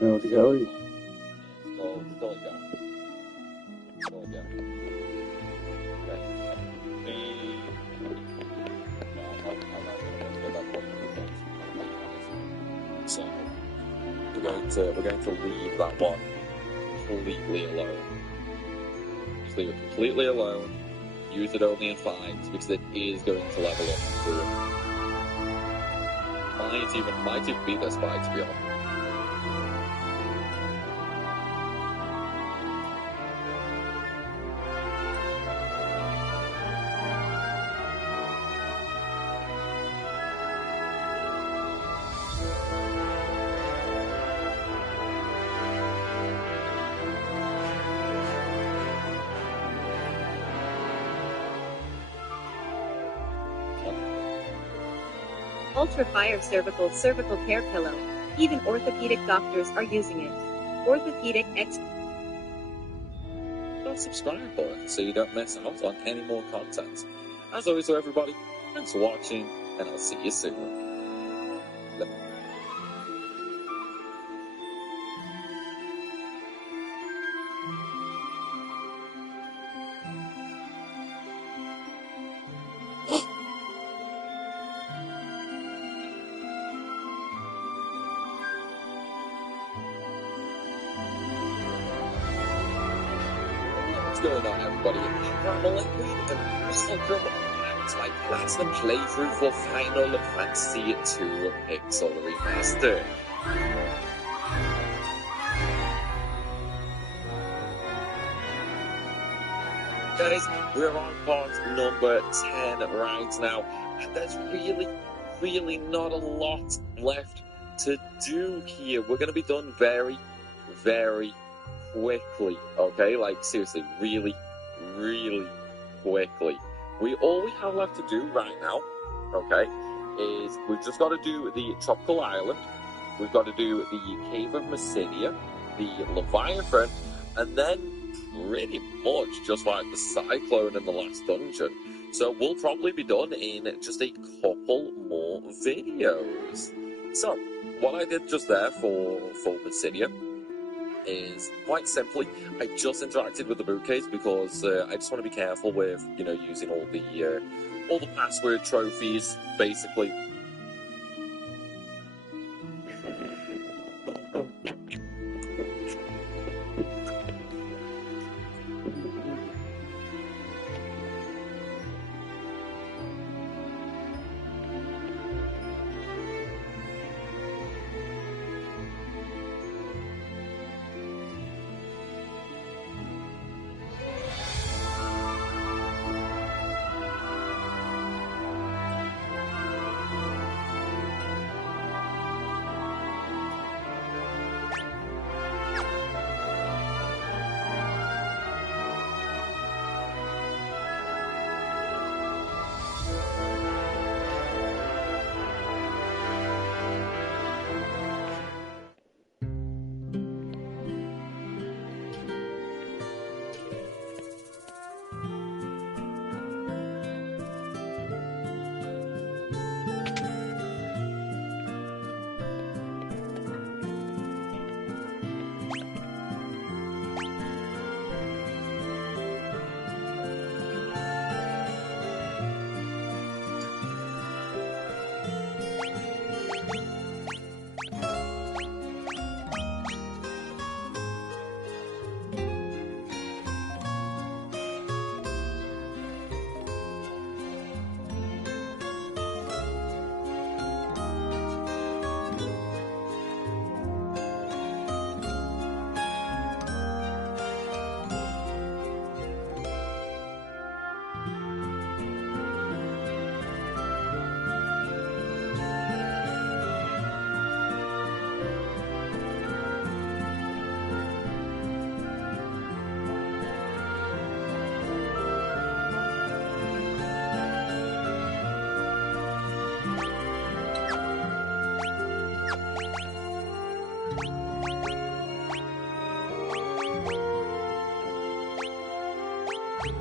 How's it going? So we're going to leave that one completely alone. Just leave it completely alone. Use it only in fights because it is going to level up soon. Might even be this fight, to be honest. Ultra Fire Cervical Care Pillow. Even orthopedic doctors are using it. Orthopedic X. Subscribe button so you don't miss out on any more content. As always, everybody, thanks for watching, and I'll see you soon. What's going on, everybody? I'm Liquid, and welcome back to my Platinum playthrough for Final Fantasy II Pixel Remastered. Guys, we're on part number 10 right now, and there's really not a lot left to do here. We're going to be done very quickly, okay? Like, seriously, really quickly. All we have left to do right now, okay, is we've just got to do the Tropical Island, we've got to do the Cave of Messinia, the Leviathan, and then pretty much just like the Cyclone in the last dungeon. So we'll probably be done in just a couple more videos. So, what I did just there for Messinia is quite simply, I just interacted with the bookcase because I just want to be careful with, using all the password trophies, basically. Quickly.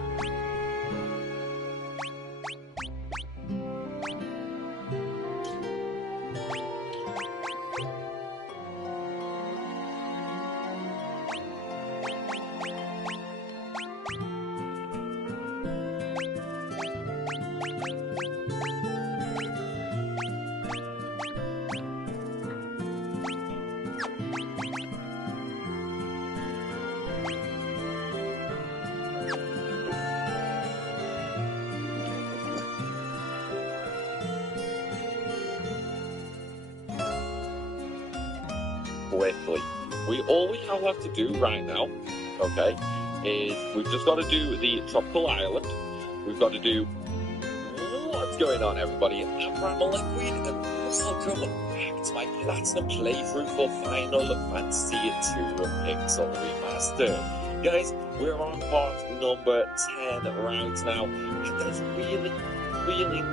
All we have left to do right now, okay, is we've just got to do the tropical island. We've got to do what's going on, everybody. I'm Primal Liquid, and welcome back to my platinum playthrough for Final Fantasy II Pixel Remastered. Guys, we're on part number 10 right now, and there's really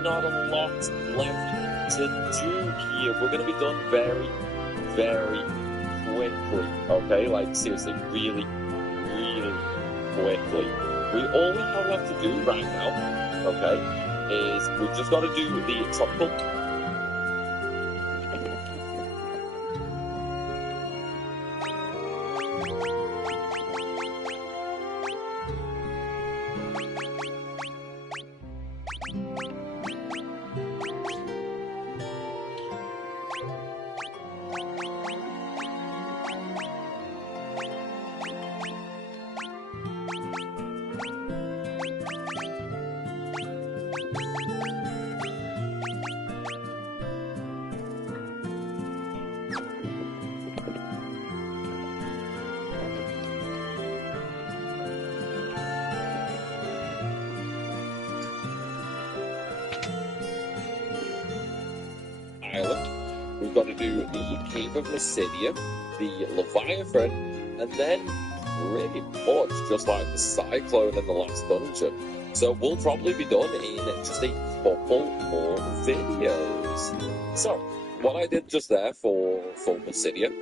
not a lot left to do here. We're going to be done very quickly, okay? Like, seriously, really quickly. All we have left to do right now, okay, is we've just got to do the tropical island. We've got to do the Cave of Mysidia, the Leviathan, and then pretty much just like the Cyclone in the last dungeon. So we'll probably be done in just a couple more videos. So what I did just there for Mysidia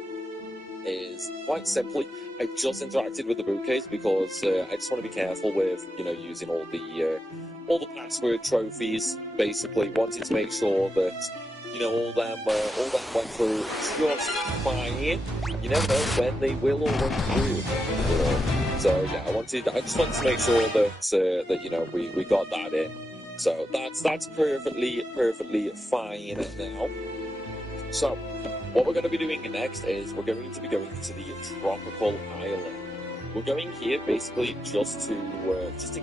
is quite simply, I just interacted with the bookcase because I just want to be careful with, using all the password trophies. Basically, wanted to make sure that all them went through just fine. You never know when they will or won't through. So yeah, I just wanted to make sure that we got that in. So that's perfectly fine now. So what we're going to be doing next is we're going to be going to the tropical island. We're going here basically just to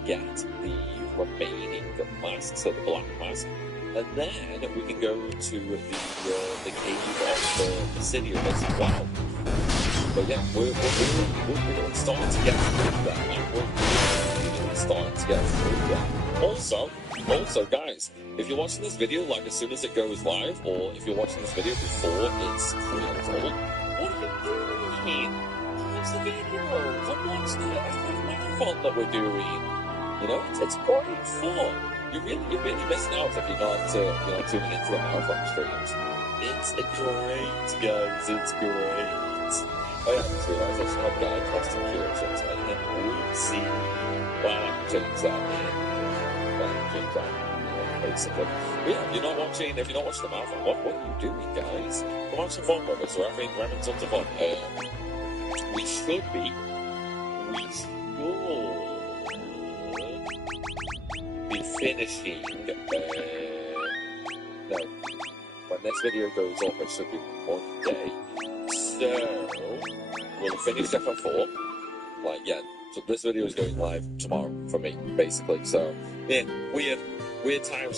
get the remaining masks, so the black mask. And then we can go to the cave of the city as well. But yeah, we're starting to get through that. We're really starting to get through that. Also, guys, if you're watching this video like as soon as it goes live, or if you're watching this video before it's pre-installed, what are you doing? Pause the video. Come watch the FF marathon that we're doing. It's great fun. You're really missing out if you're not tuning into the marathon streams. It's great, guys. It's great. Oh yeah, I just realised I should have got a custom curations and then we'll see. Well, I can change that. Basically. But yeah, if you're not watching the marathon, what are you doing, guys? Come on, some fun with us. We're having tons of fun. We should be finishing, no, when this video goes up, it should be Monday, so we'll finish FF4, so this video is going live tomorrow for me, basically, so, yeah, weird time.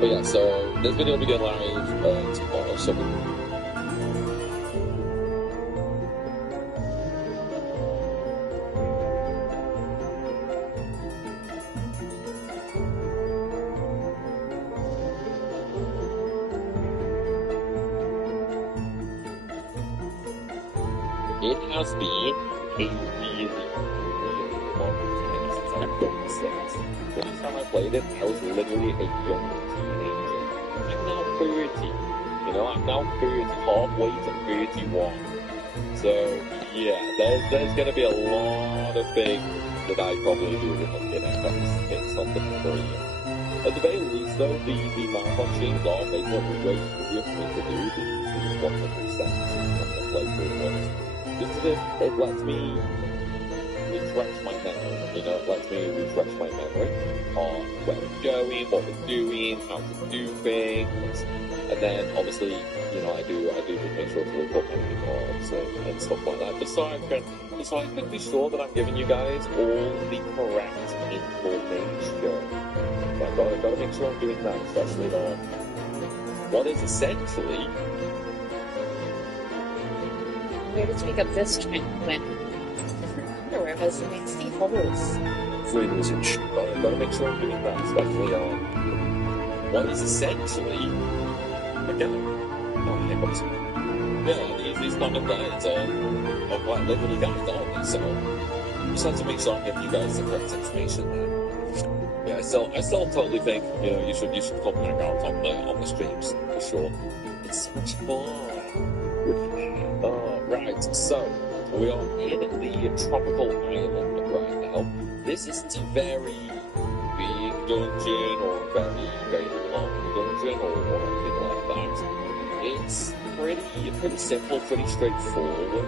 But yeah, so this video will be going live tomorrow, so it has been a really long time since I've done this. The last time I played it, I was literally a young teenager. I'm now 30. You know, I'm now 30, halfway to 31. So, yeah, there's going to be a lot of things that I probably do with FX. It's something for you. At the very least, though, the marathon streams are making it way easier for me to do these 100% of the playthrough ones. Just that it lets me refresh my memory, you know, it lets me refresh my memory on where we're going, what we're doing, how to do things, and then obviously, you know, I do just make sure to look up any cards and stuff like that, just so I can be sure that I'm giving you guys all the correct information. I've got to make sure I'm doing that, especially on what is essentially. Where to pick up this trend when underwear has the nasty holes. Flavors and shit. I've got to make sure I'm doing that, especially on what is essentially again. Oh, hiccups. Yeah, these kind of guides are quite literally guides, aren't they? So I just have to make sure I'm giving you guys the correct information there. Yeah, I still totally think, you know, you should come hang out on the streams for sure. It's so much fun. Right, so we are in the tropical island right now. This isn't a very big dungeon or a very long dungeon or anything like that. It's pretty simple, pretty straightforward.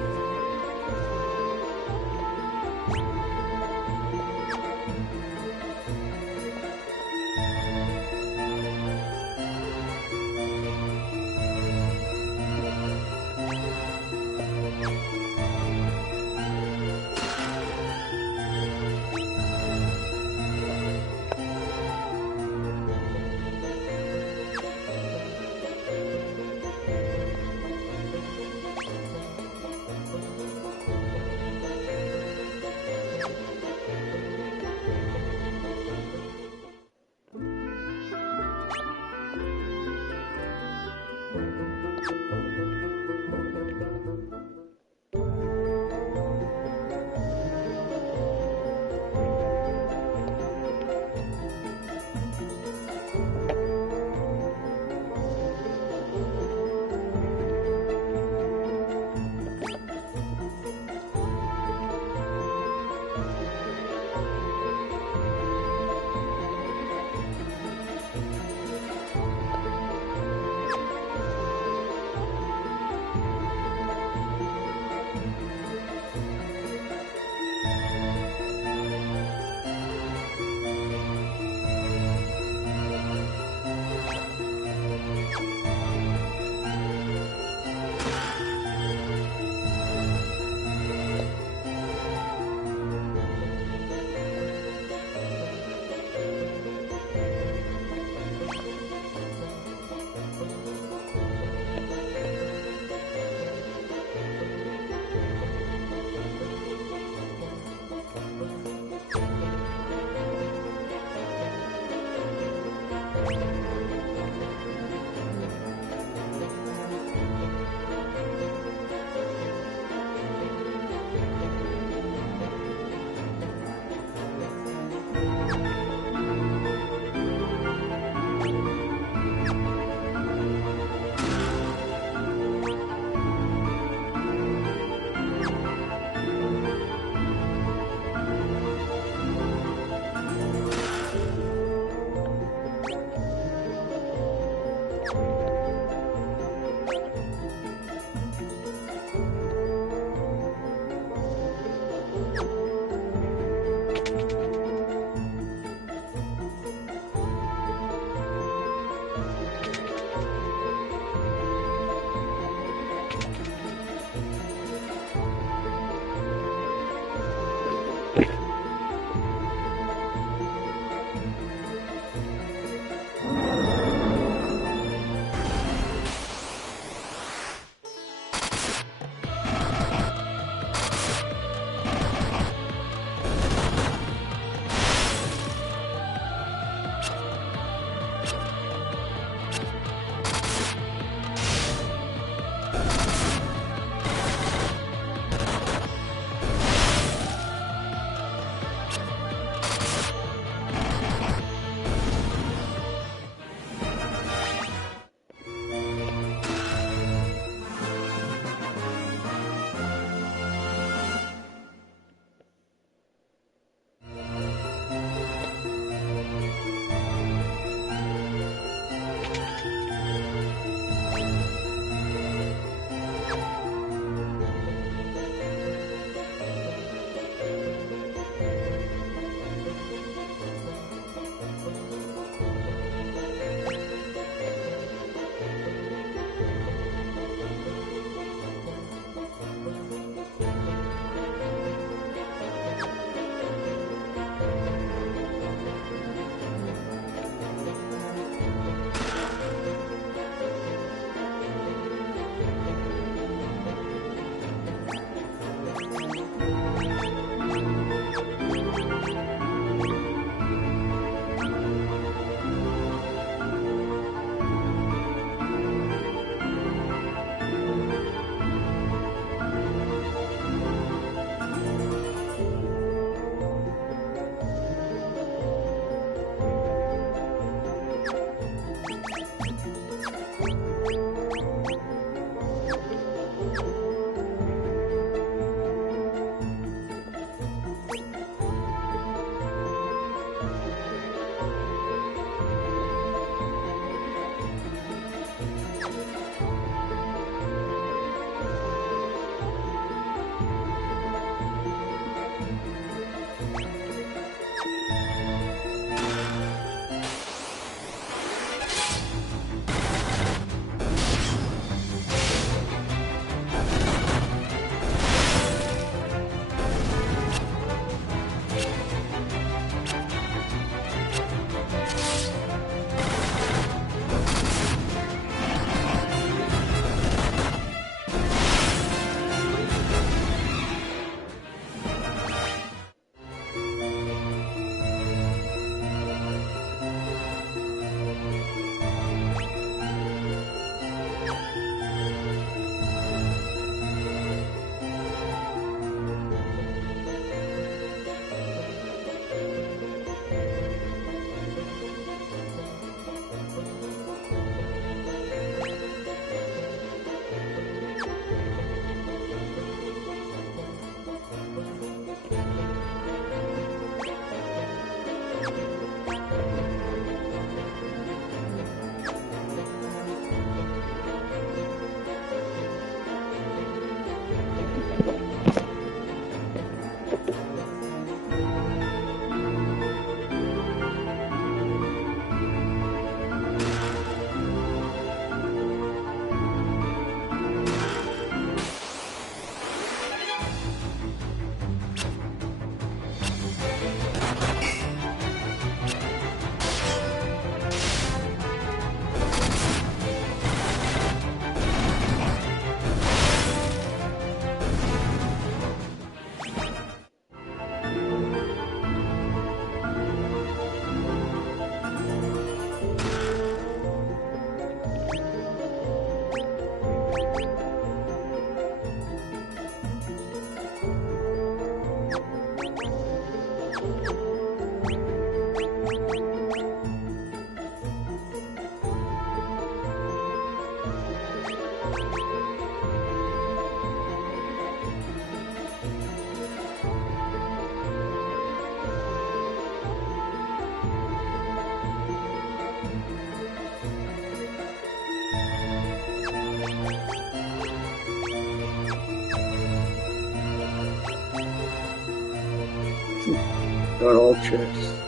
Not all checks.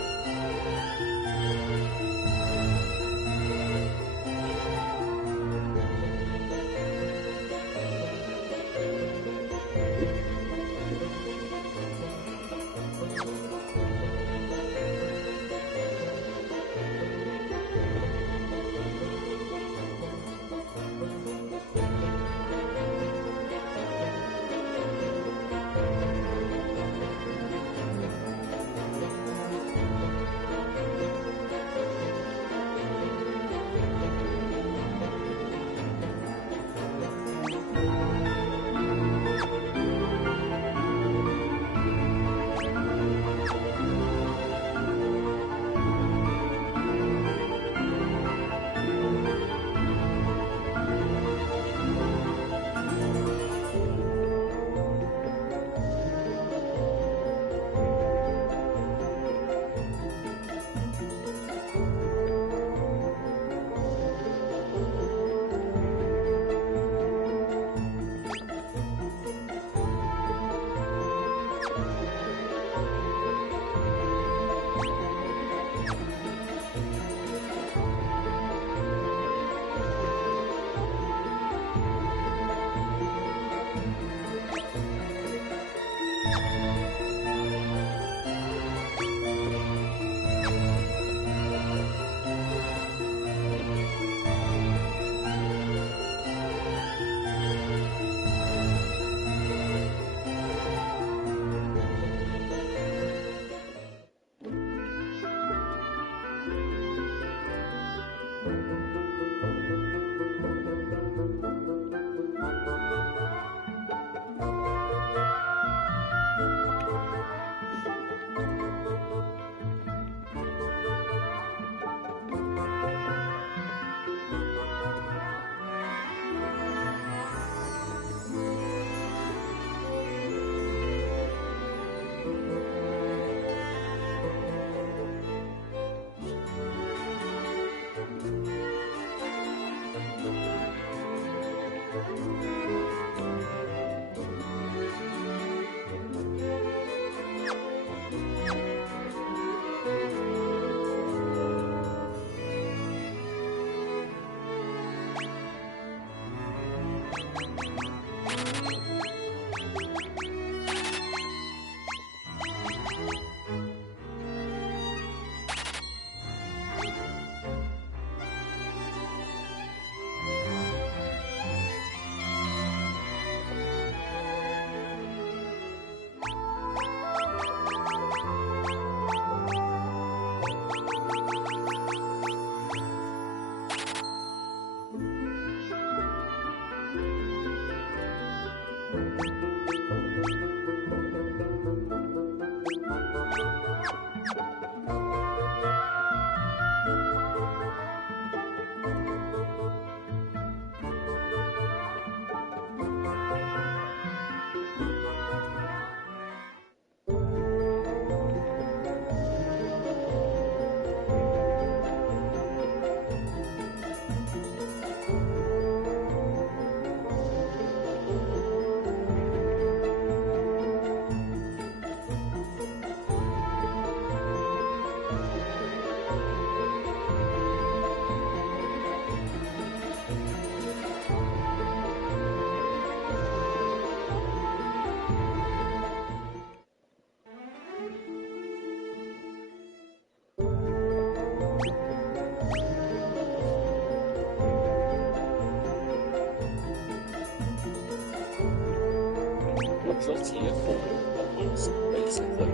here for a boost, basically.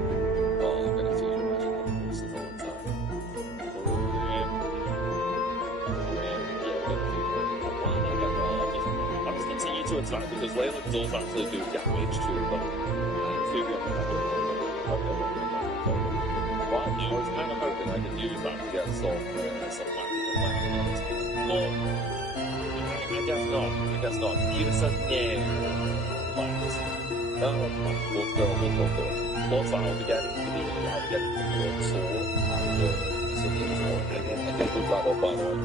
Oh, I'm gonna feel magic on boosters all the time. I'll just continue to attack because Layla does actually do damage to them. Well, I was kind of hoping I could use that to get some magic damage. But I guess not. Gina says no. Last. We'll go. Plus, I'll be getting the blood sword and I did look that up, by the way.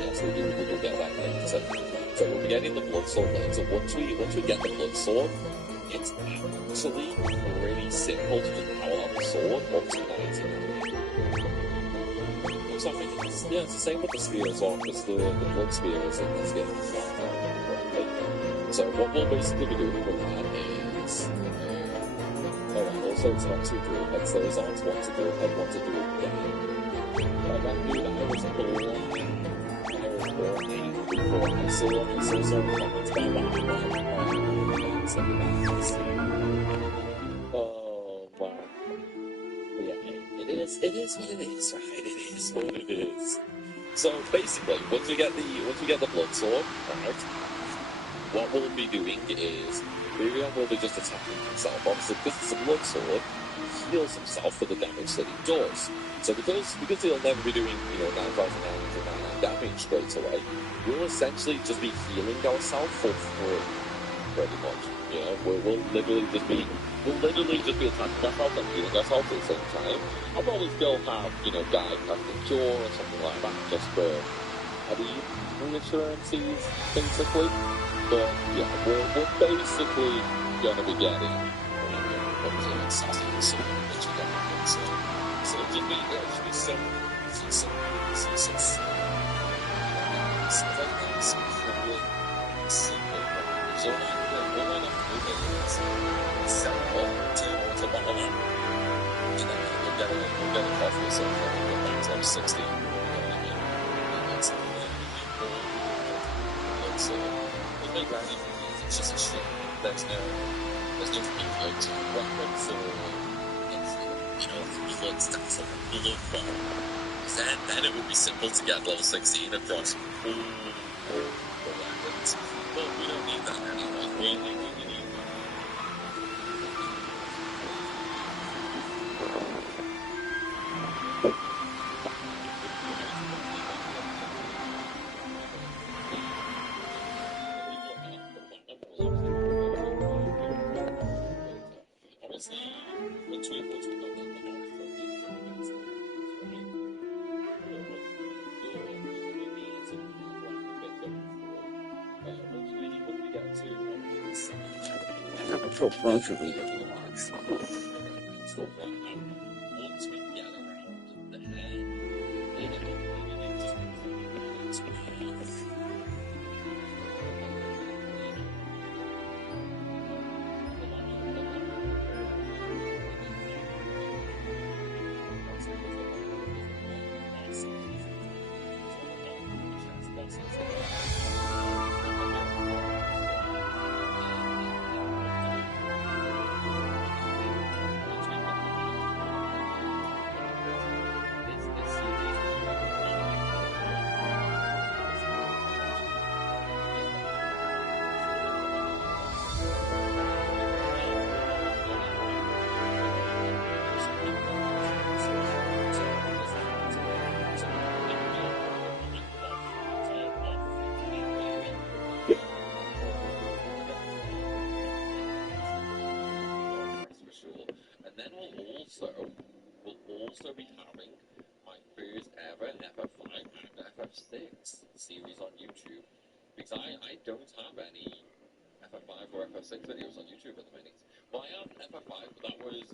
Yes, we do get that later. So we'll be getting the blood sword later. Once we get the blood sword, it's actually really simple to just power up the sword up to 90. So I think it's the same with the spear as well, because the blood spear is in this game. So what we'll basically be doing with that is... also it's not two dual heads, there is one's one to dual head, one to dual head. I ran through that, I was born I saw some comments about that. Oh, wow. But yeah, it is what it is, right? It is what it is. So basically, once we get the blood sword, right, what we'll be doing is Miriam will be just attacking himself. Obviously, because it's a blood sword, he heals himself for the damage that he does. So because he'll never be doing 9,999 damage straight away, we'll essentially just be healing ourselves for free, pretty much. We'll literally just be attacking ourselves and healing ourselves at the same time. I'll probably still have guide casting cure or something like that, just for any reassurances, basically. But yeah, we're basically gonna be getting something similar to that. So just be so simple. So we're on a few days, set up to bottle up, and then we'll get a coffee or something, and we'll get back to 60. You know what I mean? It's just a shit. There's no remote weapons or blood stats or blood bomb. Then it would be simple to get level 16 across all the weapons. But we don't need that anyway. We need I'm so functional. once we get around the head, it will just we'll also be having my first ever FF5 and FF6 series on YouTube, because I don't have any FF5 or FF6 videos on YouTube at the minute. Well, I have FF5, but that was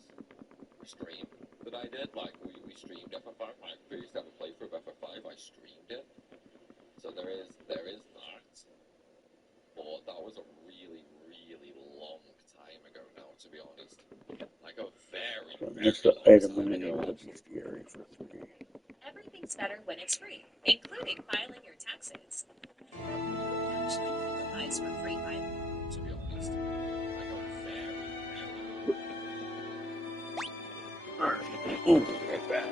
a stream that I did. Like, we streamed FF5. My first ever playthrough of FF5, I streamed it. So there is that. But that was a really, really long time ago now, to be honest. Like a very, That's very the long item time in the ago. scary for 3. Everything's better when it's free, including filing your taxes. Actually qualifies for free filing. To be honest, like a very, We'll be right back.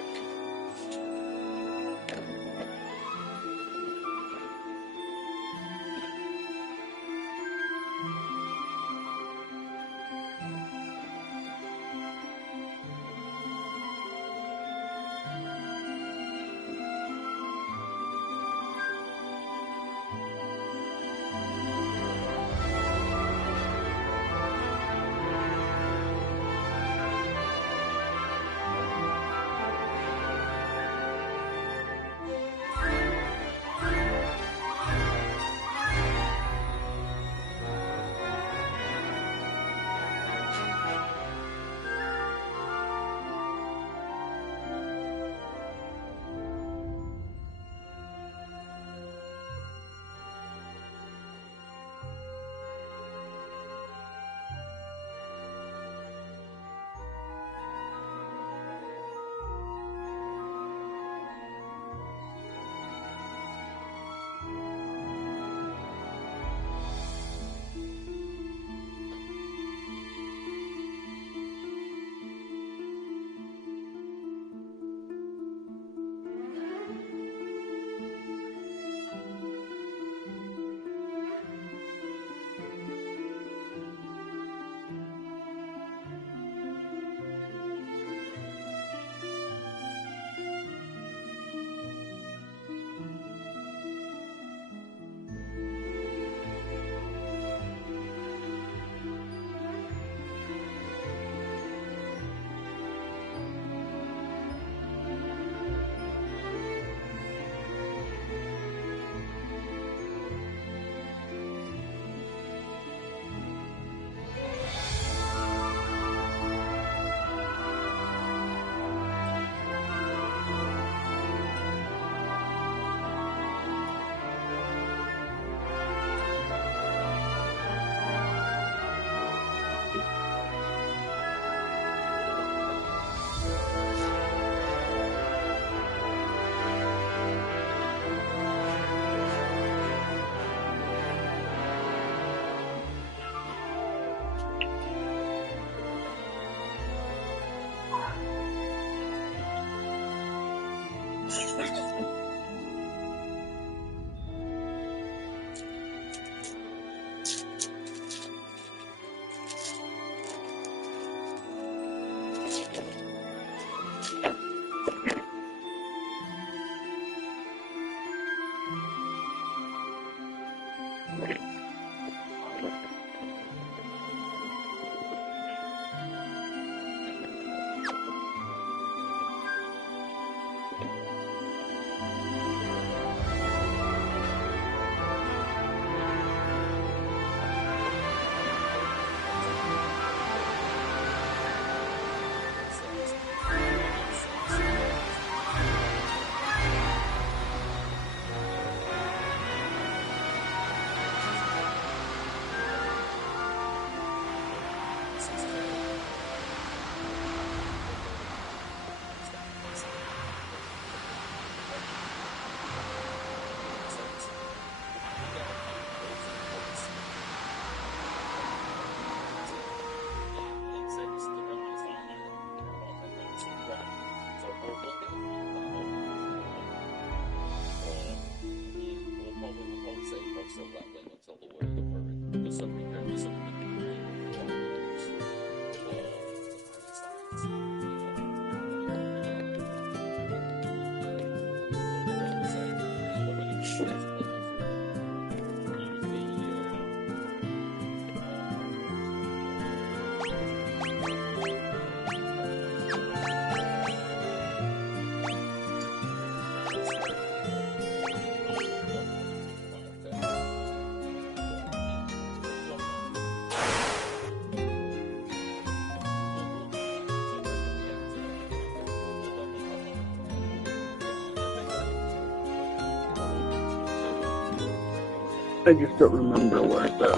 I just don't remember where the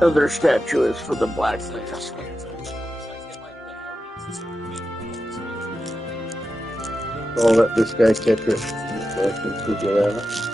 other statue is for the blacksmith. I'll let this guy catch it so I can figure it out.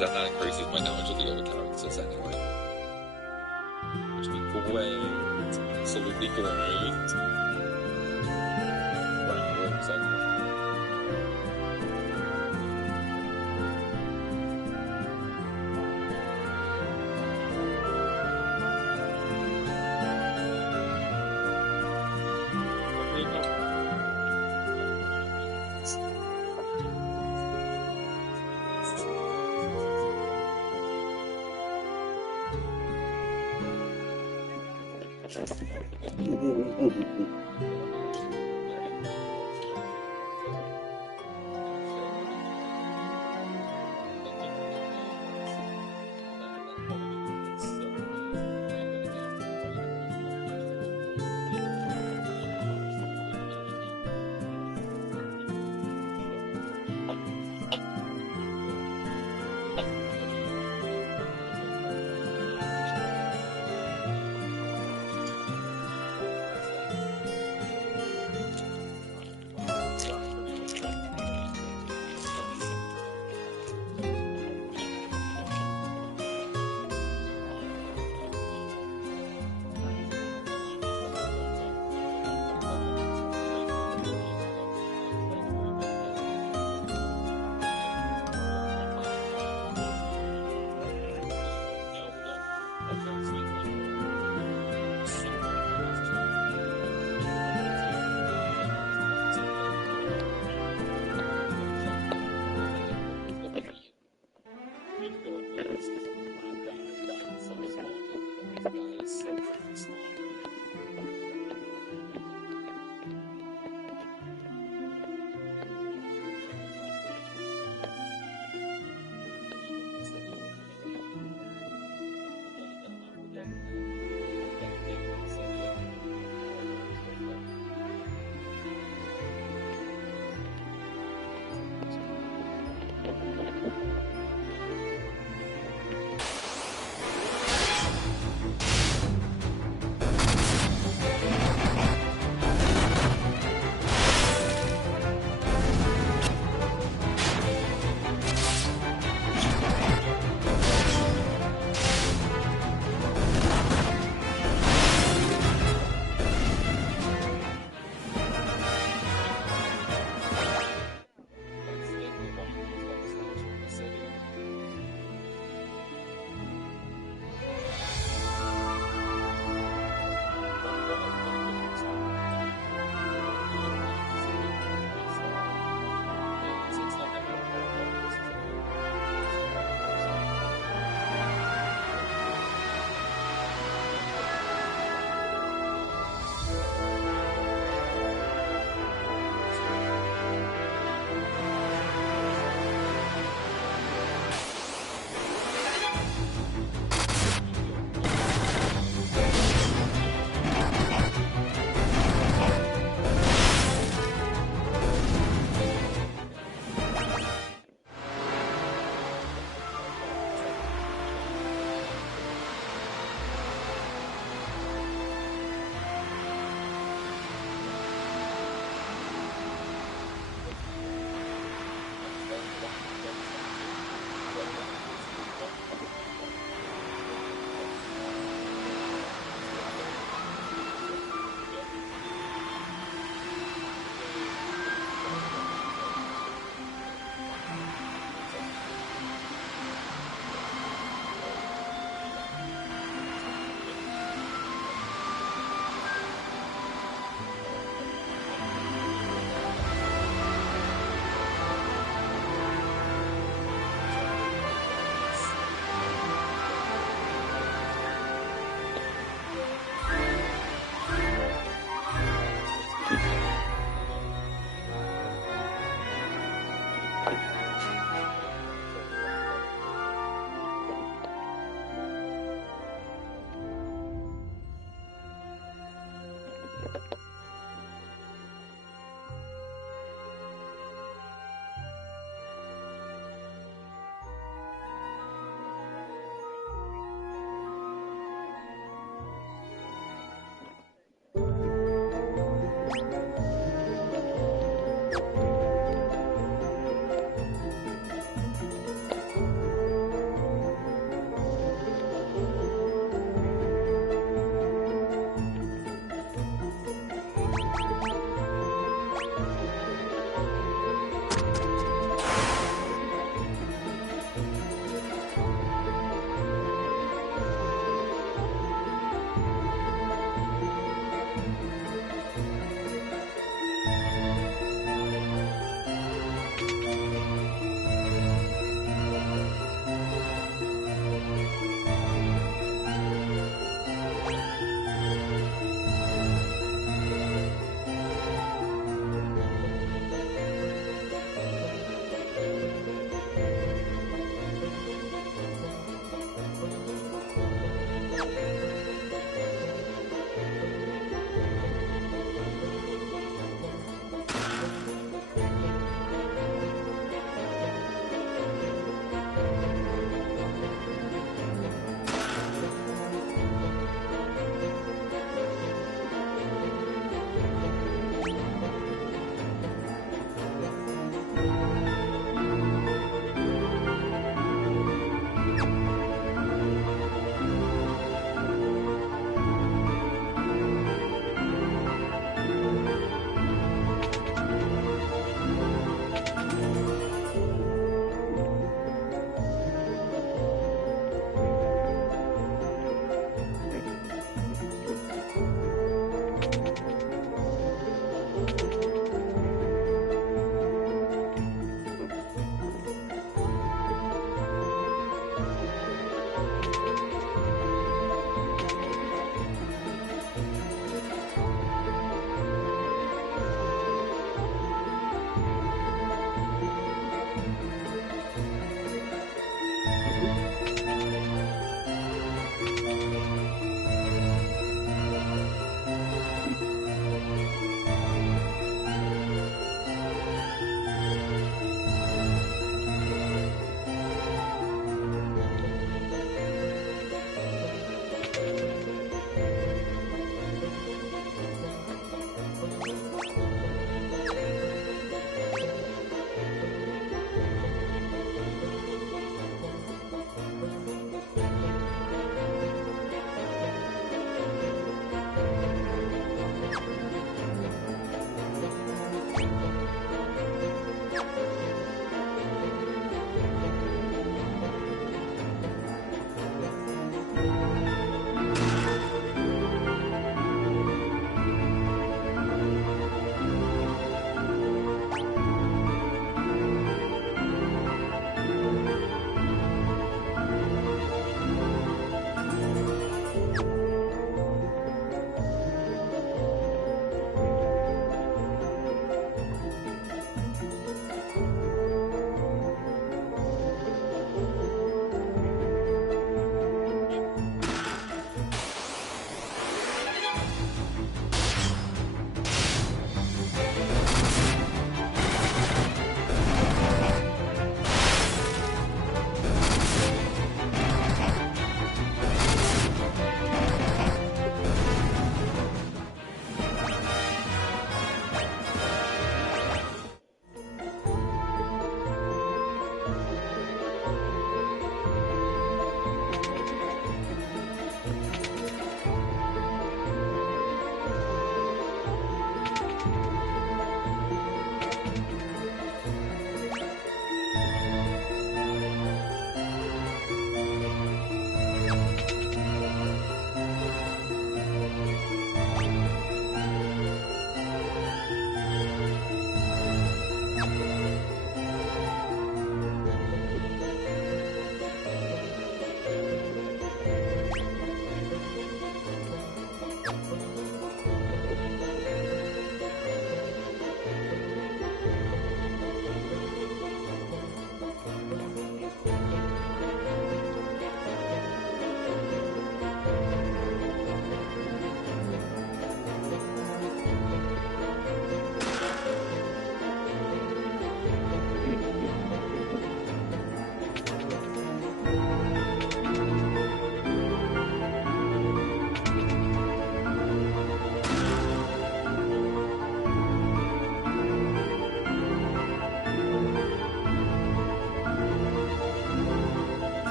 then that increases my damage of the other characters anyway. Which would be great. Absolutely great. Right, works on.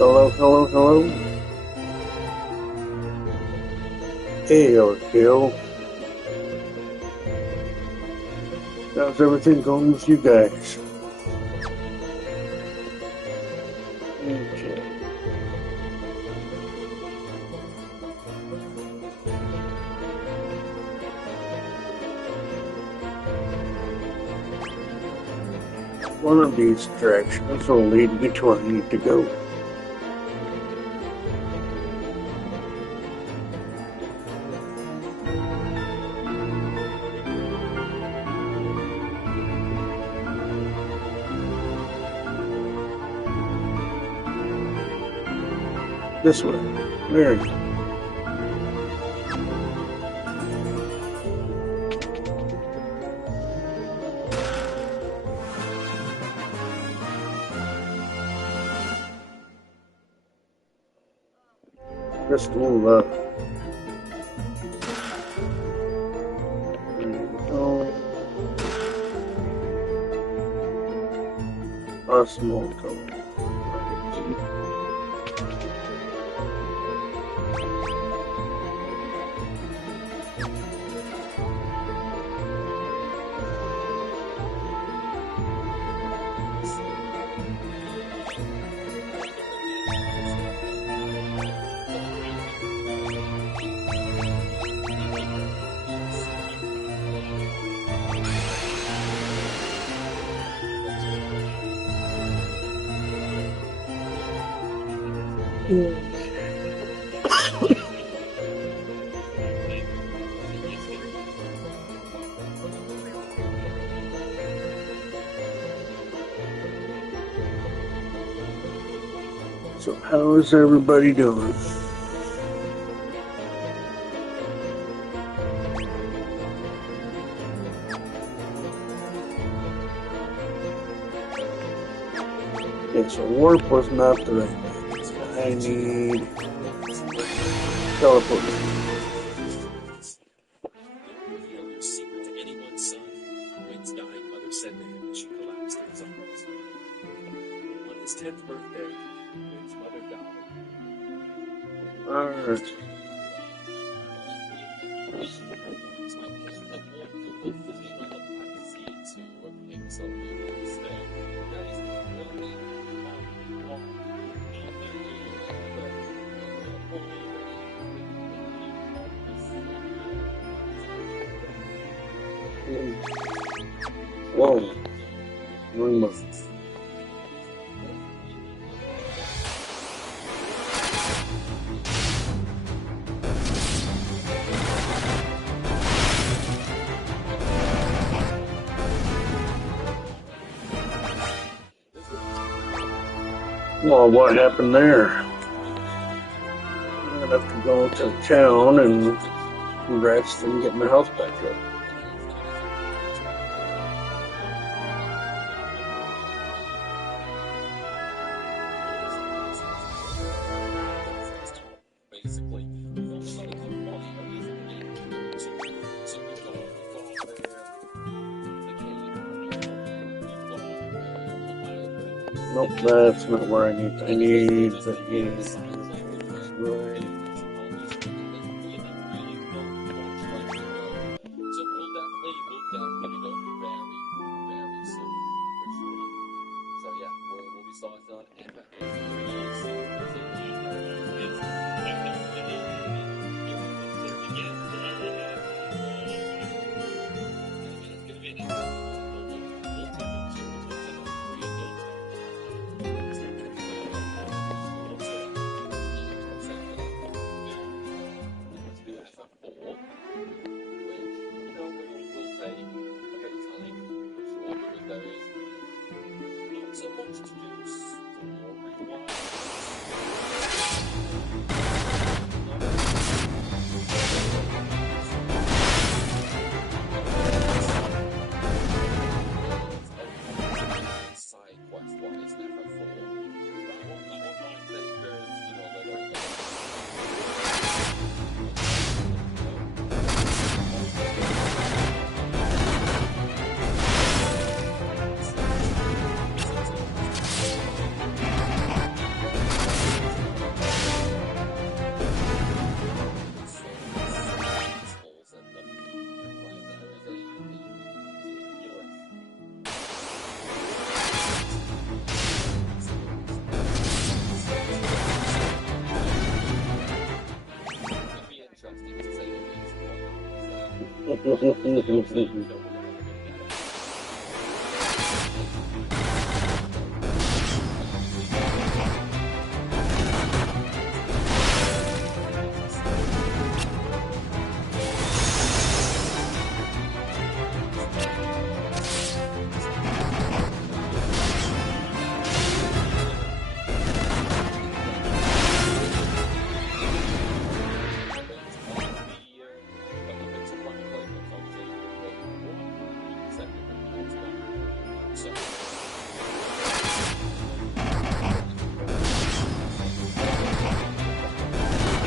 Hello, hello, hello. Hail, Kill. How's everything going with you guys? Okay. One of these directions will lead me to where I need to go. This way. There you go. Just a little there you go. A small color. So how is everybody doing? Okay, so warp was not the right thing. I need teleport. Reveal your secret to anyone's son. Wayne's dying mother said to him as she collapsed in his arms. On his 10th birthday, Wayne's mother died. Alright. Whoa. Wrong button. Well, what happened there? I'm gonna have to go to town and rest and get my health back up. Basically, Nope, that's not where I need. I need the right. So we'll definitely go very, very soon, for sure. So yeah, we'll be starting on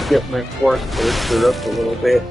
Get my force cursor up a little bit.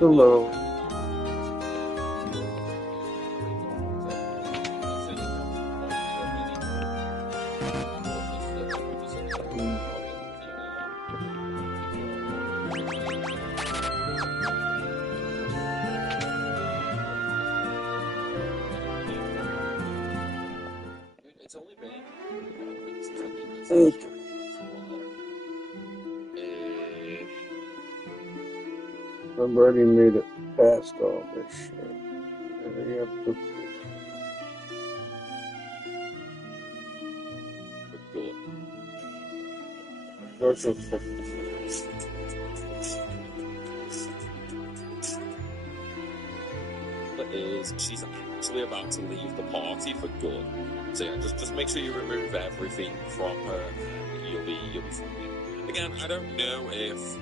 Hello. It's only been I've already made it past all this shit. Hurry up. She's actually about to leave the party for good. So yeah, just make sure you remove everything from her. You'll be fine. Again, I don't know if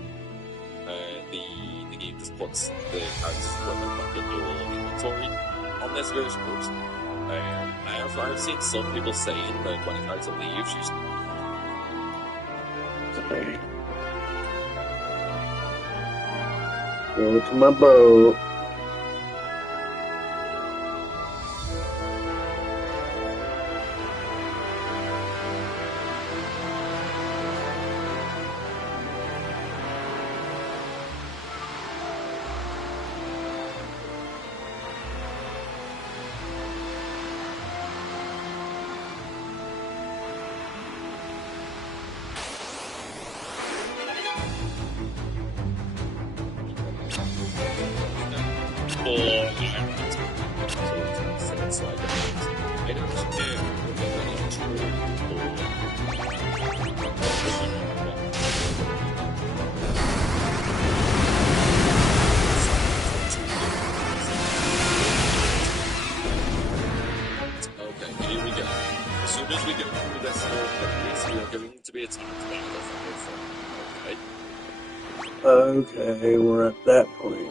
the game just puts the character's equipment back in your inventory on this version, but I've seen some people saying that when a character leaves, she's Go to my boat. Okay, we're at that point.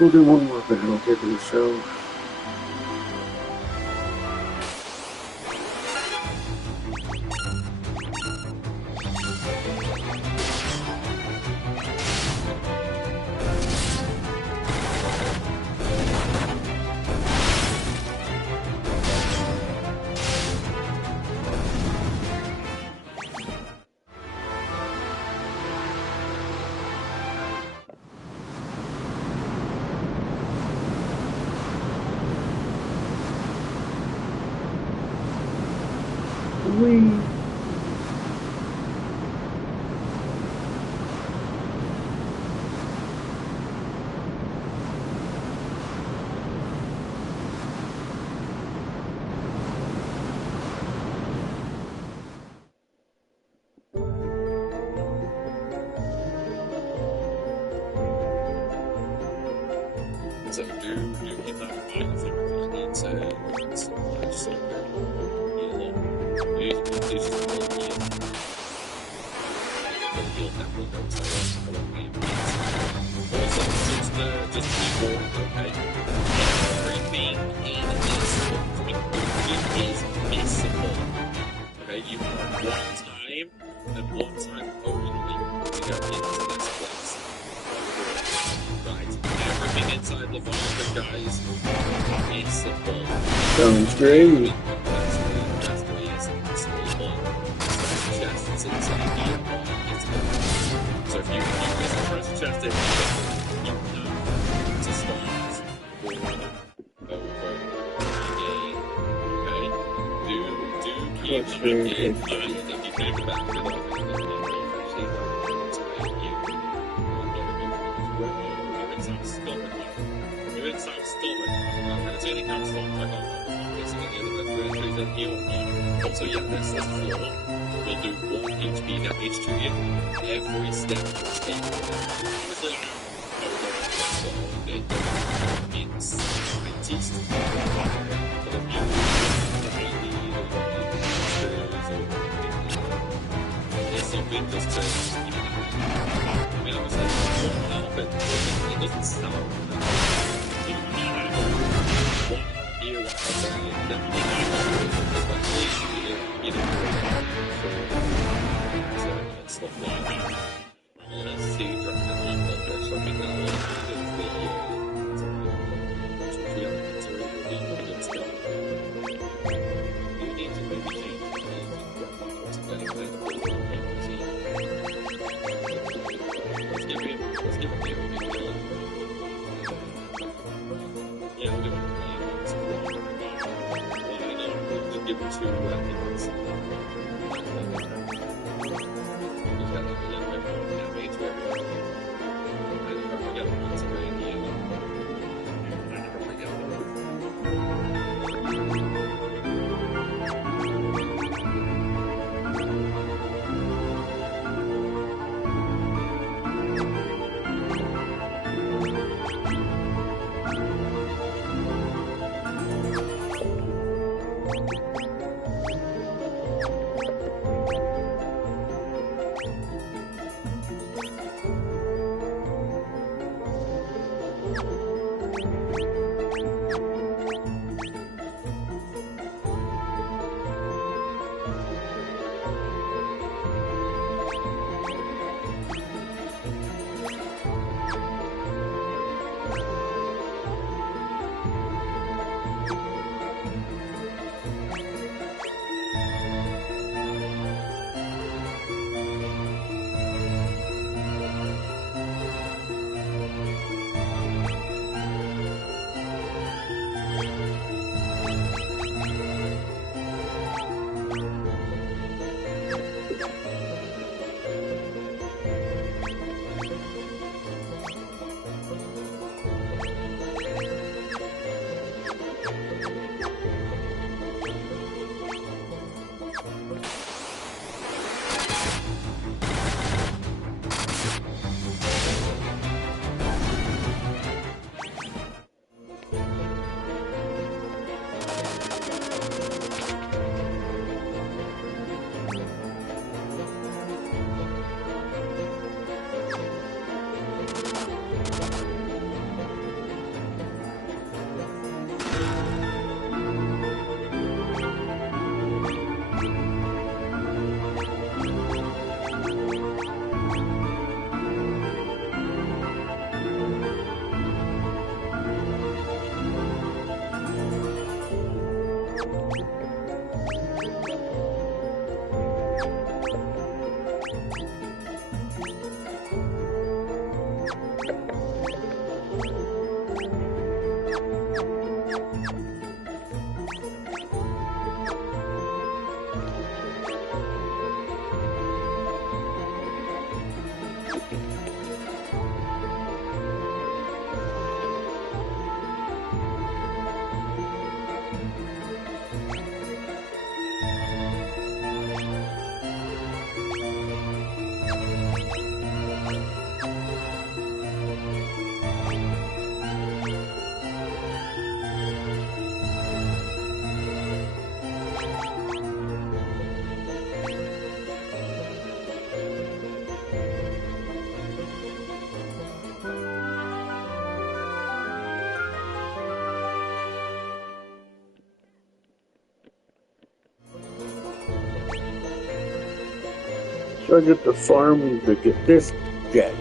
We'll do one more thing, I'll take the show. So do keep that in mind. I think I need to just like heal just be warned, okay? Everything in this book is missable. Okay, you have one time and one time only to go into this place. Right, everything inside Leviathan, guys, missable. Sounds great. That's the way it's small one. Chests inside here is good. So if you miss a treasure chest, you have to start over again. Okay? Do keep that in mind. If you can go back to so yeah, that's the floor. We'll do 1 HP damage to you every step you take. Obviously, it's scientist. But if you there's something just to keep an eye on. I mean, obviously, it won't help it doesn't sound like one here, one outside, definitely stuff like that. Let's see if I can there's something that I you need to maybe change let's give it yeah, we'll just give it 2 weapons. So I get the farm to get this jet.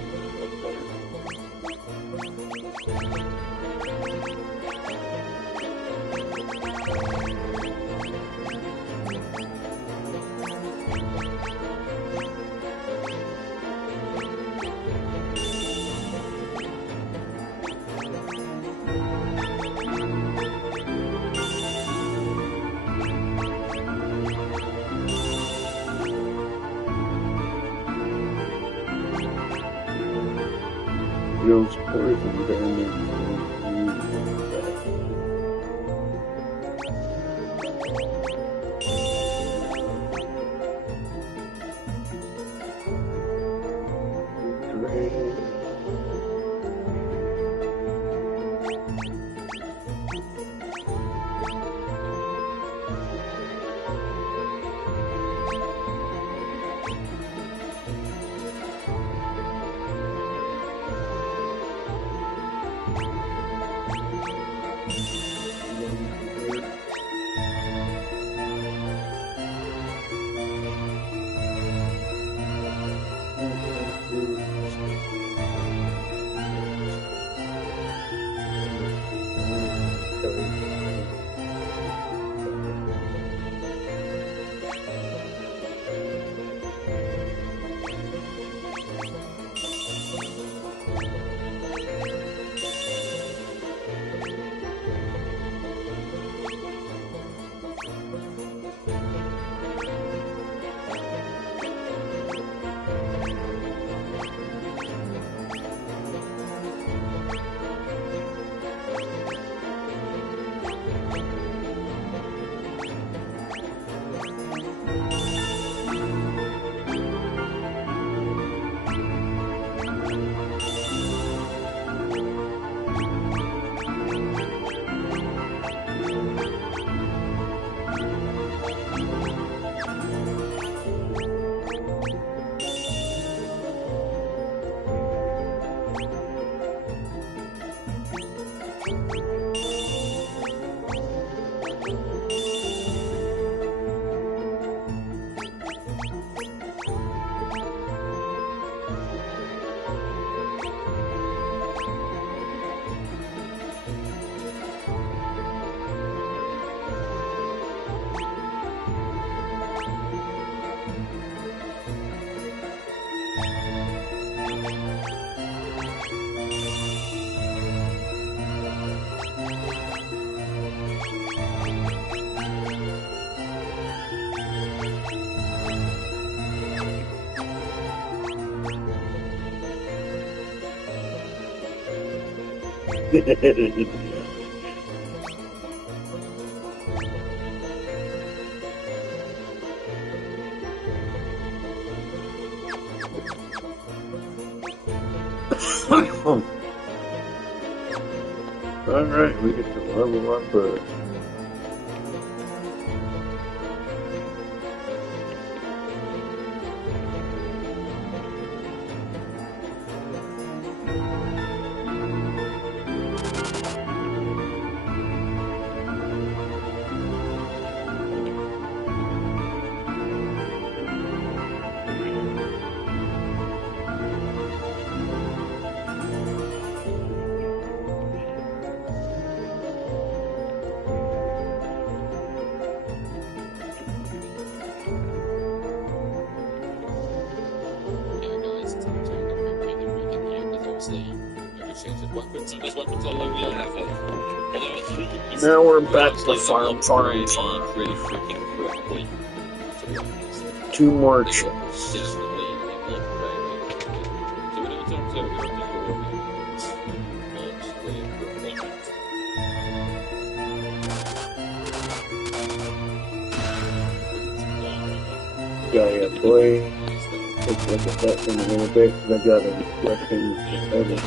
Deals poison damage. Alright, we get to level up There's weapons all over the level. Now we're back to farm. Really freaking quickly. To be honest. 2 more chests. Definitely look very quickly. So we don't talk to Yeah, boy. Let's look at that in a little bit, because I got a weapon that was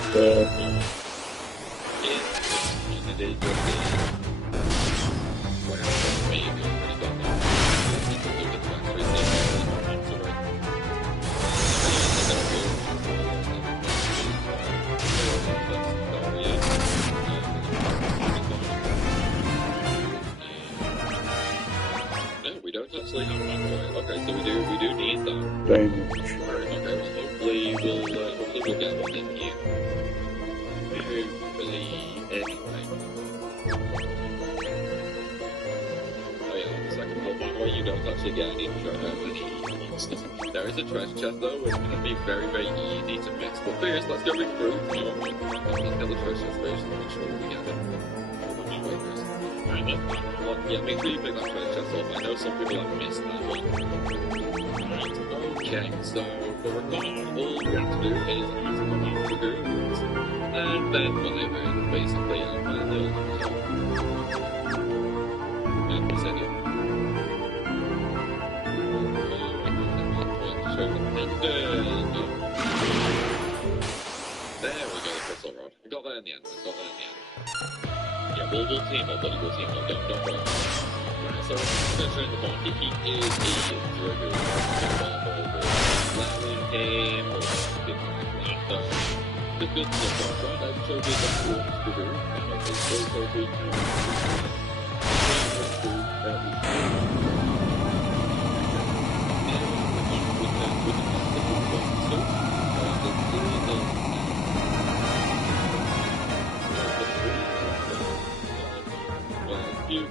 we don't actually have that point. Okay, so we do need that. damage. Okay, well, hopefully we'll get one in here. Hopefully, anyway. Oh yeah, the second floor, by the way, you don't actually get any monsters. There is a treasure chest though, which can be very, very easy to miss. But first, let's go recruit. Let's get the treasure chest first and make sure we get it. Alright, yeah, make sure you pick that treasure chest up. I know some people have missed that one. Okay, so for a call, all we have to do is ask them about the goons, and then whatever, basically, I'll find the and present it. There we go, the crystal rod. We got that in the end, Yeah, we'll team up, buddy, we'll team up, don't worry. Right, so, Spencer in the body, he is a drugger. Allowing him, or something like that. The good stuff, right? I'm sure we got what to do. Okay, so we can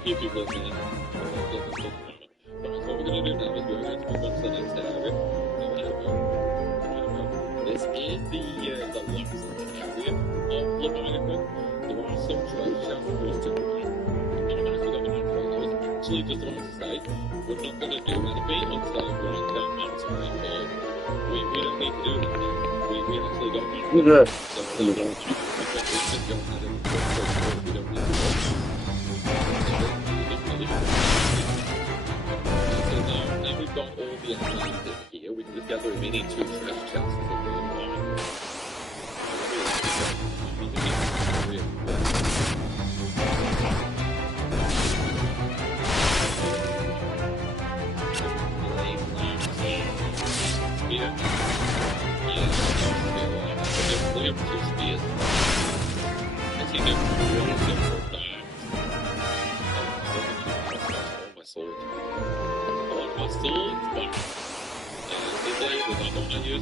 few people have been in. Right, so what we're going to do now is we're going to move on to the next area. This is the last area of Leviathan. There are some treasure chests for us to do. Actually, just want to say, we're not going to do anything until we're on that mountain right now. We don't need to do anything. We actually don't need to do anything. So we just go ahead and we don't need to do anything. Now we've got all the enemies in here, we can just gather a mini 2 treasure chests that we're going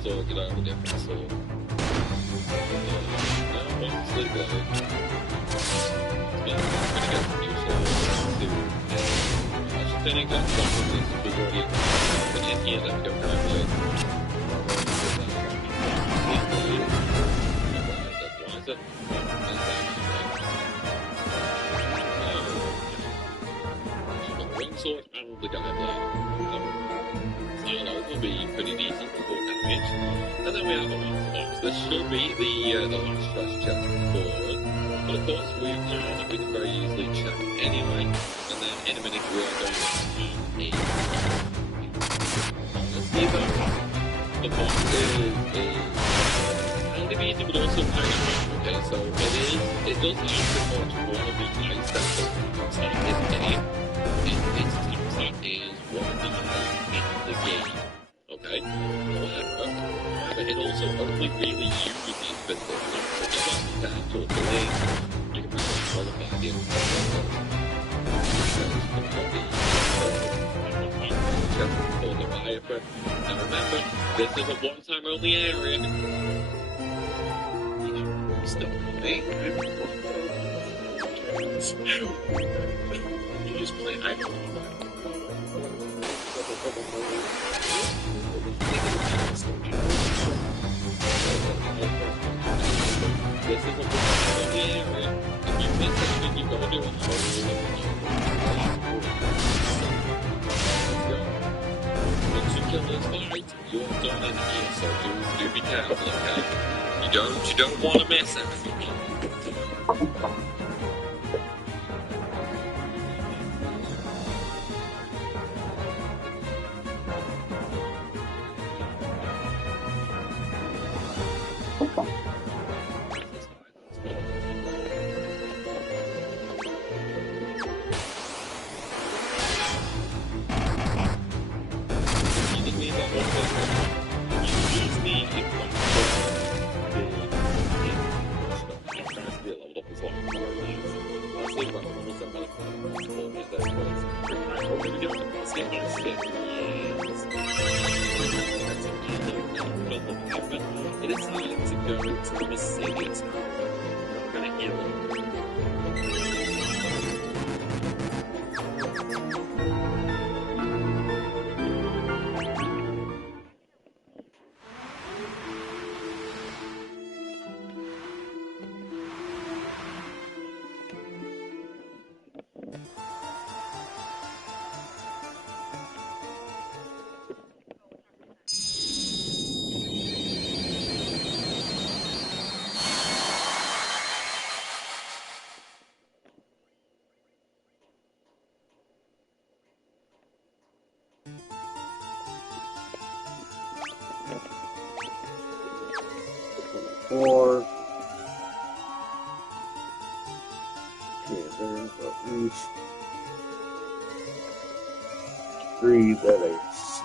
so did I have a different sword? No, honestly, like, I'm gonna get some new swords too. I should think that's something that's we've already in here that we don't have like. Why is it? The ring sword and the guy blade. Will be pretty decent for damage. And then we have the last box. This should be the last treasure chest for us. But course, we can very easily check anyway, and then in a minute we are going to have honestly though, the box is kind of easy but also kind of hard, okay, so it does have pretty much one of the ice that is game. Its attack is one of the highest in the game, okay? However, it also only really uses these physical attacks, so just like that sort of delay, you can pretty much qualify the for the Viper. And remember, this is a one-time only area. Stop me. You just play iPhone. This is a one-time only area. If you miss anything, you've got to do a once you kill this fight, you're done in here, so do be careful, okay? You don't want to miss anything. It is time to go to the Mercedes. I'm gonna heal it. Four. Okay, there's at least three that I see.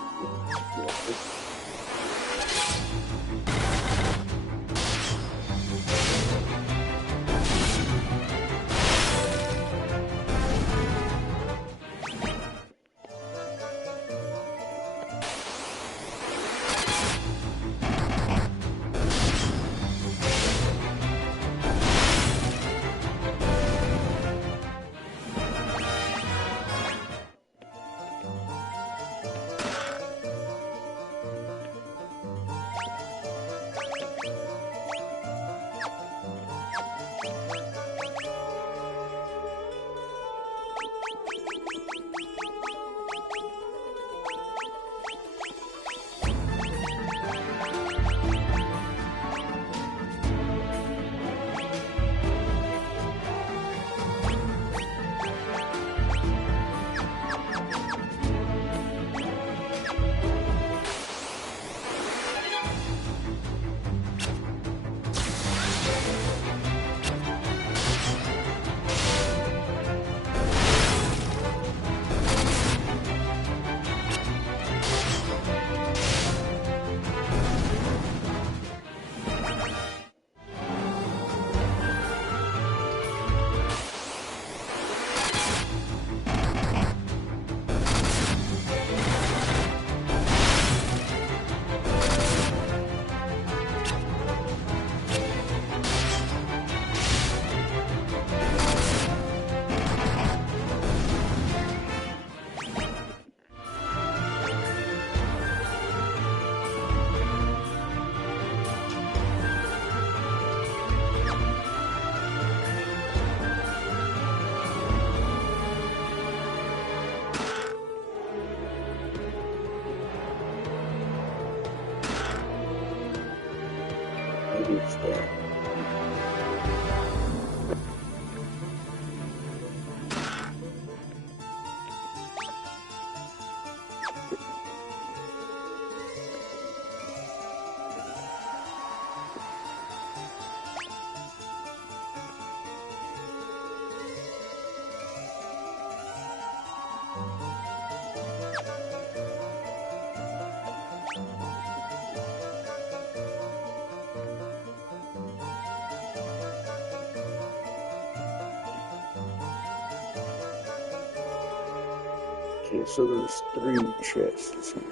Okay, so there's 3 chests here.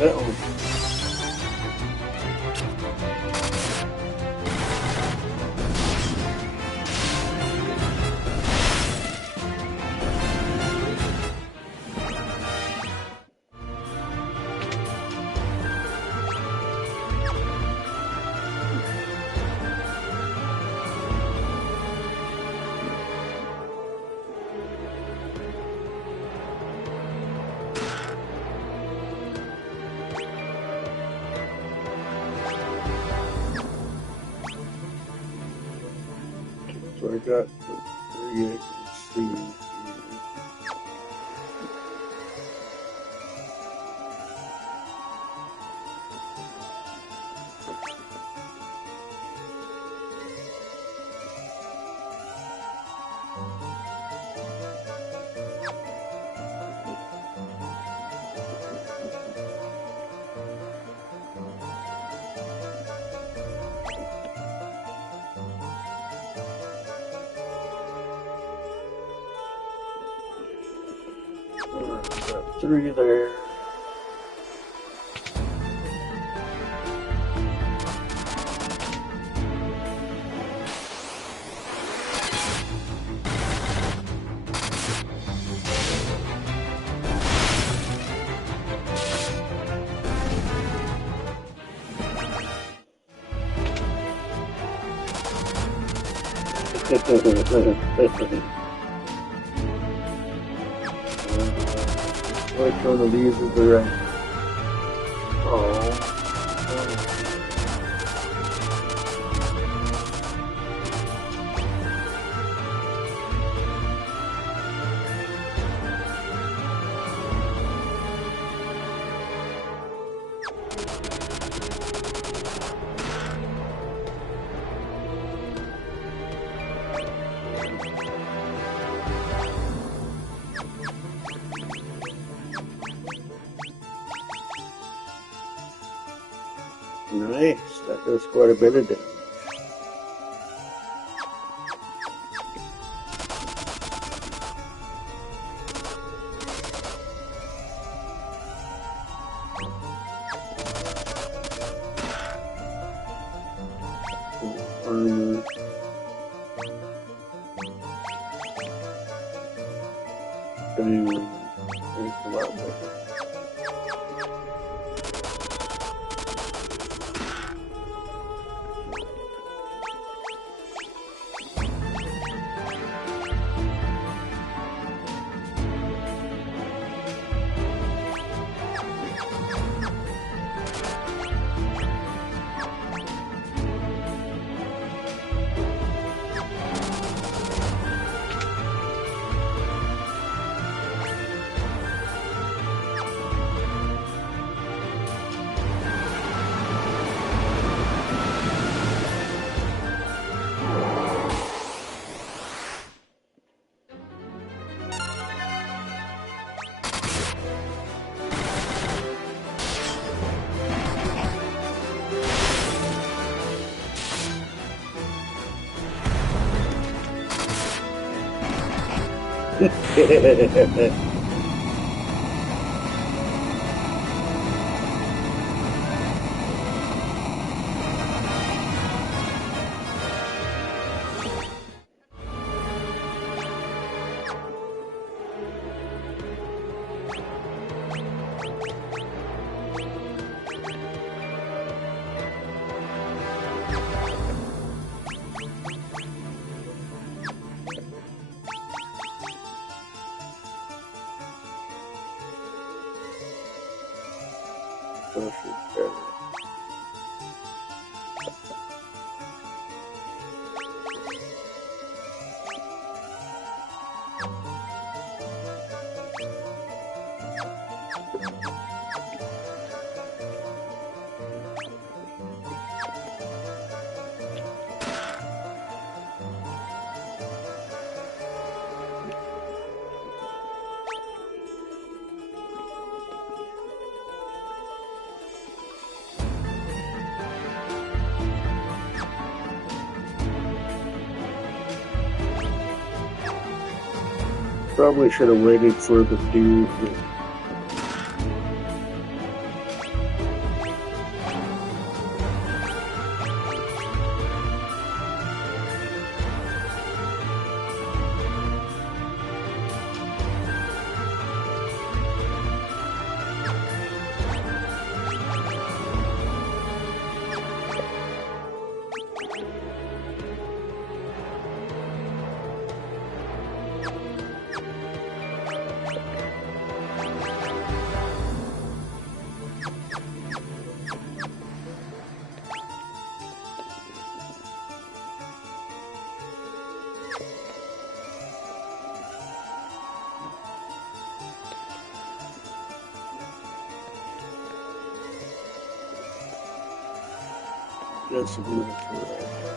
Uh-oh. So I got the 3 I can see here. Got 3 there. Which one of these is the right? Oh. Nice, that does quite a bit of damage. Armor. And it's a lot better. Probably should have waited for the dude. Just a minute for that.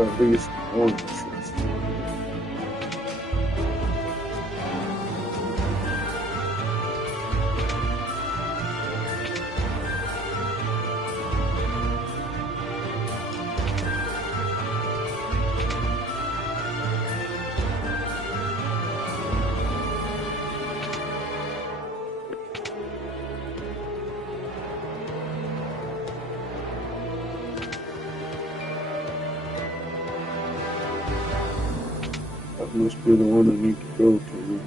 at least one chest. That must be the one I need to go to.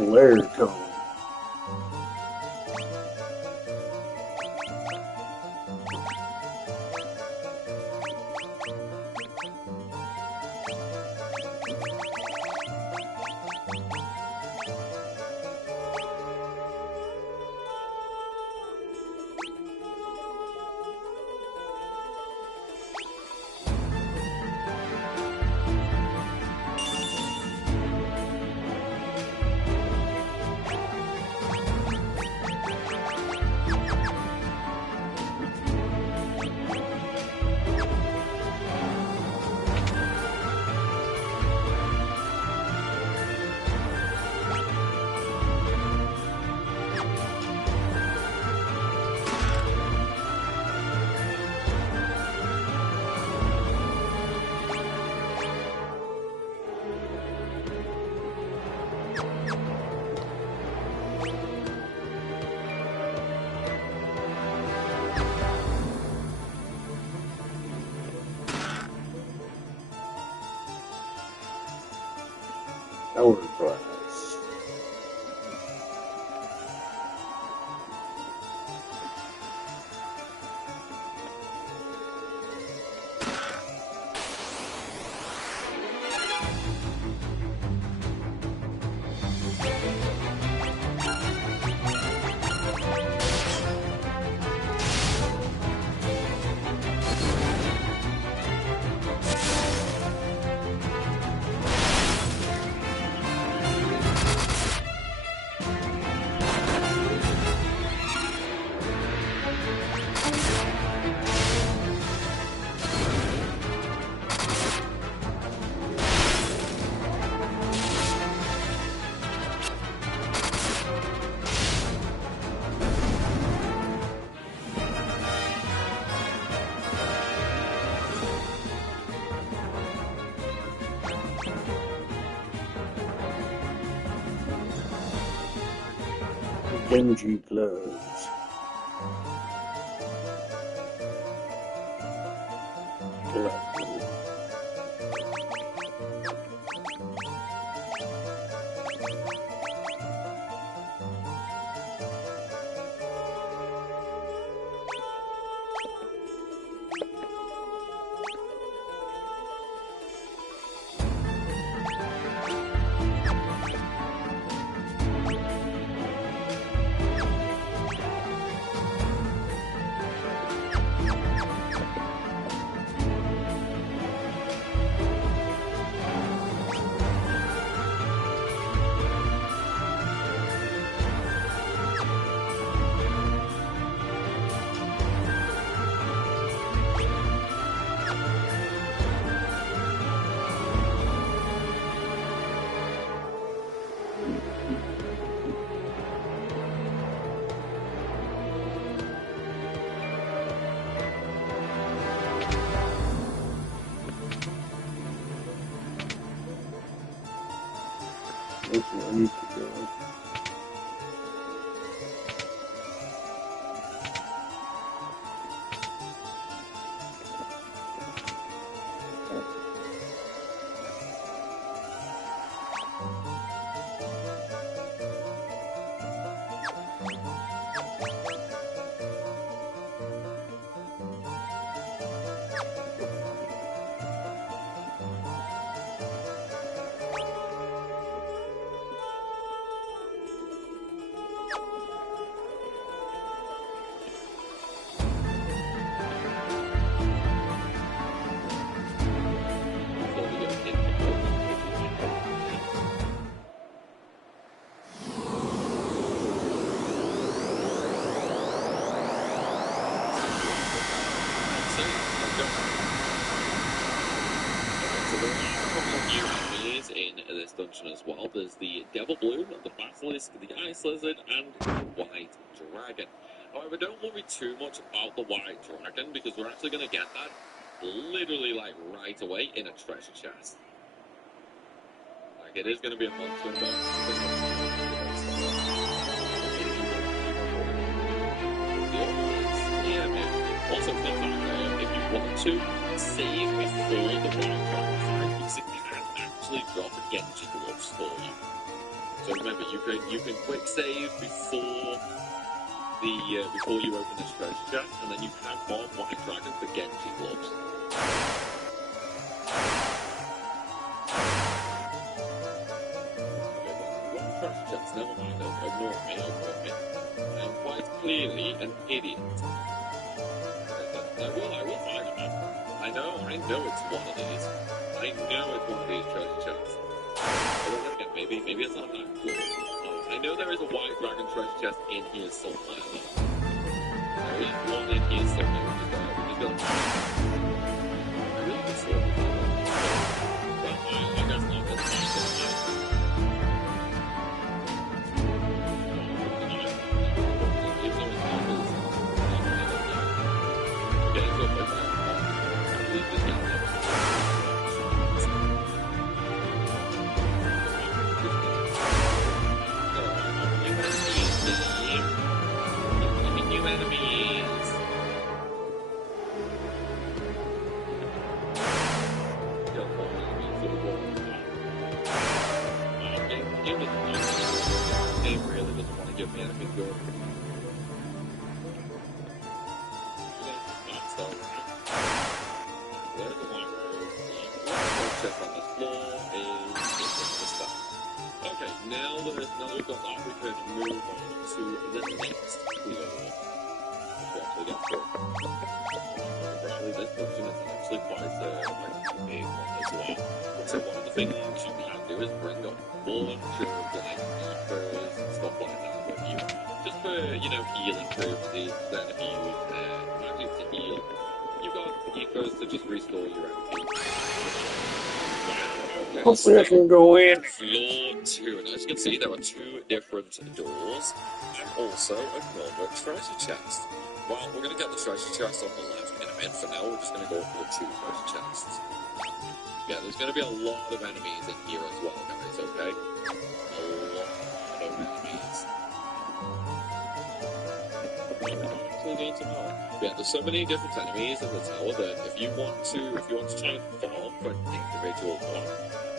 Flare cone. Hourglass. Genji gloves. Collectible. That's where I need to go. In this dungeon as well, there's the Devil Bloom, the Basilisk, the Ice Lizard, and the White Dragon. However, don't worry too much about the White Dragon because we're actually going to get that literally like right away in a treasure chest. Like it is going to be a monster yeah, man. Also, fun fact, if you want to save before the White Dragon fight, because it can actually drop a Genji gloves for you. So remember, you can quick save before you open this treasure chest, and then you can farm White Dragon for Genji gloves. Wrong treasure chest, never mind, ignore me. I'm quite clearly an idiot. I will find it, man. I know it's one of these. I know it's one of these treasure chests. But then again, maybe it's not that cool. I know there is a White Dragon treasure chest in here somewhere, though. There is one in here somewhere, we just gotta I really just saw it. But I guess not, that's fine. Now that we've got that, we can move on to the next floor. Which we actually get through. Apparently this dungeon is actually quite a big one as well. So one of the things you can do is bring up a bunch of like ethers and stuff like that with you. Just for, healing purposes. Then if you manage to heal, you've got ethers to just restore your MP. Hopefully I can go in. Floor 2, and as you can see, there are 2 different doors, and also another treasure chest. Well, we're going to get the treasure chest on the left in a minute. For now, we're just going to go for the 2 treasure chests. Yeah, there's going to be a lot of enemies in here as well, guys, okay? A lot of enemies. Actually need some help. Yeah, there's so many different enemies in the tower that if you want to try and farm for an individual one,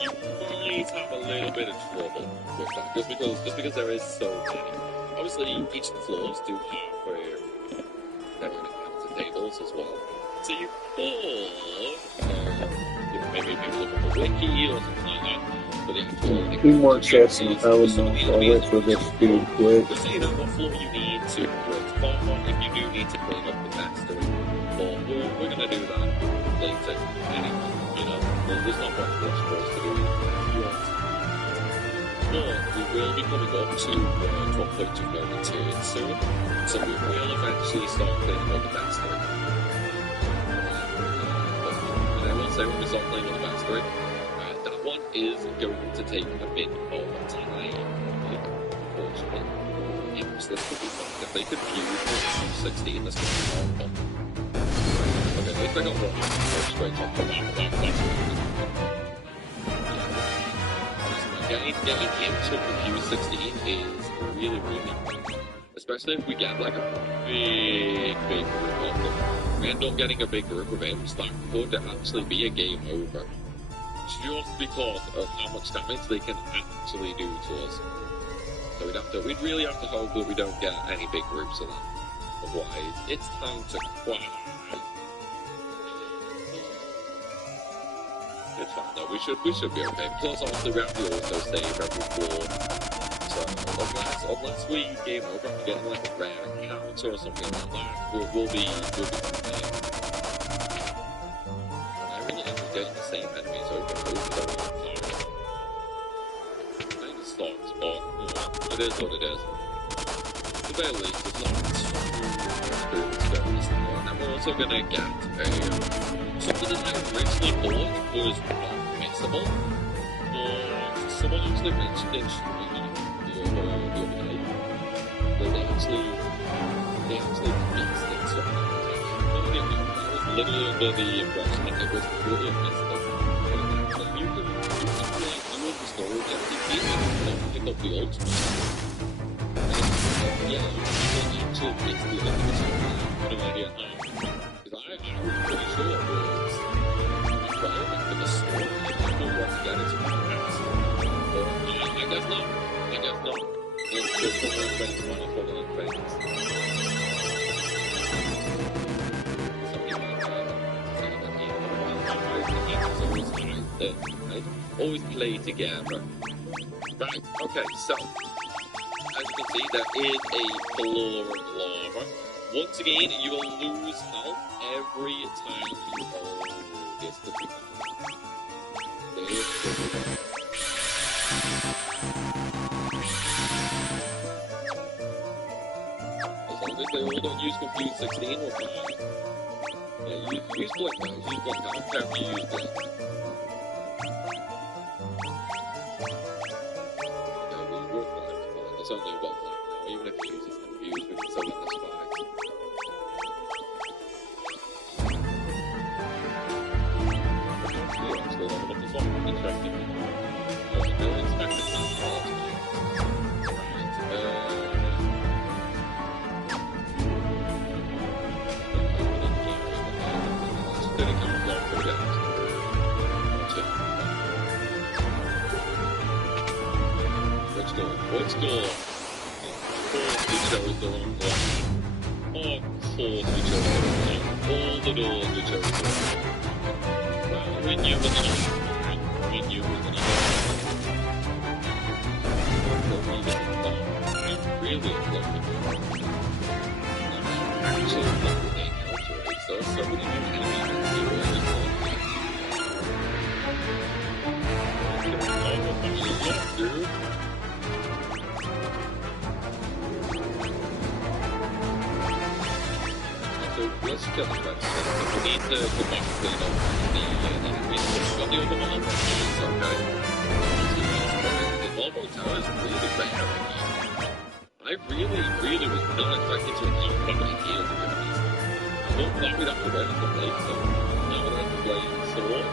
you might have a little bit of trouble with that, just because there is so many. Obviously, each of the floors do have their own inhabited tables as well. So you could, maybe look at the wiki or something like that. But the actual 2 more chests in elements. I'll wait for this dude quick. Just so you know what floor you need to farm on if you do need to clean up the backstory. But we're going to do that later anyway. There's not much for us to do if you want. But we will be coming up to a point of no return soon, so we will eventually start cleaning up the backstory. And I will say when we start cleaning up the backstory, that one is going to take a bit of time, unfortunately. Yes, this could be fun. If they could fuse 216, this could be horrible. Okay, at least I got one straight off the back of that. That's really good. getting into Confused 16 is really, really fun. Especially if we get like a big group of them. We end up getting a big group of imps, that could actually be a game over. Just because of how much damage they can actually do to us. So we'd really have to hope that we don't get any big groups of them. Otherwise, it's time to cry. It's fine though, we should be okay. Plus obviously we have the auto save every floor. So unless we game over and get like a rare encounter or something like that, we'll be okay. I really end up getting the same enemies over and over the time. Kind of sucks, but you know, it is what it is. At the very least, it's not too experience now. And then we're also gonna get something that I originally thought was not missable, but someone actually mentioned it the other day. That they actually mixed it somehow. I was literally under the impression that it was completely messed up. But you can play two of the story FTP and pick up the ultimate. Yeah, you can actually mix the ultimate somehow. I have no idea how. Because I was pretty sure it was relevant for the story. I don't know what to get it to be past. But I guess not. There's someone friends money for the friends. Always play together. Right, okay, so as you can see, there is a floor of lava. Once again, you will lose health every time you hold this particular. As long as they all don't use Confused 16, we're fine. Yeah, use Blink now. I don't care if you use Blink. It's only one life now, even if he uses Confused, we can still get the spikes. You actually leveled up as well, interesting. I was really expecting that far tonight. Didn't come along for that. Let's go. Of course we chose the wrong one. Of course we chose the wrong one. All the doors we chose the wrong one. Well, we knew it was an option. We knew it was an option. I'm really in love with it. I'm actually in love with the encounter rates. There are so many new enemies that do anything. Dude. Let's get the rest of it. We need to go back to the enemies. We've got the other one. It's okay. The Volvo Tower is really rare. I really was not expecting to encounter that many healers in enemies. I thought that we'd have to wait until later. Now we're going to play sword.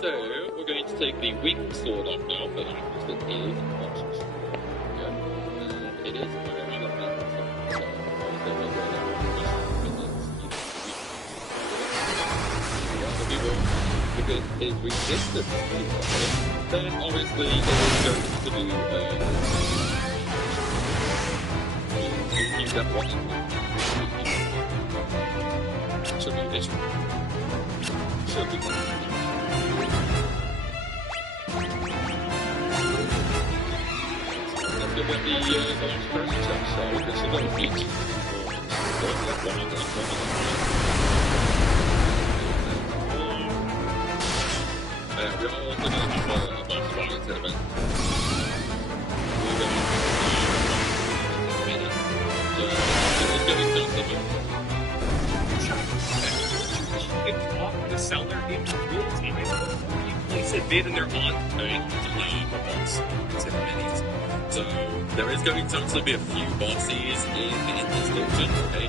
So, we're going to take the winged sword off now for that, because it is much stronger. And it is very relevant. If it is resistant, then obviously it is going to do you get one. Should be this one. Should be one. Let's go with the last person check, so this is going to be we are also going to have a boss fight in a minute. We're going to have a minute. So, it's getting done to me. You can talk the seller in real time. You place a bid and they're on. I mean, for boss in minutes. So, there is going to actually be a few bosses in this dungeon, okay?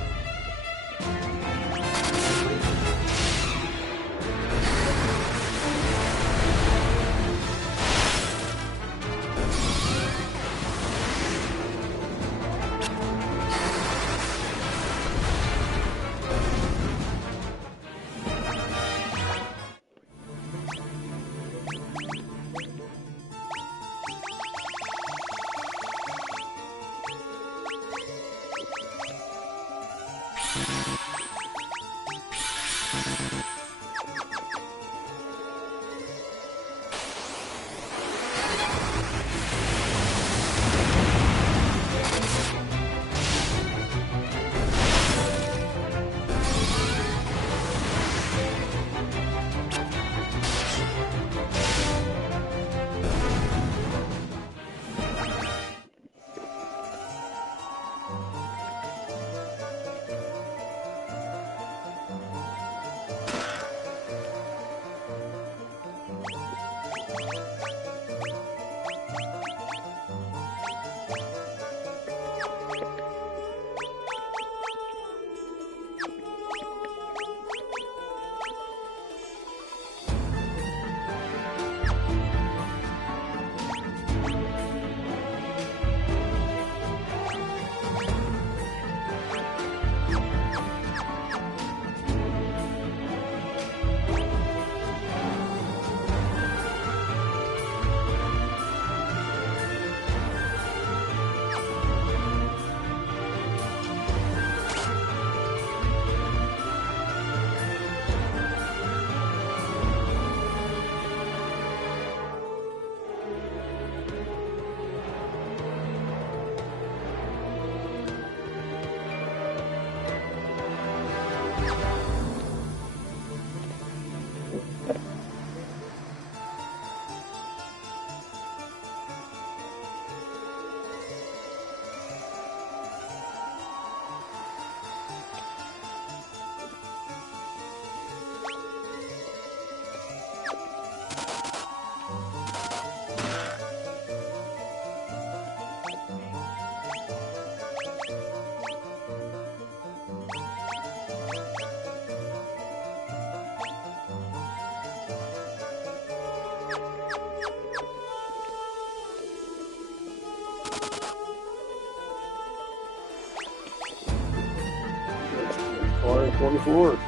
24. The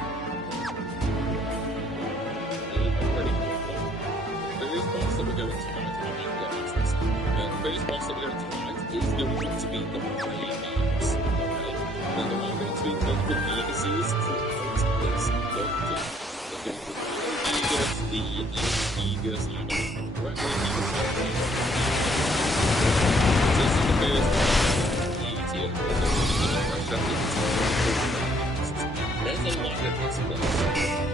first boss that we're going to fight is going to be the Flames. Okay? Now there are going to be multiple Vegases throughout this dungeon. There's going to be the Vegas, and the correctly this is the first one. Easier. There's a lot in this place.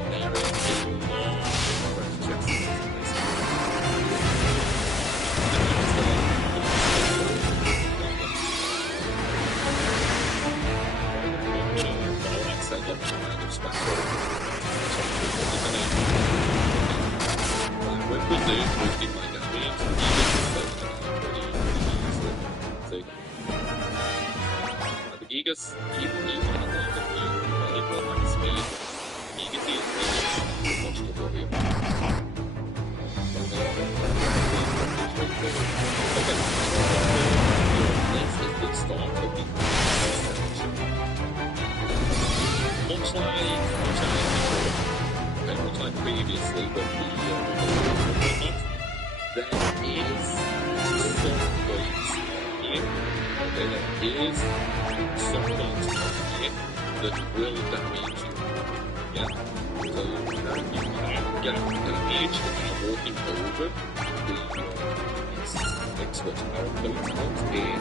There is a lot of treasure chests in this place. The Gigas, even you want to look at the volleyball and speed, Gigas is really much to worry about. This is the start of the much like previously with the there is some points here. Okay, there is some points here that will damage you. Yeah. So you can get damage by walking over the expert power points in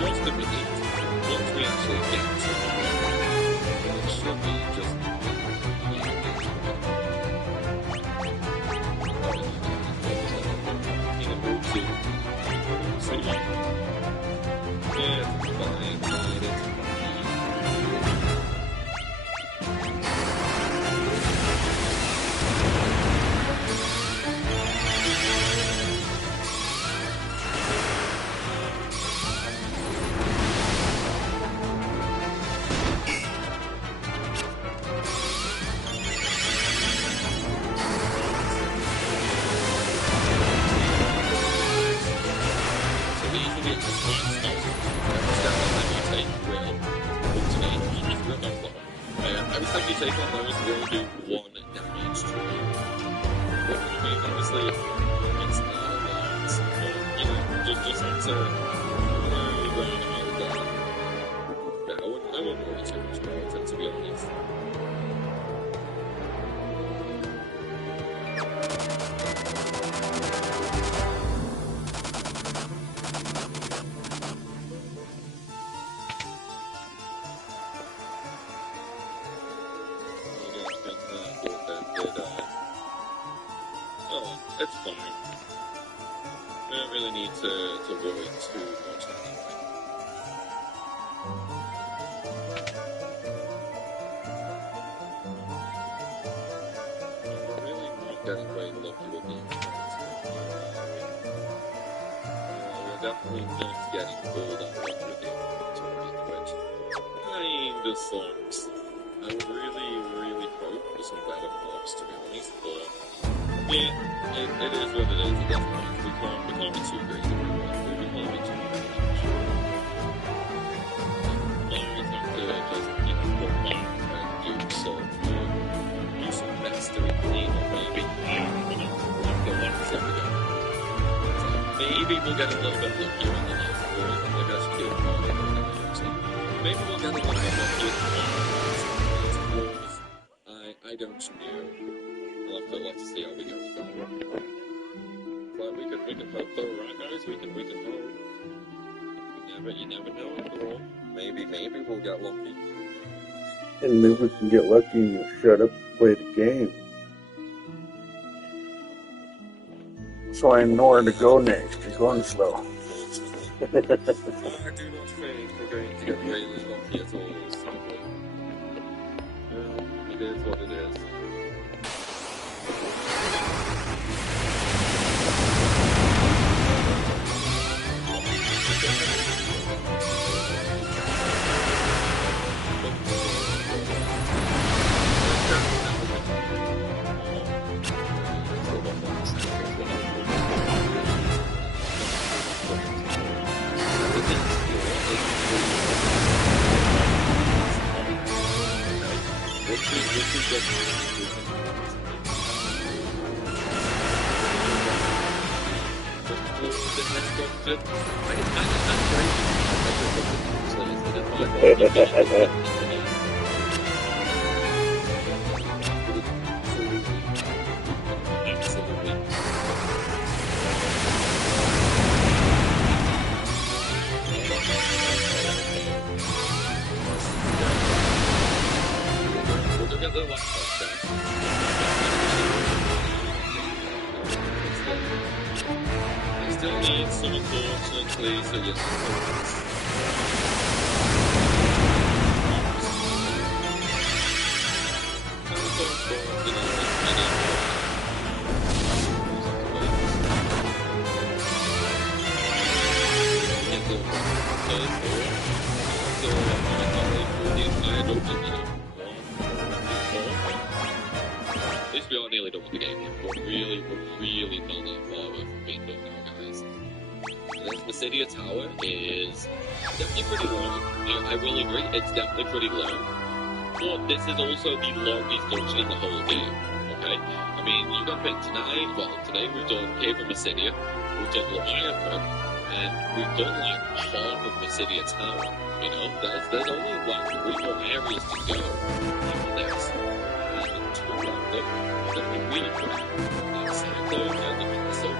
just a minute. Once we actually get to it should be just every time you take on those, will do 1 damage to you. But I mean, obviously, it's not a lot. But, you know, just have to go around that. Yeah, I wouldn't worry too much about it, to be honest. It's fine. We don't really need to worry too much anyway. We're really not getting very lucky with these points. We're definitely not getting all that lucky with the opportunity, which kind of sucks. I would really hope for some better mobs, to be honest, but yeah, it is what it is at this point. We can't be too greedy. We can't be too greedy. Always have to just, you know, go back and do some mastery cleanup, maybe. Maybe we'll get a little bit luckier in the next one. Maybe I should do it more. Maybe we'll get a little bit luckier in the next wars. I don't know. We'll have to see how we go with that. But we can hope though, right guys? We can hope. You never know after all. Maybe we'll get lucky. And maybe we can get lucky and shut up and play the game. So I know where to go next. You're going slow. I do not think we're going to get really lucky at all. Sadly. Well, it is what it is. I still need some unfortunately, so yes. At least we are nearly done with the game. We're really not that far away from being done now, guys. This Basidia Tower is definitely pretty long. I will agree, it's definitely pretty long. But this is also the longest dungeon in the whole game. Okay? I mean, you got to pick tonight. Well, today we've done Cave of Basidia, we've done Leviathan, and we've done like half of Basidia Tower. You know, there's only like 3 more areas to go after this. And 2 of them are going to be really quick. That's like the castle.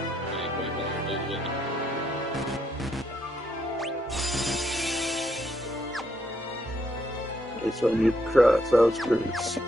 It's when you cross those groups.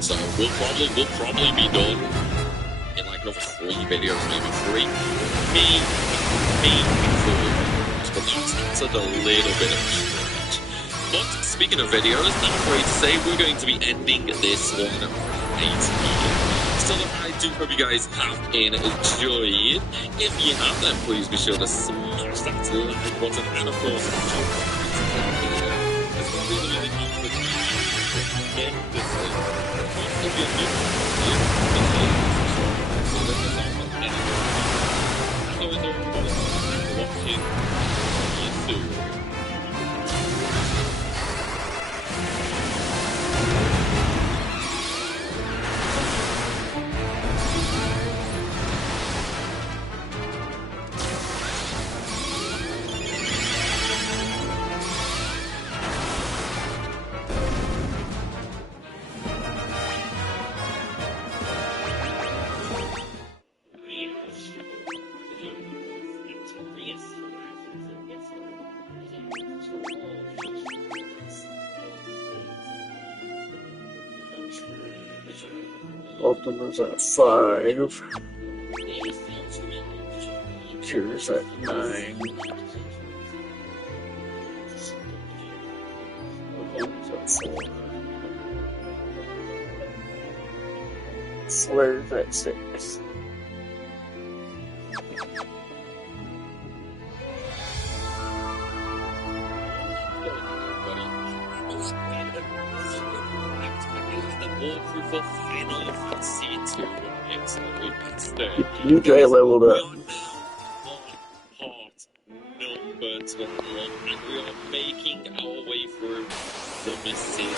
So we'll probably be done in like another 3 videos, maybe 3, maybe 4 videos, but that's a little bit of a stretch. But speaking of videos, I'm afraid to say we're going to be ending this one right here. So I do hope you guys have enjoyed. If you have, then please be sure to smash that like button, and of course, it's really helpful to get this thing. If you're new, so this is all anyway. As always, everybody, thanks for watching. See you soon. Ultima's at 5. Archers at 9. Slurs at 6. For Final Fantasy 2 excellent remaster. You guys leveled We up. are now on part number 12, and we are making our way through the Mycelium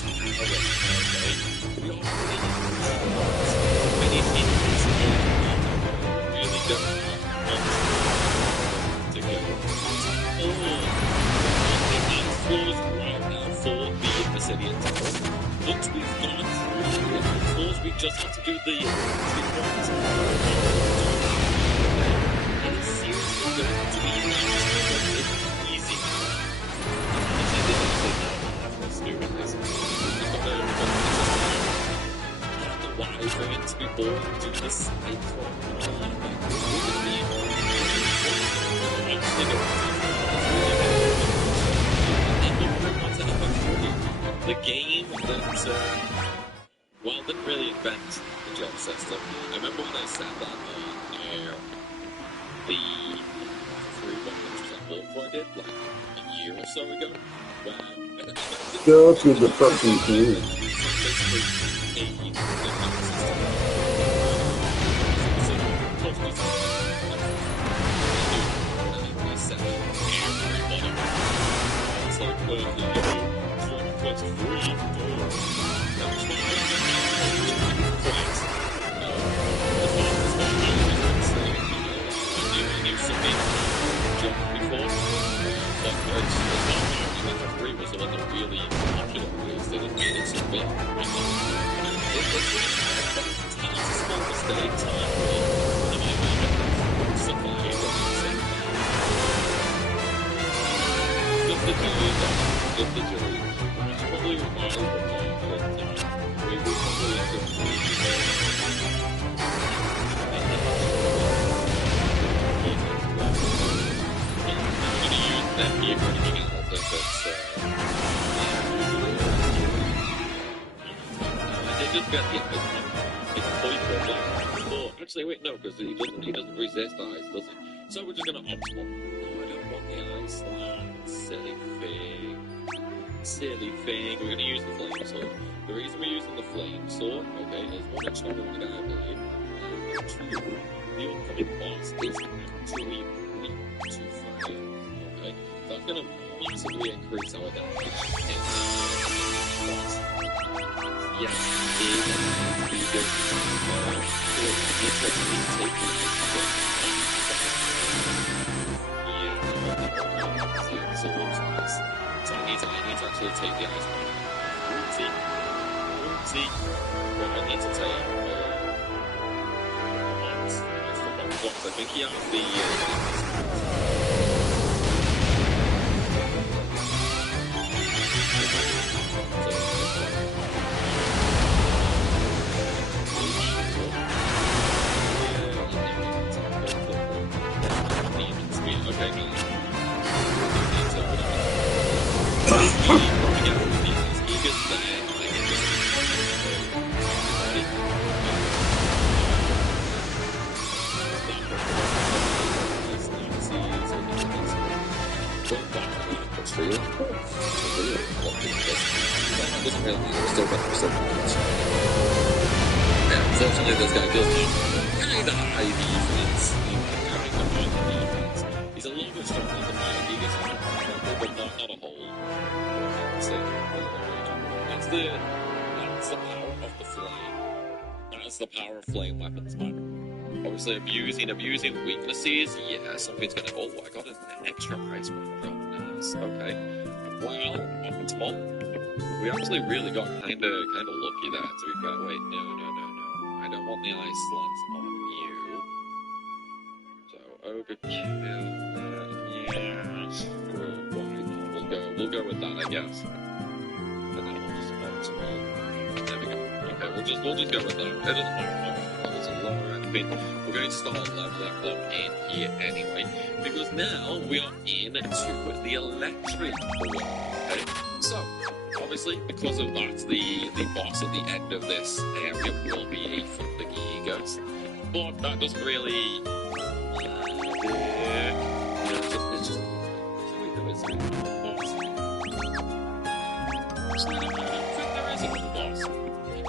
Tower. Okay? We are finishing this game. Really don't have much to go. All the floors right now for the Mycelium Tower. Once we've gone through the floors, we just have to do the 2 points. It is seriously going to be easy. Why we're going to be born to the side from the game that, well, didn't really invent the job system. I remember when I said that on the 3.1% walkthrough I did, like, a year or so ago, where I Go to the fucking community. basically I said everybody. It's like, what's free? Was the one that really popular because they didn't make it so big. It's a small mistake time survive. Just the jury, that's probably why we probably end up that here for anything else. I think that's they just got it's boyfriend. Oh, actually, wait, no, because he doesn't resist ice, does he? So we're just gonna optimal. No, I don't want the ice land. Silly thing. We're gonna use the flame sword. The reason we're using the flame sword, okay, is one, it's not only guy I believe, and two, the upcoming boss is actually weak to fire. Okay, that's gonna massively increase our damage. Yes, so I need to actually take the ice one. What I need to take I think he has the unfortunately, this guy does have kind of high defense. He's a little bit stronger than the fire. He gets but not a whole. That's the power of the flame. That's the power of flame weapons, man. Obviously, abusing weaknesses. Yeah, something's gonna. Oh, I got an extra ice one. Oh, nice. Okay. Well, optimal. We actually really got kind of lucky there. To be fair, wait, no. I don't want the ice slants on you. So overkill. Yeah, we'll go with that, I guess. And then we'll just optimal. There we go. Okay, we'll just go with that. It doesn't matter. low or anything. We're going to start leveling them in here anyway, because now we are into the electric world. Okay, so obviously because of that, the boss at the end of this area will be a Thunder Gigos, but that doesn't really. It's just.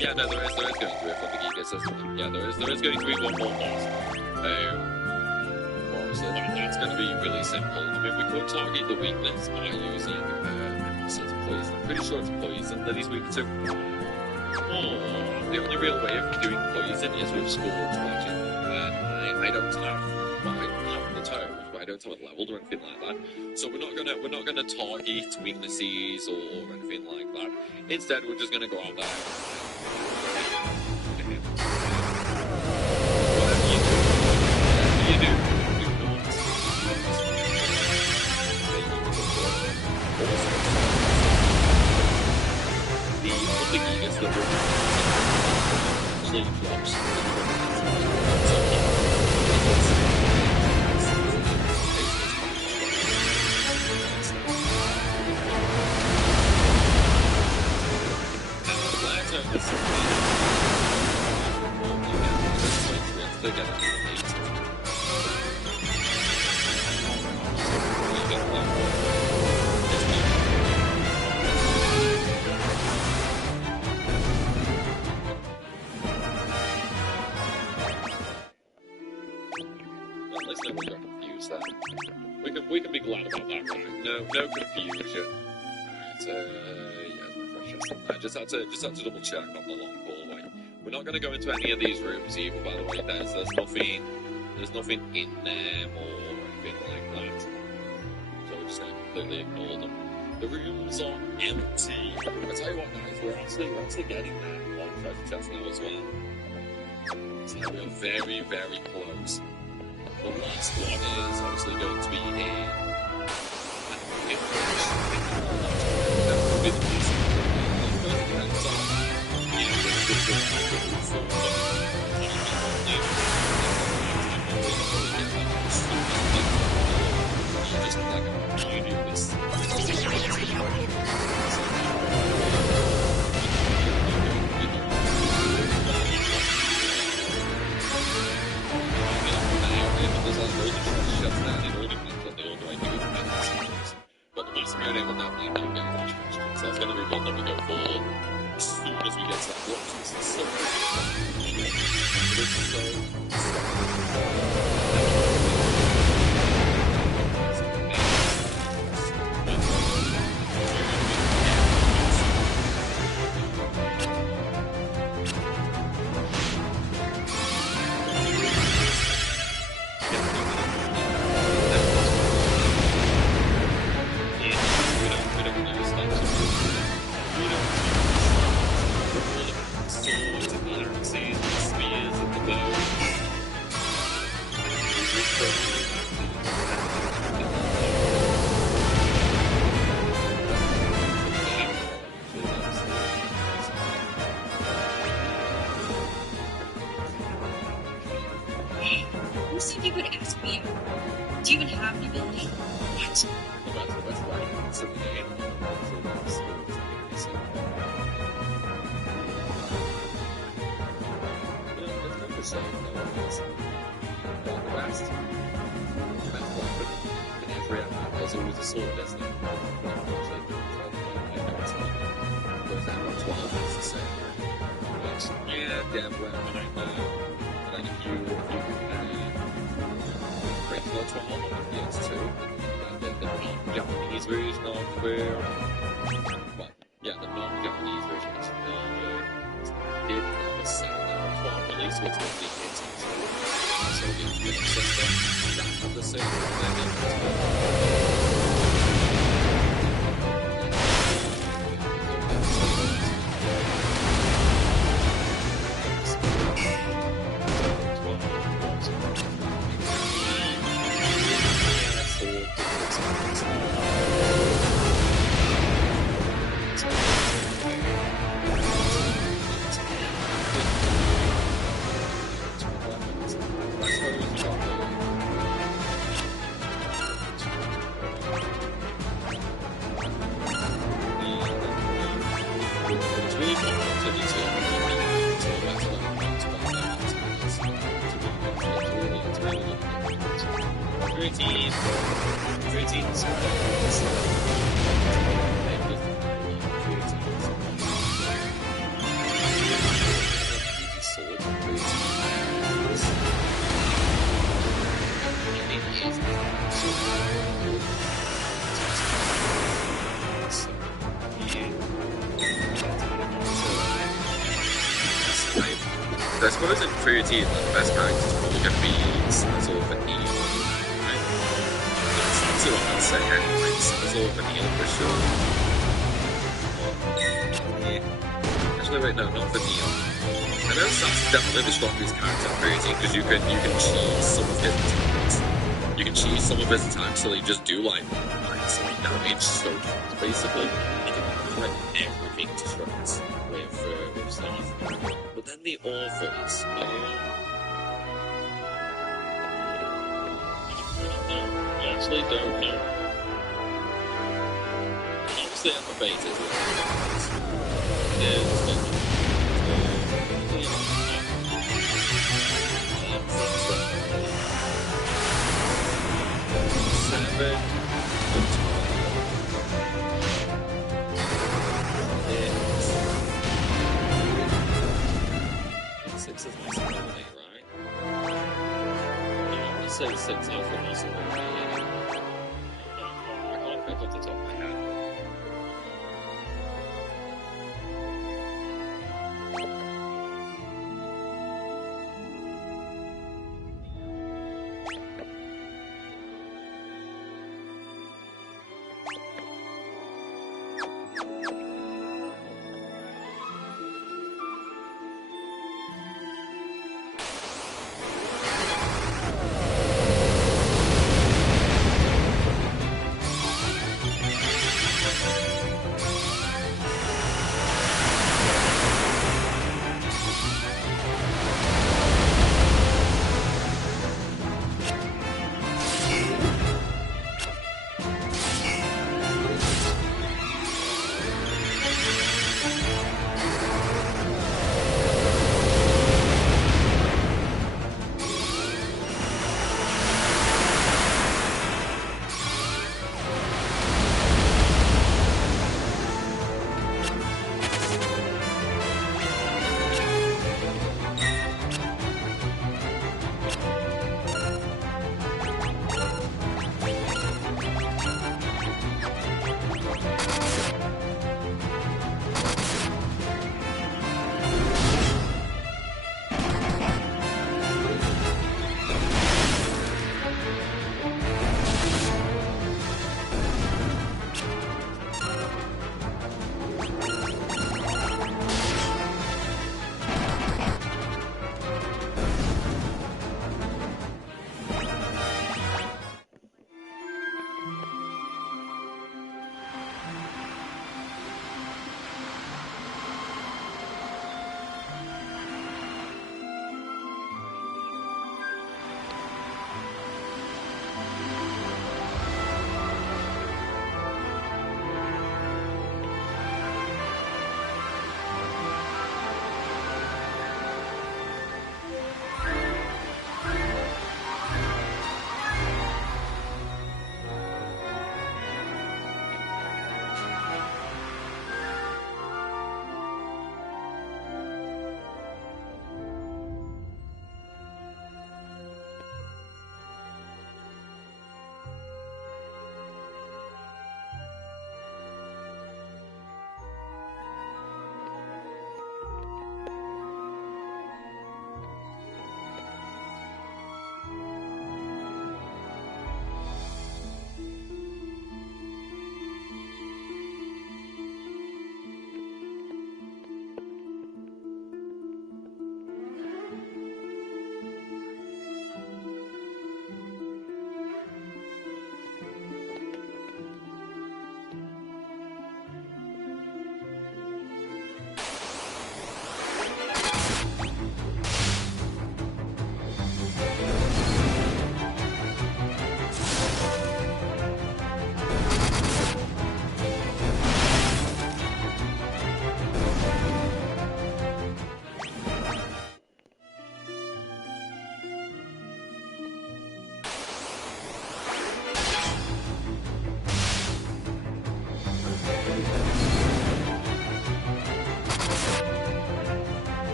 Yeah, no, there is going to be a Thunder Giga system. Yeah, there is going to be one more boss. Obviously, that's going to be really simple. I mean, we could target the weakness by using poison. I'm pretty sure it's poison that he's weak to. The only real way of doing poison is with Scourge Magic. I don't have, well, I have the toad, but I don't have it leveled or anything like that. So we're not gonna target weaknesses or anything like that. Instead, we're just gonna go out there. Whatever you do, do not. The other gigas that we're actually drops. We can be glad about that, right? No confusion. I just had to double check on the long hallway. We're not going to go into any of these rooms either, by the way. There's nothing in them or anything like that. So we're just going to completely ignore them. The rooms are empty. I tell you what, guys, we're actually getting there on treasure chest now as well. So we are very, very close. The last one is obviously going to be but the last period will definitely not get much. So that's going to be one that we go for as soon as we get to that block. This is so Who said you could ask me? Do you even have an ability? What? The best way to the game. It's the same. The best weapon in every attack. There's always a sword, isn't it? Goes down on 12, it's the same. Yeah, damn well, I know. Like if you break the 12 on the PS2, and then the non-Japanese version of the non-Japanese version did have a second 12 release, which was the so the Unix system that had the same I suppose in 13, like, the best character is probably going to be Sazzle for Neil, right? Sazzle, I'd say anyway. Sazzle for Neil for sure. Yeah. Actually, wait, no, not for Neil. I know Sazzle's definitely the strongest character in 13 because you can cheese some of his attacks. You can cheese some of his attacks so they just do like some damage so fast, basically. You can do like everything to strengths with stuff. But then the authors, I actually don't know. Obviously, I'm a beta. Yeah, it's not. Seven. Six is possibility, right? I want to say 6 is a possibility. I can't think off the top of my head.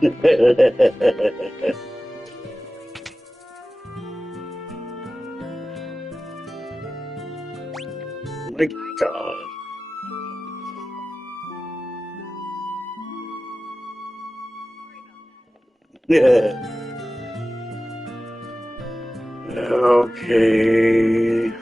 My God. Yeah. Okay.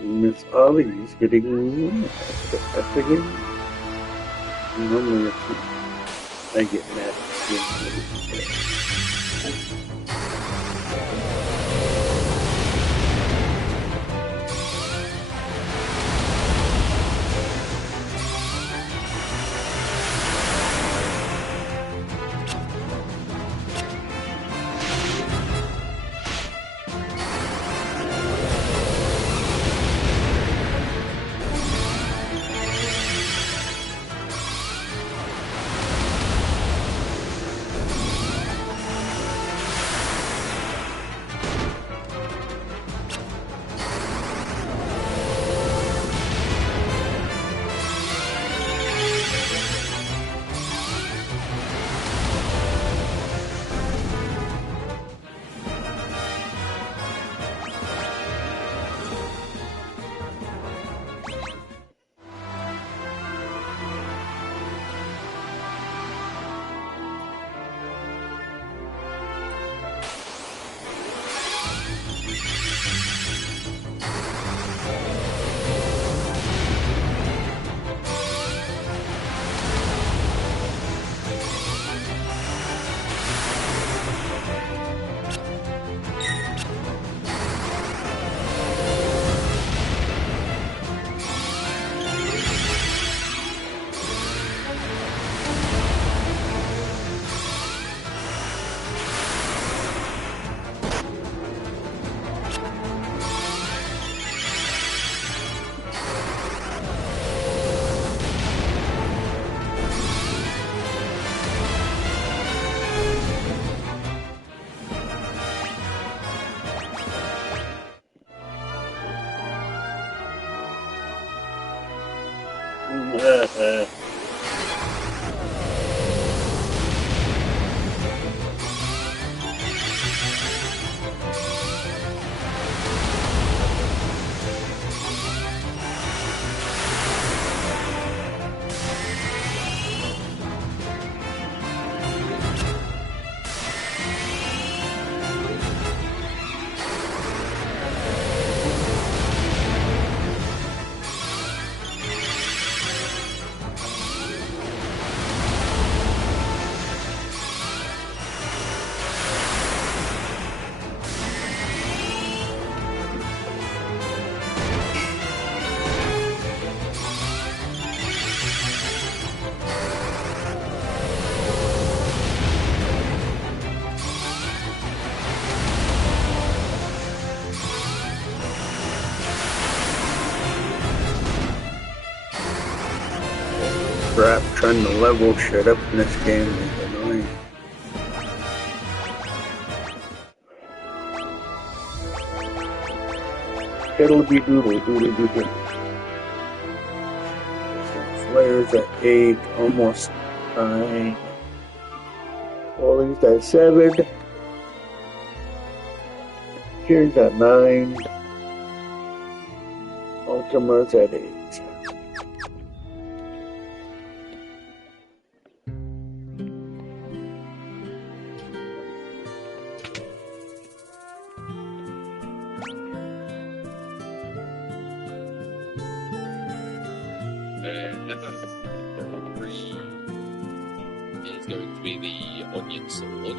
Miss Ollie's getting up again. Normally I get mad crap, trying to level shit up in this game is annoying. Fiddle-dee doodle, doodle doodle. Flares at 8, almost 9. Rollies at 7. Here's at 9. Ultima's at 8. FF3 is going to be the Onion Sword.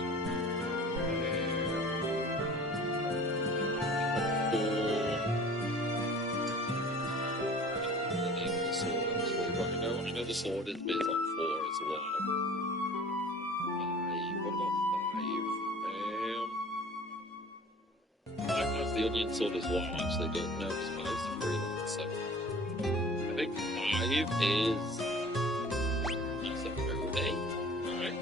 I know the sword is based on 4 as well. 5. What about 5? 5 has the Onion Sword as well. Actually, don't know because 5 is a freelancer. I think 5 is. That's a Rudy. Alright.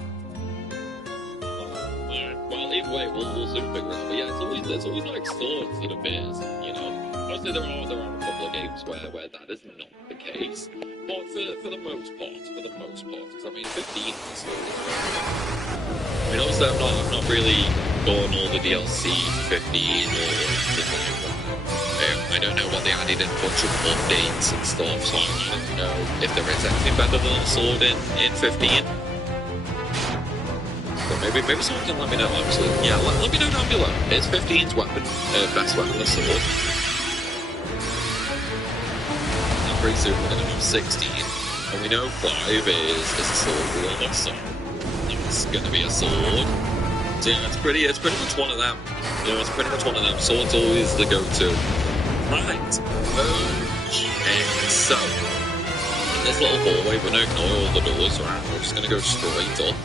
Well, either way, we'll soon figure it out. But yeah, it's always like swords that appears, you know. Obviously, there are a couple of games where that is not the case. But for the most part, because I mean, 15 is still. I mean, obviously, I'm not really going all the DLC for 15 or anything like that. I don't know what they added in a bunch of updates and stuff, so I don't know if there is anything better than a sword in 15. But maybe someone can let me know, actually. Yeah, let me know down below. Is 15's weapon, best weapon a sword? And pretty soon we're going to have 16. And we know 5 is a sword wielder, so it's going to be a sword. So yeah, it's pretty much one of them. You know, it's pretty much one of them. Sword's always the go-to. Right. Okay, so in this little hallway, we're going to ignore all the doors around. We're just going to go straight up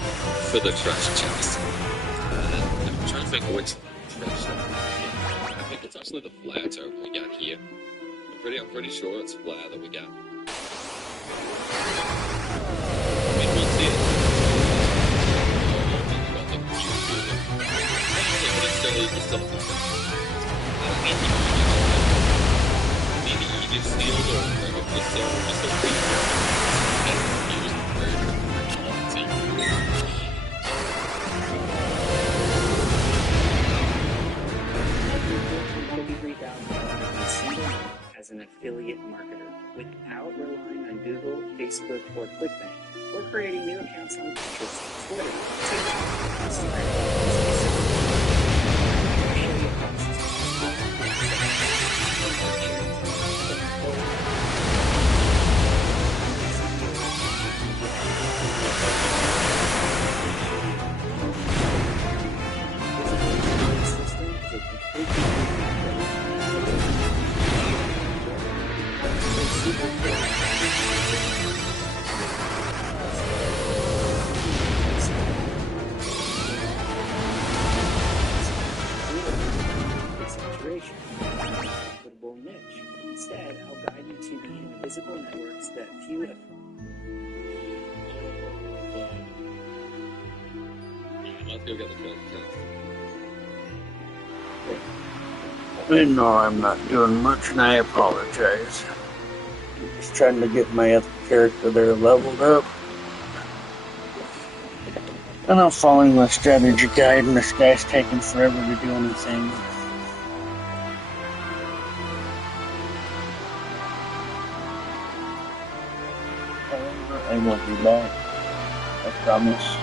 for the treasure chest. I'm trying to think which treasure. I think it's actually the flare token we get here. I'm pretty sure it's flare that we get. I mean, we'll see it. It's still just steal or just as an affiliate marketer without relying on Google, Facebook, or ClickBank. We're creating new accounts on Pinterest, Twitter, TikTok, Instagram. Instead, I'll guide you to the invisible networks that few have. Let's go get the treasure chest. I know I'm not doing much, and I apologize. I'm just trying to get my other character there leveled up. And I'm following my strategy guide, and this guy's taking forever to do anything. I won't be back. I promise.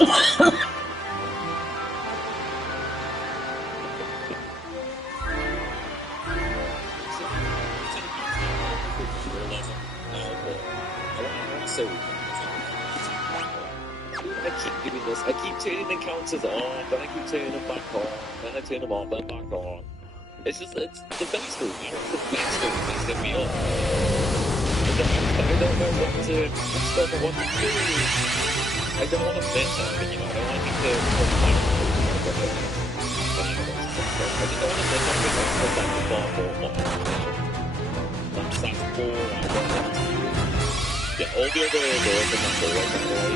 I keep doing this. I keep turning the counters on, then I keep turning them back on, then I turn them on, then back on. It's just, it's the best room. You know, it's the best room. They set me up. I don't know what to, I just don't know what to do. I don't want to miss anything, you know. I don't want to put my I just don't want to miss anything. I just want to far more that's all I want to do. Yeah, all the other doors in that hallway, by the way,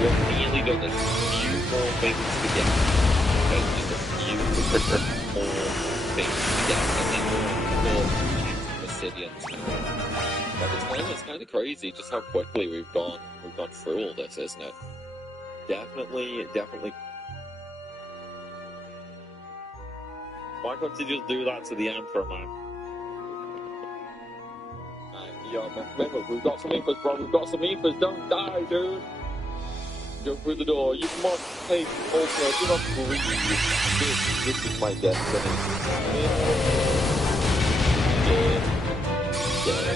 we've nearly done this. Few more things to get. Just a few more things to get, and then we'll the city and town. But it's kind of crazy just how quickly we've gone through all this, isn't it? Definitely. Why can't you just do that to the Emperor, man? Yeah, remember, we've got some infos, bro. We've got some infos. Don't die, dude. Go through the door. You must take also. Do not breathe. This is my destiny. Yeah.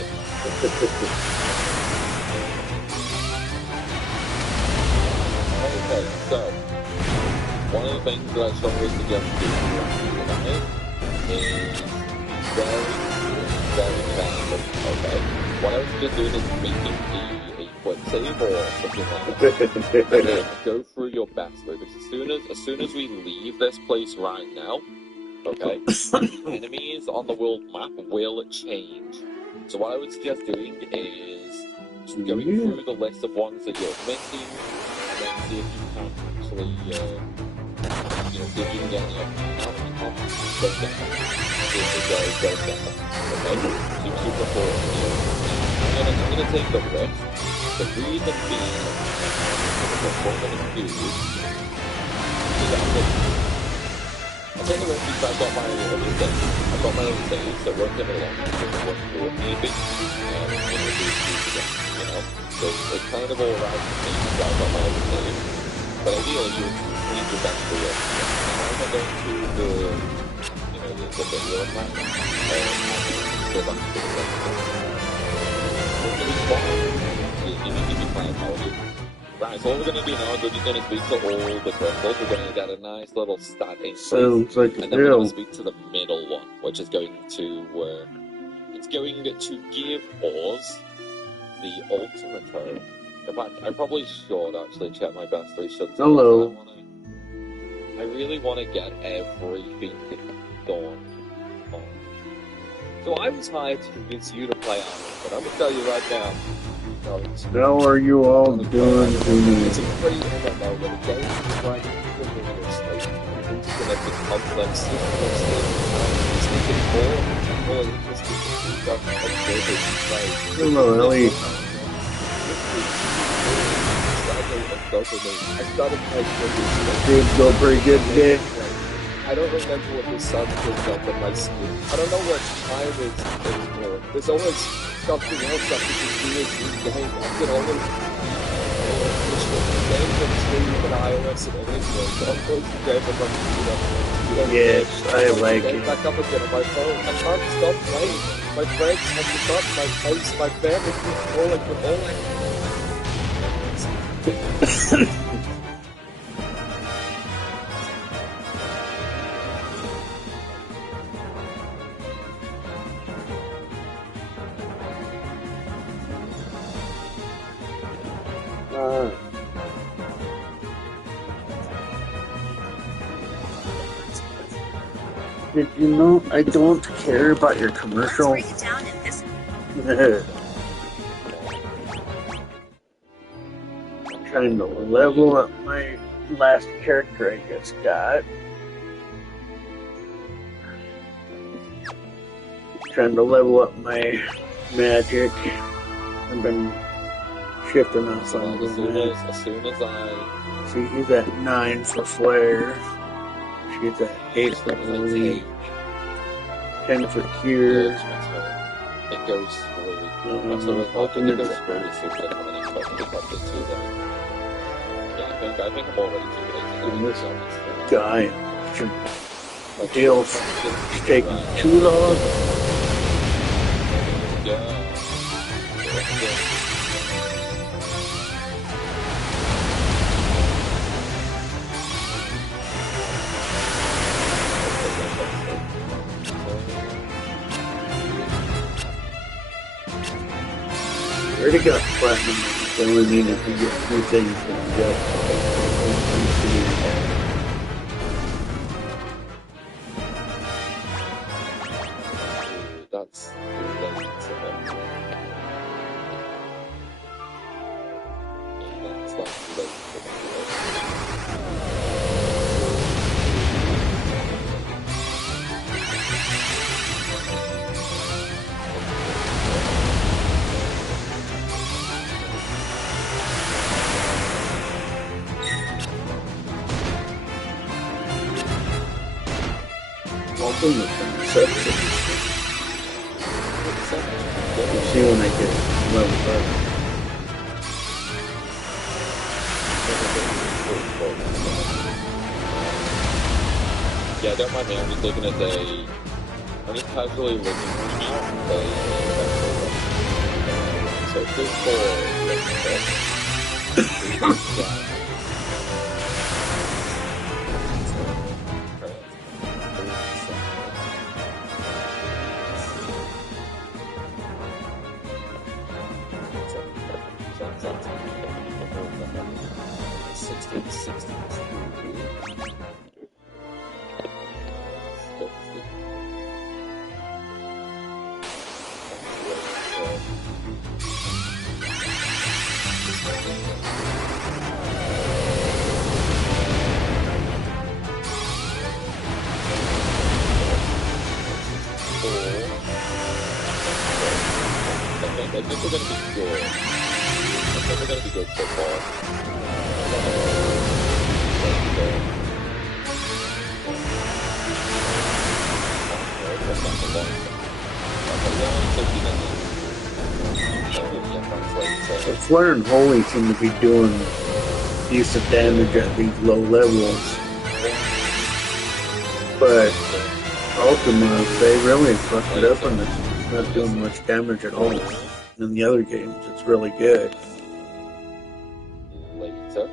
Okay, so one of the things that I strongly suggest doing is very random. Okay, what I was just doing is making a quick save or something like that. And then go through your best way, because as soon as we leave this place right now, okay, enemies on the world map will change. So what I would suggest doing is just going through the list of ones that you're missing, and then see if you can actually, see if you can get how many copies go down. See if they go down. Okay? Super important here. I'm gonna take the risk. The reason being, what I'm gonna do is I take the risk because I've got my own save. I've got my own save, so it won't take me long to work through it maybe. So it's kind of alright for me because I've got my own save. But ideally you would need your best for it. Now I'm going to go to the video map and go back to the rest. You need to be playing how you. Right, so what we're going to do now is we're just going to speak to all the crystals. We're going to get a nice little stat increase. Sounds like and then we're going to speak to the middle one, which is going to, it's going to give us the ultimate turn. In fact, I probably should actually check my best 3 shots. Hello. I really want to get everything done. So I was hired to convince you to play Armor, but I'm going to tell you right now, how are you all doing tonight? it's a great MMO where the game is right in the middle of interconnected complex systems it's making more interesting stuff and hello, Ellie. I started playing Did go pretty good today. I don't remember what the sun comes up on my screen. I don't know what time it is anymore. There's always something else that you can do in the game. I can always push the game from Steam and iOS and everything. So I'm going to game on my computer. Yes, I like it. Back up again on my phone. I can't stop playing. My friends have forgotten my face, my family, all I Did you know I don't care about your commercial? Trying to level up my last character I just got. Trying to level up my magic. I've been shifting on some of them. As soon as I see, he's at 9 for Flare. She's at 8 for Elite. 10 for Cure. It goes through. Ultimate. I think I'm already too late. And this guy should deal taking too long. Already got platinum. They only needed to get 3 things from the That's late. That's late. Welcome to the section. You see when they get leveled up. Yeah, don't mind me, I'm just looking at the... I'm just casually looking at the... So it's good for... I think we're going to be good. I think we're going to be good so far. So Flare and Holy seem to be doing decent damage at these low levels. But Ultima, they really fucked it up and it's not doing much damage at all. In the other games, it's really good. Later.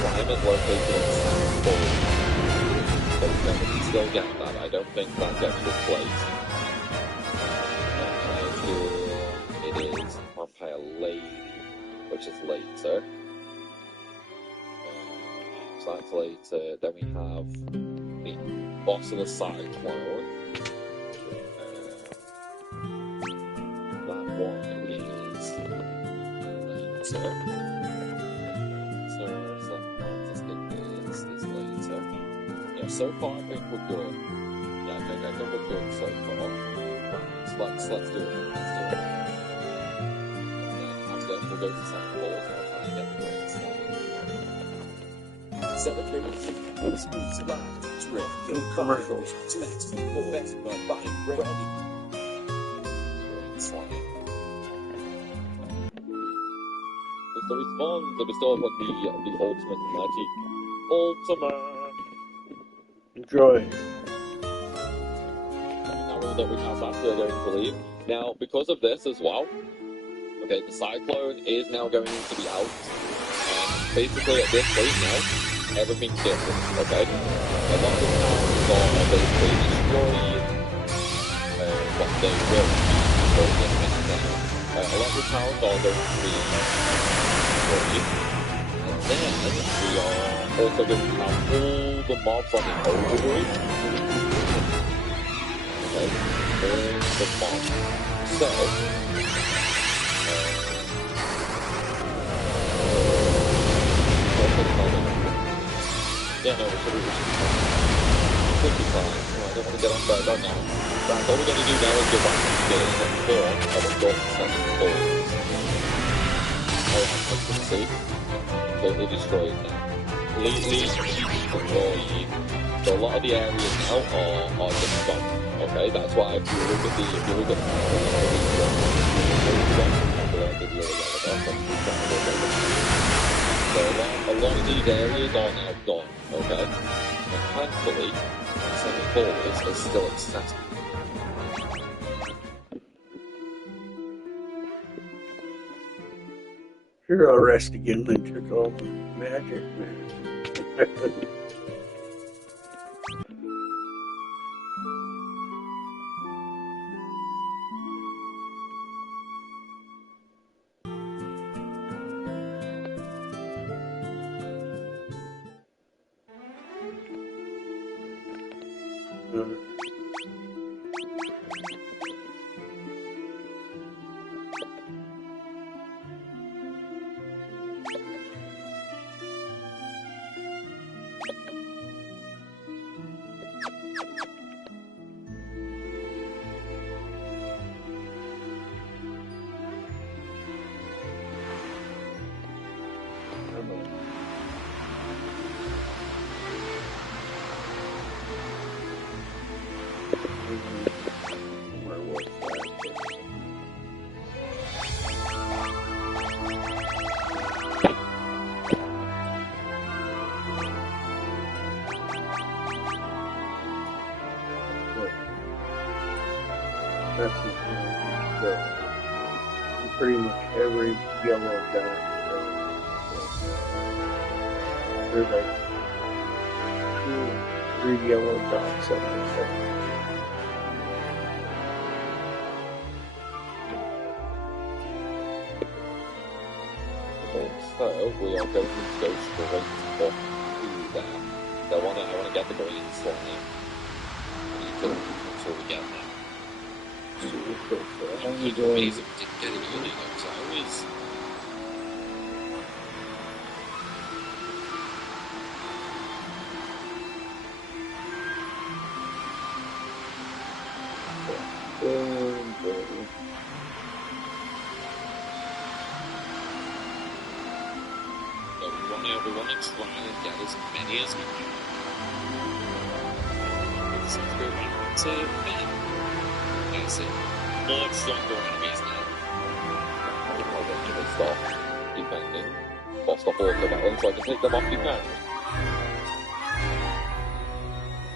Climate locations still get that. I don't think that gets replaced. It is Vampire Lady, which is later. So that's later. Then we have the boss of the Cyclone. That one is later. So far, I think we're good. Yeah, I think we're good so far. So let's do it. Let's do it. And then we'll go to Santa Claus and I'll try and get the great started. Celebrating speeds of life, trip, Commercials. for best by buying ready. Great slide. So it's fun that we still have the ultimate magic. Ultima! Enjoy. Now that we have that, we're going to leave. Now, because of this as well, okay, the Cyclone is now going to be out. And basically at this point now, everything's different, okay? A lot of the towns are basically destroyed. But they will be destroyed. A lot of the towns are going to be destroyed. And then we are also going to have all the mobs on the overworld. Okay, there's the mob. So, yeah, no, it should be fine. don't want to get on fire right now. Right, all we're going to do now is go back to the floor and we'll go to sending balls. Alright, as you can see, completely destroyed now. Completely destroyed. So a lot of the areas now are just gone. Okay, that's why if you look at the so a lot of these areas are now gone, okay? And thankfully, sending balls is still accessible. Sure, I'll rest again and took all the magic, man. Where was that? That's pretty much every yellow dot. There's like 2 or 3 yellow dots on the side. So we are going to go straight up to there. So I want to get the green slime. I need to make sure we get that. It would be amazing if we didn't get it early though, because I always... We want to try and get as many as we can. Let's go back to Ben. That's it. More stronger enemies now. I'll get you to stop defending. Or stop auto battling so I can take them off defend.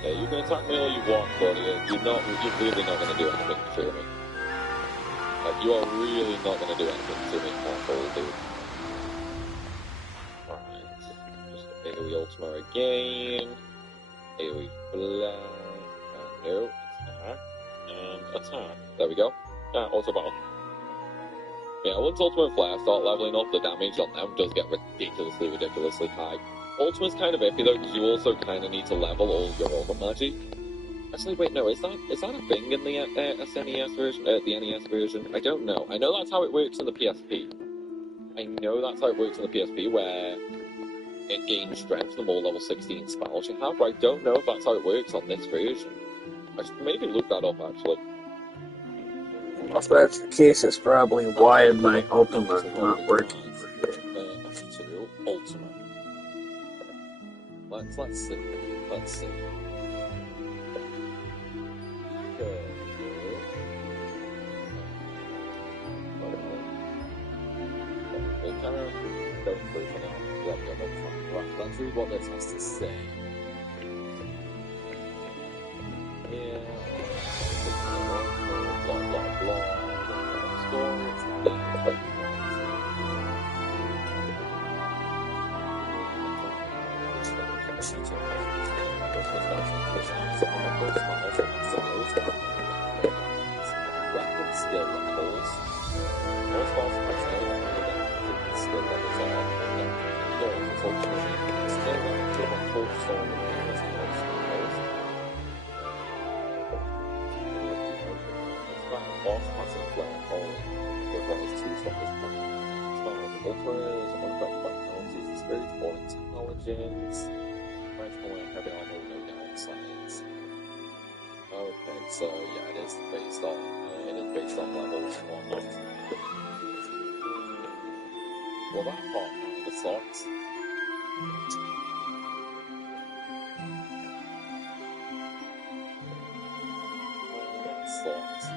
Yeah, you can attack me all you want, but you're really not going to do anything to me. Like, you are really not going to do anything to me at all, dude. AoE Ultima again. AoE Flag. No, attack. And attack. There we go. Auto battle. Yeah, once Ultima and Flare start leveling up, the damage on them does get ridiculously high. Ultima's kind of iffy though, because you also kind of need to level all your other magic. Actually, wait, no, is that a thing in the SNES version? The NES version? I don't know. I know that's how it works in the PSP. I know that's how it works in the PSP, where it gains strength the more level 16 spells you have, but I don't know if that's how it works on this version. I should maybe look that up, actually. If that's the case, it's probably why my Ultima's not working. F2 Ultima. Let's see. Let's see. We'll kind of go through for now. Right, let's read what this has to say. Yeah. Blah, blah, blah. Stories. Weapon skill levels. Most balls are skill levels are skill levels boss passing flare falling with rise 2 strongest spells. Ultras, unaffected by penalties, spirit or intelligence. Right point, heavy armor, no downsides. So yeah, it is based on levels and whatnot. Well, that part kind of sucks. That sucks. I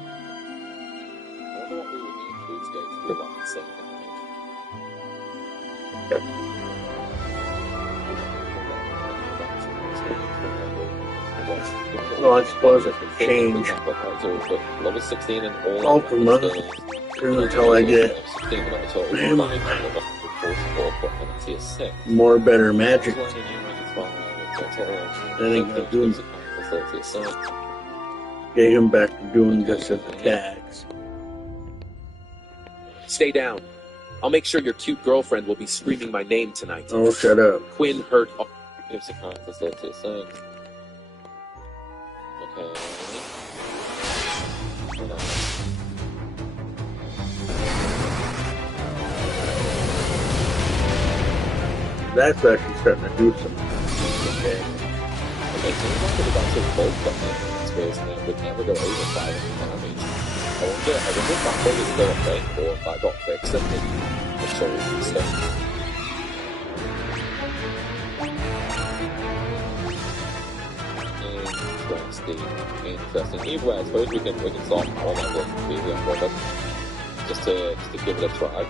wonder what we would need to do to go through that insane damage. Well, I suppose it could change Level 16 and all Ultima until I get more better magic. I think I'll get him back to doing just his attacks. Stay down. I'll make sure your cute girlfriend will be screaming my name tonight. Oh, shut up. Quinn hurt. Gives a kind of okay. That's actually starting to do some. Okay. Okay, so we're talking about some bolt button space and it would never go over 500 damage. I wonder if that bug is still a thing or if that got fixed and the soul and stuff. Interesting. Either way, I suppose we can start on that one maybe on product just to give it a try.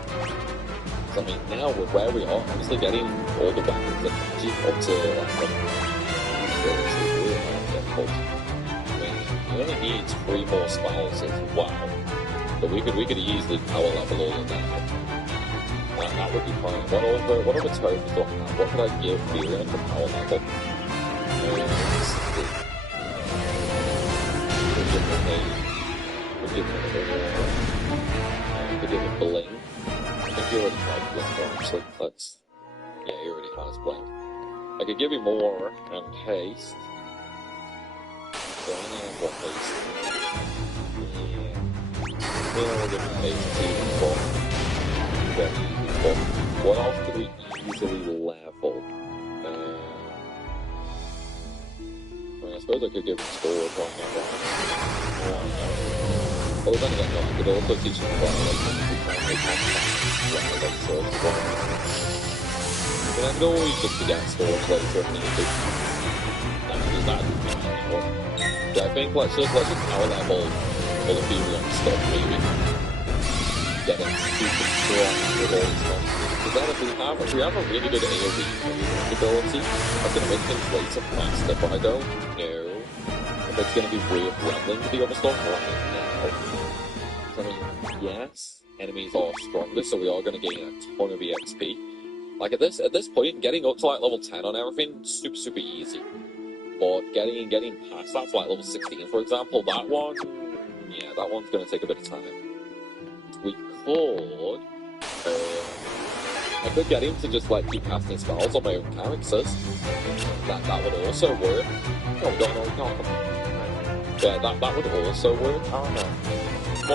So I mean, now with where we are, honestly, getting all the weapons and magic up to like really difficult. I mean, you only need 3 more spells as well, but we could easily power level all of that. That would be fine. What other tomes do I have? What could I give Feeling for power level? We'll give him Bling. I think he already has Blink, actually. Yeah, he already has Blink. I could give him more and haste. Don't have what haste. Yeah. I'll give him haste too. But what else could we easily level? I suppose I could give him Sword, why not? Well, then again, no, I could also teach him But I could always just get Swords later if need to. Yeah, I think let's just power level all the Furion stuff, maybe. Get it super strong with all these monsters. Because then if we have a really good AoE ability, that's going to make things later faster, but I don't know if it's going to be worth leveling with the other stuff right now. So, I mean, yes, enemies are stronger, so we are going to gain a ton of EXP. Like, at this point, getting up to, like, level 10 on everything, super easy. But getting past that to, like, level 16, for example, that one, yeah, that one's going to take a bit of time. We could... I could get him to just like keep casting spells on my own characters. That would also work. No, we don't know. Yeah, that would also work. I don't know.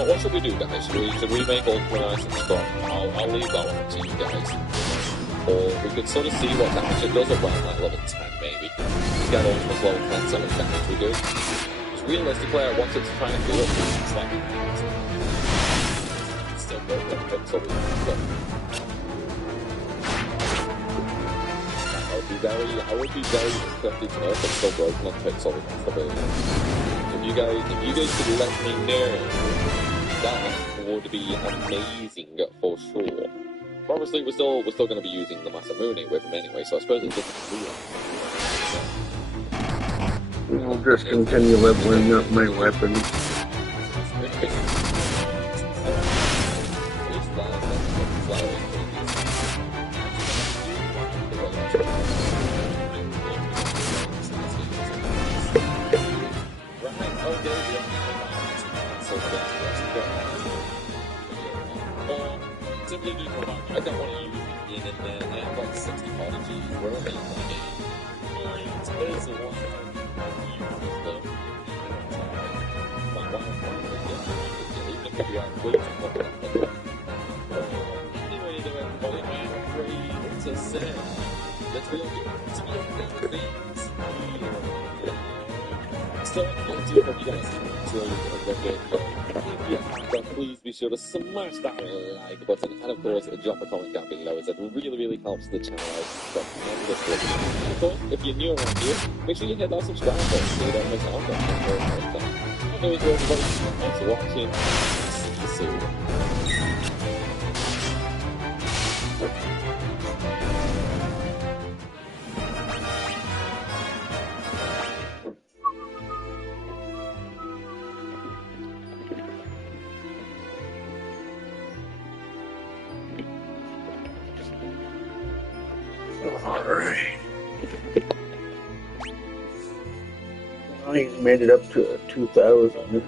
What should we do, guys? Should we make Ultima nice and strong? I'll leave that one to you guys. Or we could sort of see what damage it does around like level 10 maybe. Get Ultima's level 10, so much damage we do. Because realistically, I want it to try and do it. It's like still go for pixel. I would be very interested to know if it's still broken on Pixel. If you guys could let me know, that would be amazing for sure. But obviously, we're still going to be using the Masamune with him anyway, so I suppose it doesn't do I'll just continue leveling up my weapons. I don't want to use it in there. I have like 60 prodigies. Where are they in the game? It's basically one of them. Even if you have anyway, though, everybody, I'm afraid to say that we'll do some of the things. So, I do hope you guys enjoyed really looking. If you have, then please be sure to smash that like button, and of course, drop a comment down below, as it really helps the channel out tremendously. Of course, if you're new around here, make sure you hit that subscribe button so you don't miss out on more content. Anyways, everybody, thanks for watching. See you soon. Alright. Well, he's made it up to 2,000.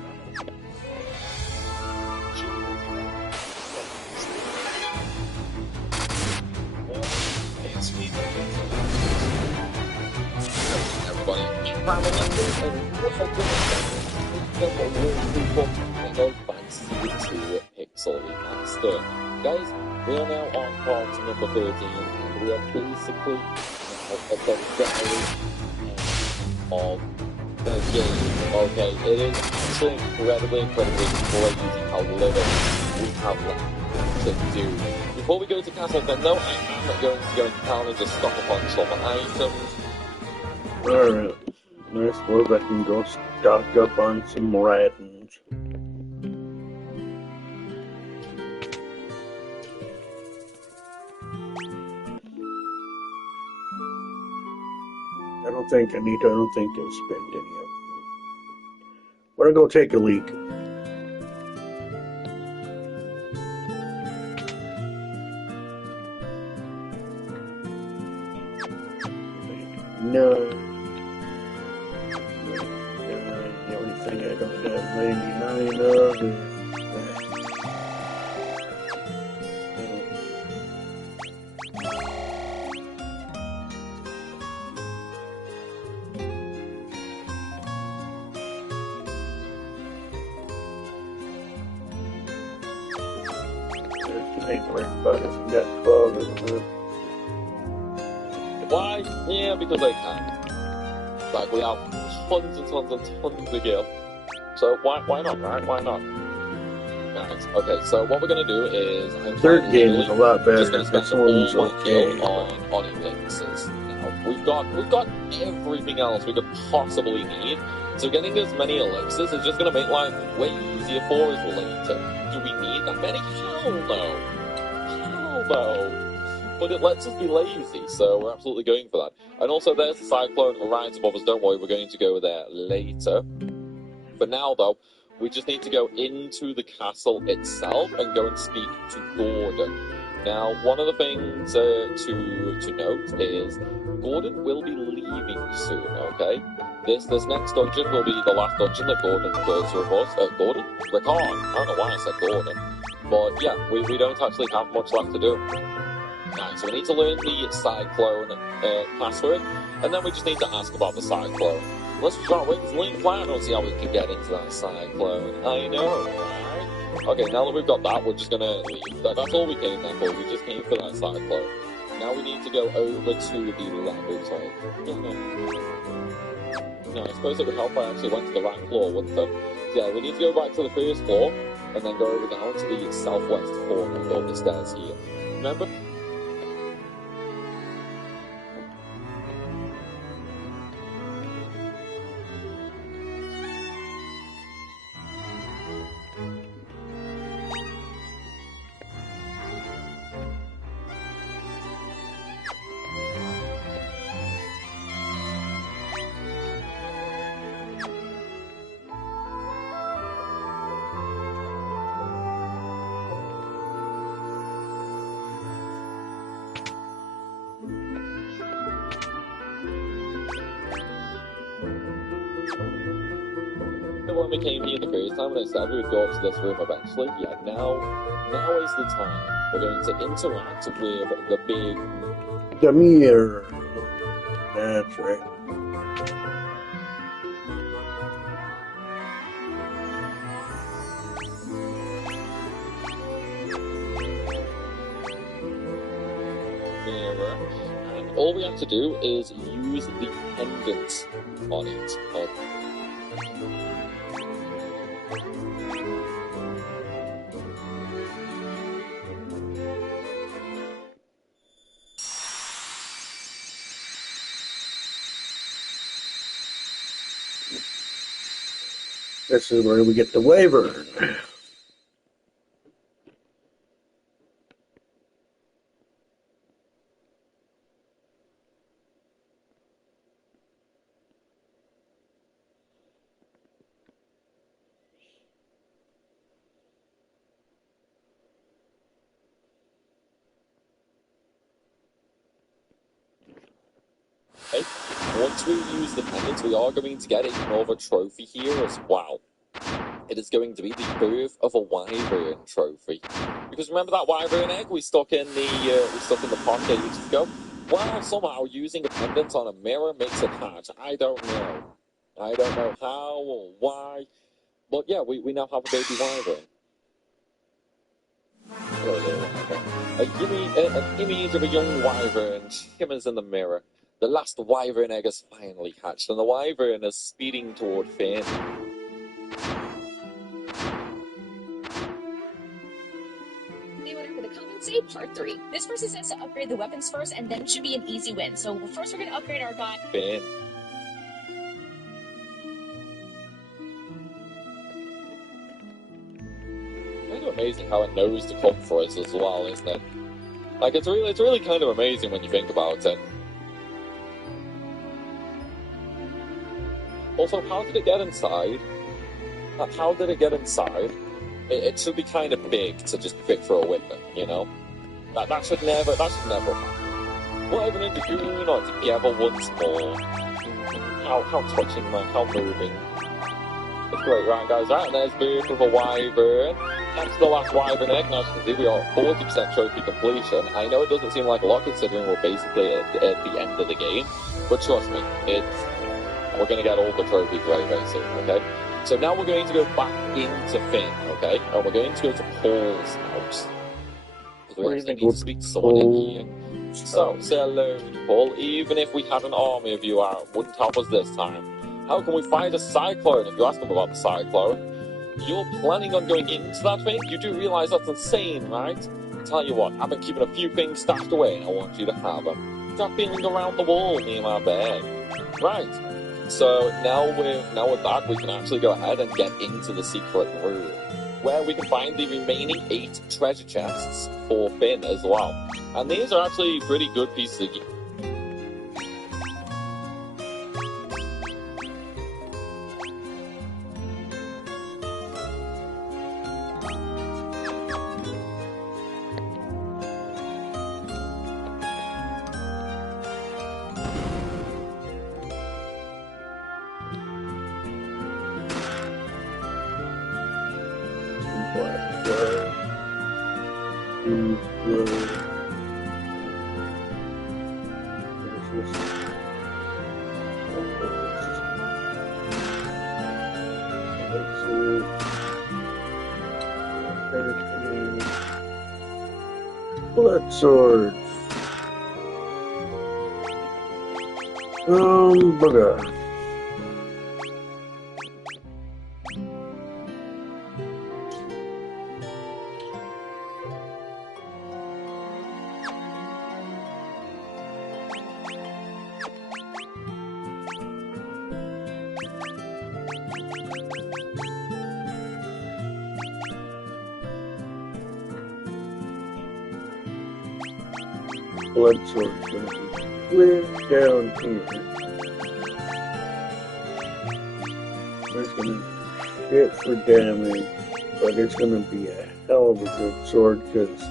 Everybody, travel fantasy 2 pixel remaster. Guys, we are now on part number 13, and we are basically now at the very end of the game. Okay, it is actually incredibly crazy how little we have left to do. Before we go to Castle Fen, though, I am going to go into town and just stock up on some items. Alright. I suppose I can go stock up on some ratings. I don't think I'll spend any of them. We're gonna go take a leak. No. The only thing I don't have 99 of is ain't worried about if you got 12 of them. Why? Yeah, because I can. Like, we have tons and tons of gear. So why not, right? Why not? Guys, okay, so what we're gonna do is Third game is a lot better. Just gonna spend This one's all my okay. gear on elixirs. Now, we've got everything else we could possibly need. So getting as many elixirs is just gonna make life way easier for us later. Do we need that many? Hell no. Hell no. But it lets us be lazy, so we're absolutely going for that. And also, there's the cyclone right above us. Don't worry, we're going to go there later. But now, though, we just need to go into the castle itself and go and speak to Gordon. Now, one of the things to note is Gordon will be leaving soon, okay? This next dungeon will be the last dungeon that Gordon does with us. Gordon? Rickard. I don't know why I said Gordon. But yeah, we don't actually have much left to do. Right, so we need to learn the Cyclone password, and then we just need to ask about the Cyclone. Let's start with Link Plan and see how we can get into that Cyclone. I know, right? Okay, now that we've got that, we're just gonna leave. That's all we came there for. We just came for that Cyclone. Now we need to go over to the laboratory. No, I suppose it would help if I actually went to the right floor, wouldn't it? So yeah, we need to go back to the first floor, and then go over down to the southwest corner of the stairs here. Remember? When we came here the first time and I said we would go up to this room eventually, yeah, now is the time. We're going to interact with the big... The mirror. That's right. mirror. And all we have to do is use the pendants on it. This is where we get the wyvern. Okay. Once we use the pendants, we are going to get another trophy here as well. It is going to be the birth of a wyvern trophy. Because remember that wyvern egg we stuck in the pot ages ago? Well, somehow using a pendant on a mirror makes it hatch. I don't know. I don't know how or why. But yeah, we now have a baby wyvern. An image of a young wyvern shimmers in the mirror. The last wyvern egg has finally hatched, and the wyvern is speeding toward Finn. Hey, whatever, the comments say part 3. This person says to upgrade the weapons first, and then it should be an easy win. So first we're going to upgrade our guy. Finn. Kind of amazing how it knows to come for us as well, isn't it? Like, it's really kind of amazing when you think about it. Also, how did it get inside? How did it get inside? It should be kind of big to just pick for a weapon, you know? That should never happen. Wyvern and Dragoon are together once more. How touching, man, how moving. It's great, right, guys? Right, and there's birth of a wyvern. That's the last wyvern egg. Now, as you can see, we are 40% trophy completion. I know it doesn't seem like a lot considering we're basically at the end of the game, but trust me, we're going to get all the trophies very soon, okay? So now we're going to go back into Finn, okay? And we're going to go to Paul's house. Because we actually need to speak to someone in here. So, say hello to Paul. Even if we had an army of you out, wouldn't help us this time. How can we find a cyclone? If you ask them about the cyclone, you're planning on going into that thing? You do realize that's insane, right? Tell you what, I've been keeping a few things stashed away and I want you to have them. Start feeling around the wall near my bed. Right. So now with that, we can actually go ahead and get into the secret room, where we can find the remaining 8 treasure chests for Finn as well. And these are actually pretty good pieces of gear. Blood swords. Bugger. Blood sword going to be way down here. It's going to hit for damage, but it's going to be a hell of a good sword because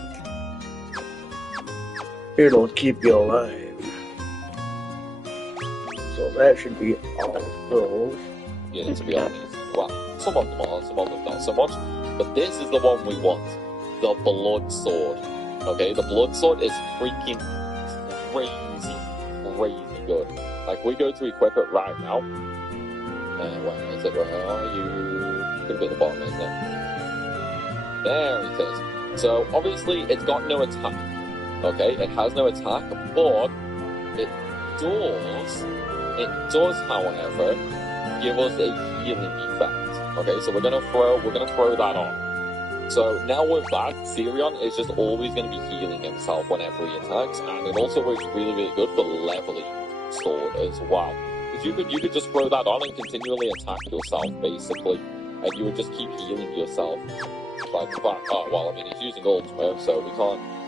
it'll keep you alive. So that should be all of those. Yeah, to be honest. Well, some of them are, some of them not so much. But this is the one we want. The blood sword. Okay, the blood sword is freaking crazy good. Like, we go to equip it right now. Where is it? Where are you? It's gonna be at the bottom, isn't it? There it is. So, obviously, it's got no attack. Okay, it has no attack, but it does, however, give us a healing effect. Okay, so we're gonna throw that on. So now with that, Therion is just always going to be healing himself whenever he attacks, and it also works really, really good for leveling sword as well. Because you could just throw that on and continually attack yourself, basically, and you would just keep healing yourself. Like the fact, oh well, I mean he's using ultimate, so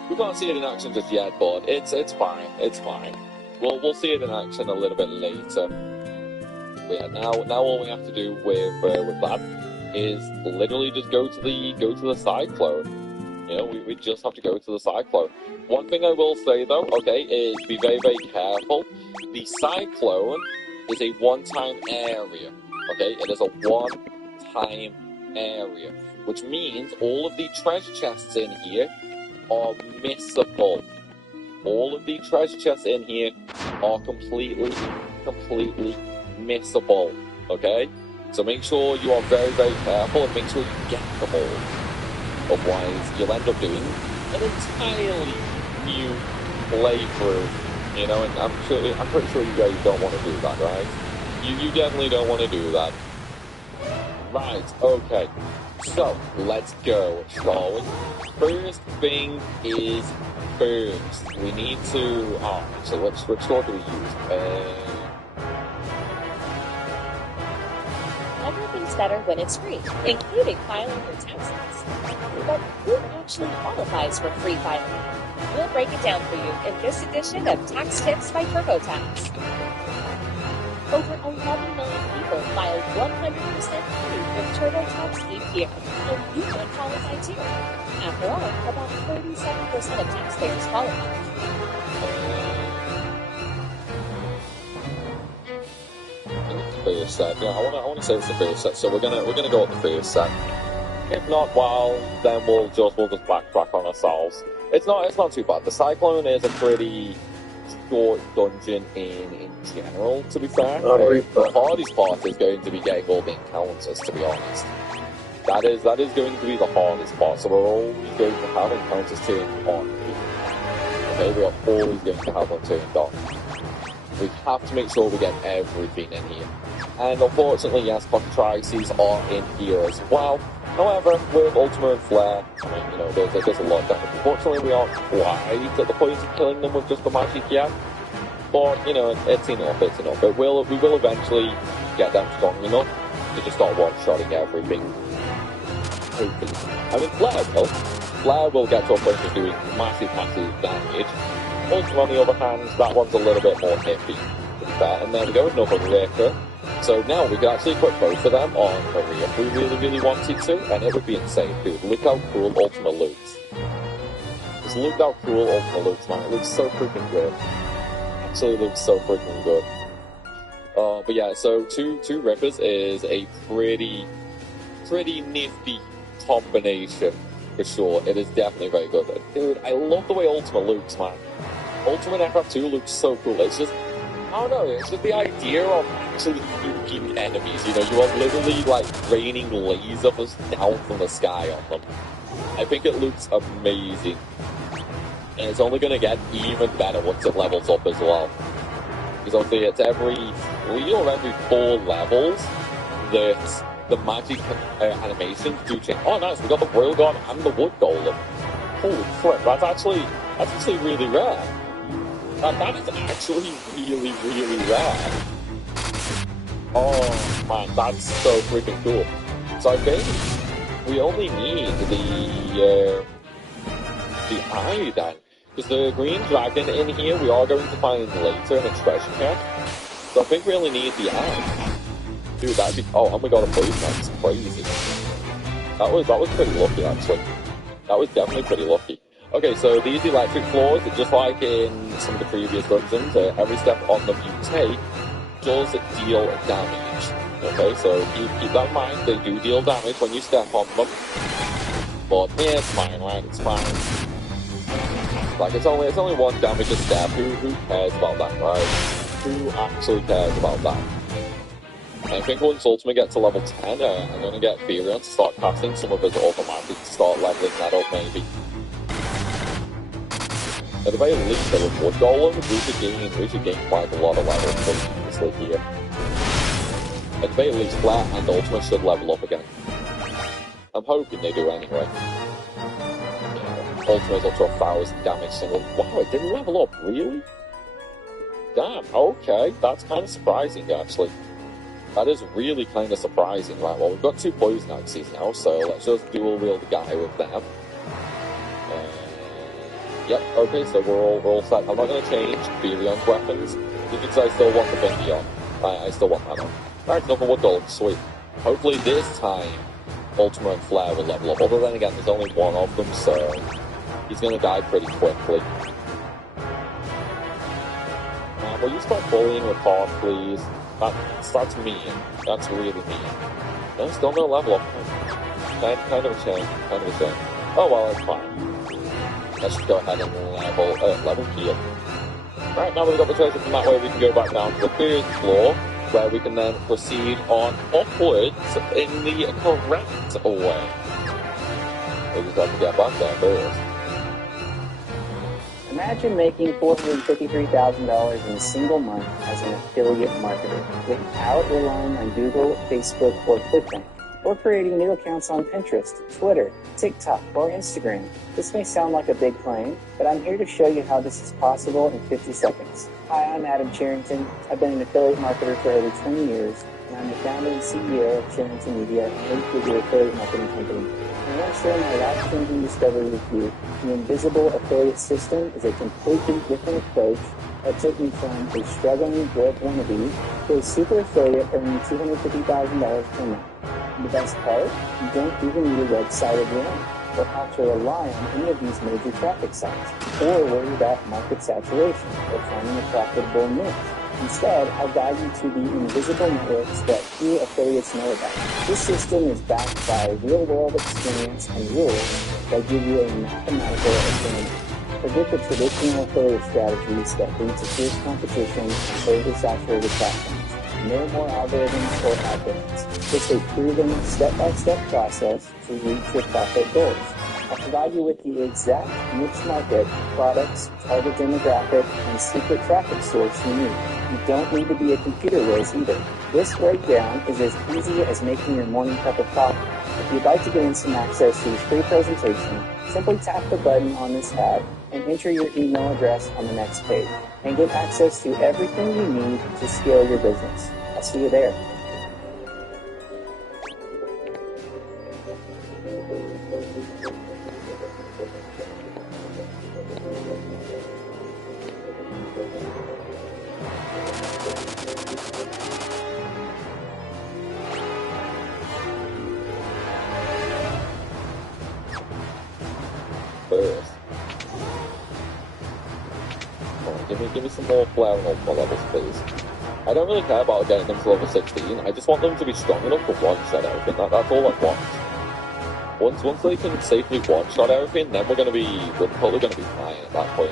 we can't see it in action just yet, but it's fine, it's fine. We'll see it in action a little bit later. But yeah, now all we have to do with that is literally just go to the cyclone. You know, we just have to go to the cyclone. One thing I will say though, okay, is be very, very careful. The cyclone is a one-time area. Okay, it is a one-time area, which means all of the treasure chests in here are missable. All of the treasure chests in here are completely missable. Okay? So make sure you are very, very careful and make sure you get them all. Otherwise, you'll end up doing an entirely new playthrough. You know, and I'm pretty sure you guys don't want to do that, right? You definitely don't want to do that. Right, okay. So, let's go, shall we? First thing is first. We need to... Oh, so which sword do we use? Everything's better when it's free, including filing your taxes. But who actually qualifies for free filing? We'll break it down for you in this edition of Tax Tips by TurboTax. Over 11 million people filed 100% free with TurboTax each year, and you can qualify too. After all, about 37% of taxpayers qualify. First set. Yeah, I want to say it's the first set, so we're gonna go with the first set. If not, well, then we'll just backtrack on ourselves. It's not too bad. The Cyclone is a pretty short dungeon in general, to be fair. The hardest part is going to be getting all the encounters, to be honest. That is going to be the hardest part, so we're always going to have encounters turned on. Okay, we are always going to have them turned on. We have to make sure we get everything in here. And unfortunately, yes, Cockatrices are in here as well. However, with Ultima and Flare, I mean, you know, there's a lot of damage. Unfortunately, we aren't quite at the point of killing them with just the magic yet. But, you know, it's enough. We will eventually get them strong enough to just start one-shotting everything. Hopefully. I mean, Flare will get to a point of doing massive damage. Ultima, on the other hand, that one's a little bit more nippy, to be fair. And there we go, another Rika. So now we can actually put both of them on Maria if we really, really wanted to, and it would be insane, dude. Look how cool Ultima looks. Just look how cool Ultima looks, man. It looks so freaking good. Actually looks so freaking good. But yeah, so two Rippers is a pretty nifty combination, for sure. It is definitely very good. Dude, I love the way Ultima looks, man. Ultima and FF2 looks so cool. It's just, I don't know, it's just the idea of actually nuking enemies, you know, you are literally, like, raining lasers down from the sky on them. I think it looks amazing. And it's only going to get even better once it levels up as well. Because obviously it's every 3 or every 4 levels that the magic animations do change. Oh nice, we got the Royal Guard and the Wood Golem. Holy crap, that's actually really rare. That is actually really, really rare. Oh man, that's so freaking cool. So I think we only need the eye then. Because the green dragon in here we are going to find later in a treasure chest. So I think we only need the eye. Dude, that'd be... Oh, and we got a poison, that's crazy. That was pretty lucky, actually. That was definitely pretty lucky. Okay, so these electric floors, just like in some of the previous dungeons, every step on them you take does deal damage. Okay, so keep that in mind, they do deal damage when you step on them. But yeah, it's fine, right? It's fine. Like, it's only one damage a step. Who cares about that, right? Who actually cares about that? I think once Ultima gets to level 10, I'm going to get Therion to start casting some of his automatic to start leveling that up, maybe. At the very least, with Wood Golem, we should gain quite a lot of levels previously here. At the very least, Flare and Ultimate should level up again. I'm hoping they do anyway. Yeah, Ultimate's up to 1,000 damage single. Wow, it didn't level up, really? Damn, okay, that's kind of surprising, actually. That is really kind of surprising. Right, well, we've got 2 Poison Axes now, so let's just dual wield the guy with them. Yep, okay, so we're all set. I'm not going to change Furion's weapons, because I still want the thingy on. I still want that on. Alright, another Wood Golem, sweet. Hopefully this time, Ultima and Flare will level up. Although then again, there's only one of them, so he's going to die pretty quickly. Will you stop bullying with Hawk, please? That's mean. That's really mean. No, still no level up. Kind of a shame. Kind of a shame. Oh well, it's fine. Let's just go ahead and level heal. Right, now that we've got the treasure from that way, we can go back down to the 3rd floor, where we can then proceed on upwards in the correct way. We just have to get back there first. Imagine making $453,000 in a single month as an affiliate marketer without relying on Google, Facebook, or ClickBank, or creating new accounts on Pinterest, Twitter, TikTok, or Instagram. This may sound like a big claim, but I'm here to show you how this is possible in 50 seconds. Hi, I'm Adam Charrington. I've been an affiliate marketer for over 20 years, and I'm the founder and CEO of Charrington Media, an 8-figure affiliate marketing company. I want to share my life-changing discovery with you. The invisible affiliate system is a completely different approach that took me from a struggling broke wannabe to a super affiliate earning $250,000 per month. And the best part, you don't even need a website of your own, or have to rely on any of these major traffic sites, or worry about market saturation, or finding a profitable niche. Instead, I'll guide you to the invisible networks that few affiliates know about. This system is backed by real-world experience and rules that give you a mathematical advantage. Forget the traditional affiliate strategies that lead to fierce competition and oversaturated platforms. No more algorithms or algorithms. It's a proven step-by-step process to reach your profit goals. I'll provide you with the exact niche market, products, target demographic, and secret traffic source you need. You don't need to be a computer whiz either. This breakdown is as easy as making your morning cup of coffee. If you'd like to gain some access to this free presentation, simply tap the button on this tab and enter your email address on the next page, and get access to everything you need to scale your business. I'll see you there. First. Give me some more Flare and Ultima levels, please. I don't really care about getting them to level 16. I just want them to be strong enough to one-shot everything. That's all I want. Once they can safely one-shot everything, then we're probably gonna be fine at that point.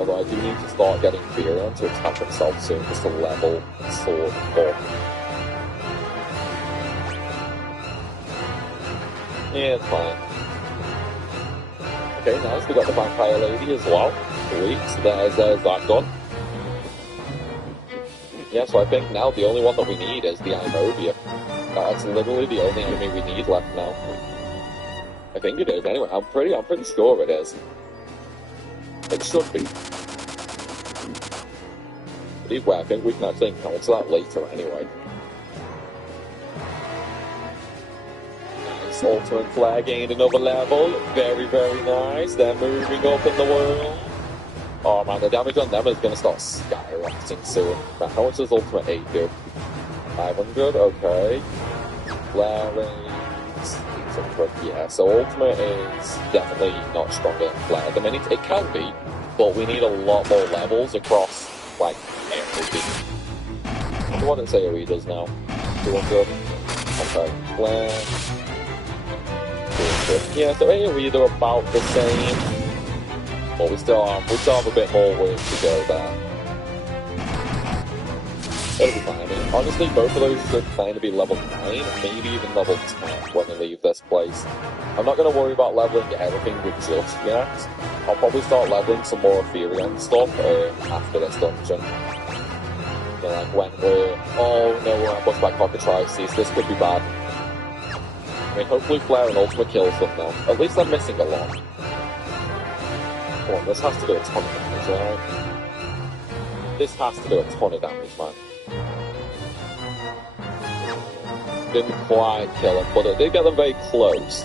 Although I do need to start getting Furion to attack himself soon, just to level sword up. Yeah, it's fine. Okay, nice. We got the Vampire Lady as well. Sweet. So there's that done. Yeah, so I think now the only one that we need is the Imovia. That's literally the only enemy we need left now. I think it is. Anyway, I'm pretty sure it is. It should be. Either way, I think we can actually encounter that later anyway. Ultima and Flare gained another level. Very, very nice. They're moving up in the world. Oh man, the damage on them is going to start skyrocketing soon. Man, how much does Ultima 8 do? 500? Okay. Flare is 800. Yeah, so Ultima is definitely not stronger than Flare at the minute. It can be, but we need a lot more levels across, like, everything. What did it say AoE does now? 200? Okay. Flare. Yeah, so AoE they're about the same, but we still have a bit more work to go there. It'll be fine. I mean, honestly, both of those should kind of be level 9, maybe even level 10 when we leave this place. I'm not going to worry about leveling everything just yet. I'll probably start leveling some more Furion stuff after this dungeon. You know, like when oh no, we're ambushed by cockatrices, this could be bad. I mean, hopefully Flare and Ultima kills them though. At least I'm missing a lot. Come on, this has to do a ton of damage, right? This has to do a ton of damage, man. Didn't quite kill them, but it did get them very close.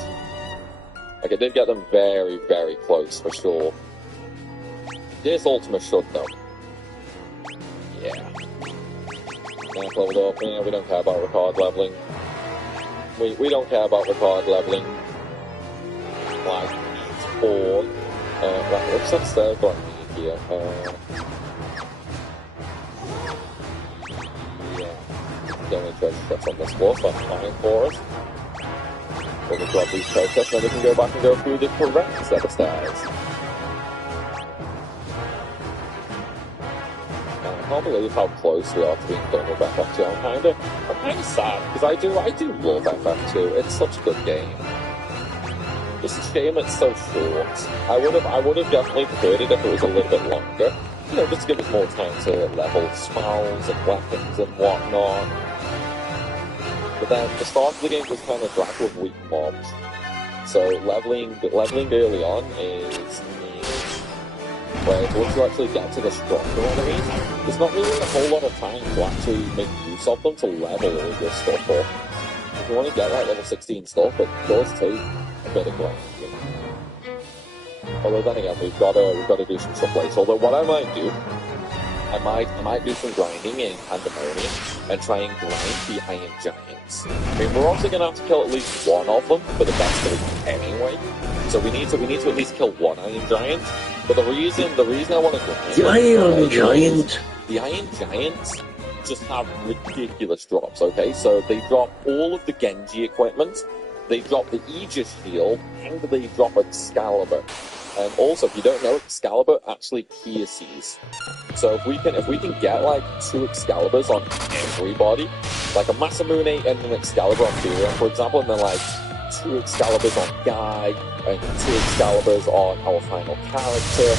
Like, it did get them very, very close, for sure. This Ultima should, though. Yeah. Now leveled up. Yeah, we don't care about record leveling. We don't care about record leveling. Like, it's 4. Right, what's upstairs do I need here? Yeah. The only treasure chests on this floor, so that's fine for us. We'll just grab these treasure chests, and then we can go back and go through the correct set of stairs. I can't believe how close we are to being done with FF2. I'm kind of sad, because I do love FF2. It's such a good game. Just a shame it's so short. I would have definitely preferred it if it was a little bit longer. You know, just to give us more time to level spells and weapons and whatnot. But then the start of the game was kind of dragged with weak mobs. So leveling early on is whereas once you actually get to the stronger enemies, there's not really a whole lot of time to actually make use of them to level all this stuff up. If you want to get like level 16 stuff, it does take a bit of grinding. Although then again, we've got to do some stuff later. Although what I might do, I might do some grinding in Pandemonium and try and grind the Iron Giants. I mean, we're also gonna have to kill at least one of them for the best of it anyway. So we need to at least kill one Iron Giant. But the reason I want to grind The Iron Giant. The Iron Giants just have ridiculous drops. Okay, so they drop all of the Genji equipment, they drop the Aegis shield, and they drop Excalibur. And also, if you don't know, Excalibur actually pierces. So if we can get like 2 Excaliburs on everybody, like a Masamune and an Excalibur on Furion, for example, and then like 2 Excaliburs on Guy, and 2 Excaliburs on our final character,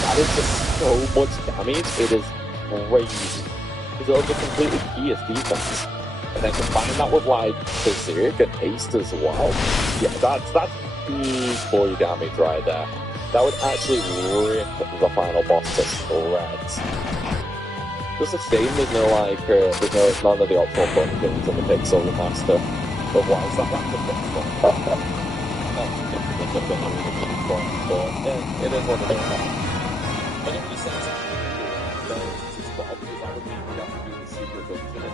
that is just so much damage, it is crazy. Because it'll just completely pierce defense. And then combine that with like Berserk and Haste as well. Yeah, that's huge boy damage right there. That would actually rip the final boss to shreds. Just a shame there's no like, there's none of the optional buttons in the Pixel Remaster. Otherwise, that would have been fun. But it is what it is. But in any sense, this is Bob, because I would mean we have to do the secret dungeon and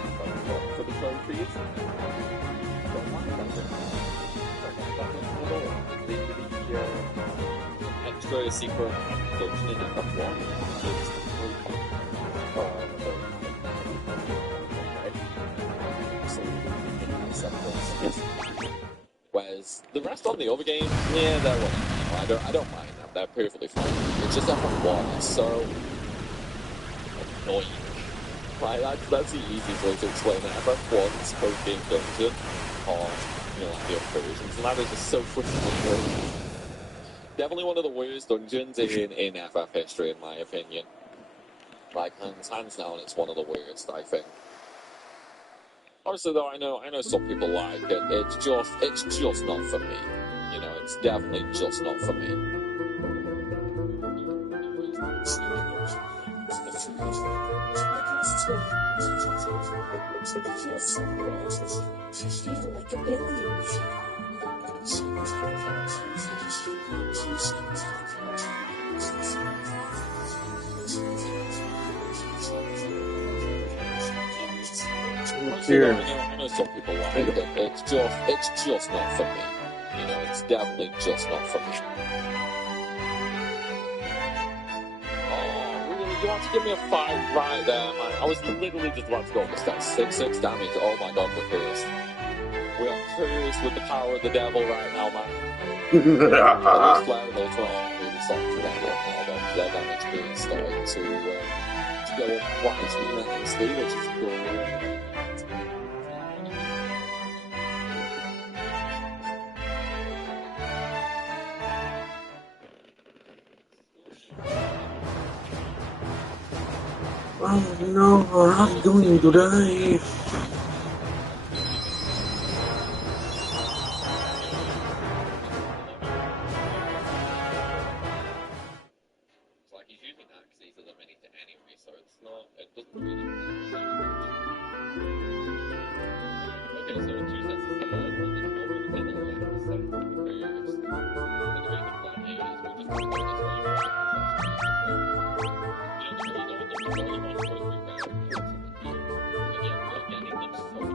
for the trophies. Don't mind that. Extra secret dungeon in FF1 is whereas the rest on the other games, yeah, they're whatever. I don't mind them. They're perfectly fine. It's just FF1 is so annoying. Like that's the easiest way to explain it. FF1's post-game dungeon on the other versions, and that is just so frustrating. Definitely one of the worst dungeons in FF history, in my opinion. Like, hands down, it's one of the worst, I think. Honestly, though, I know some people like it. It's just not for me. You know, it's definitely just not for me. Cheers. I know some people like it. It's just not for me. You know, it's definitely just not for me. Oh, really? You want to give me a 5 right there, man? I was literally just about to go on this guy. 6 damage. Oh my god, we're cursed. We are cursed with the power of the devil right now, man. At least Flare and Ultima are really starting to level up now, though. Their damage is starting to go up quite nicely, which is good. don't know what I'm doing today. It's like he's using axes as a mini anyway, so it's not. It doesn't really. Okay, so 2 sets of 5. Well, there's more of them than 11 sets first. And the way the plan is, we'll just put this way around. You know, the only one that was only 1.3 rounds. But yeah, we're getting them sold.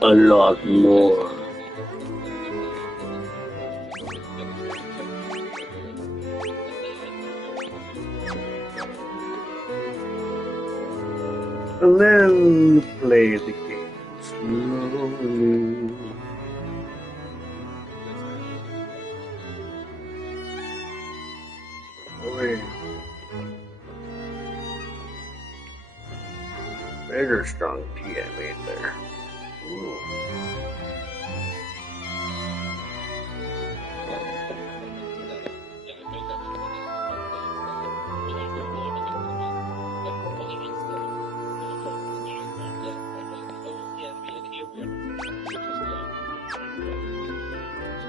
A lot more. And then play the game slowly. Wait. Very strong tea I made there. Ooh.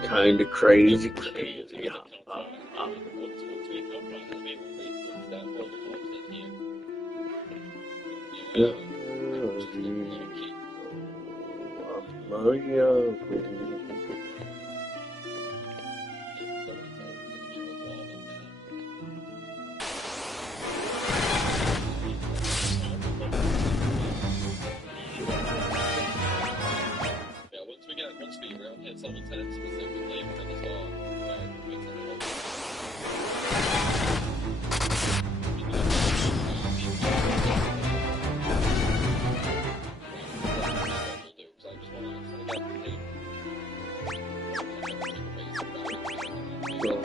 Kinda crazy. Once we hit level 10 specifically, we're gonna start mixing it up.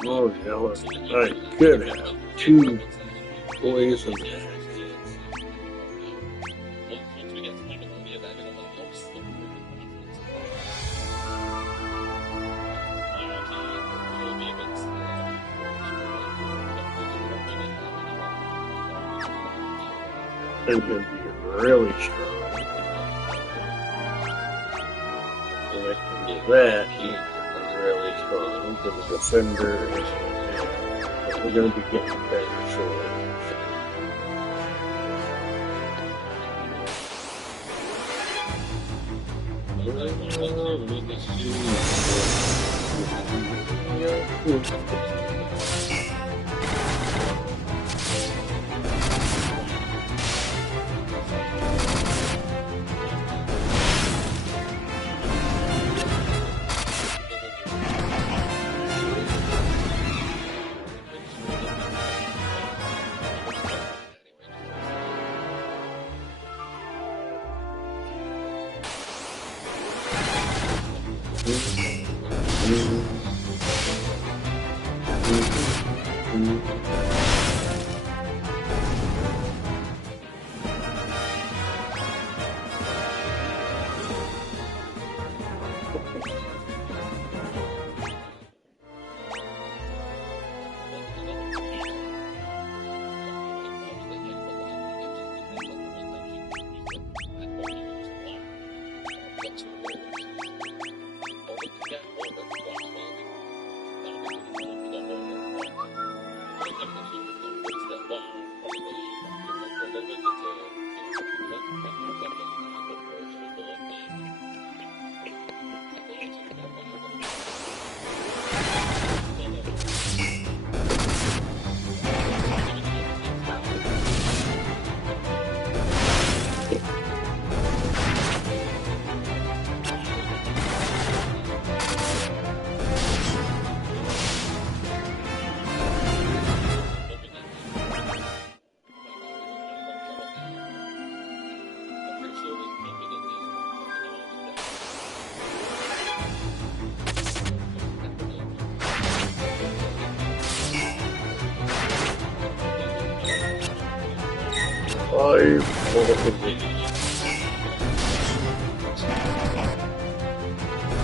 Oh, jealous. I could have 2 boys and and can be really strong. And I can do that, he's really strong. The defender is, we're going to be getting better soon.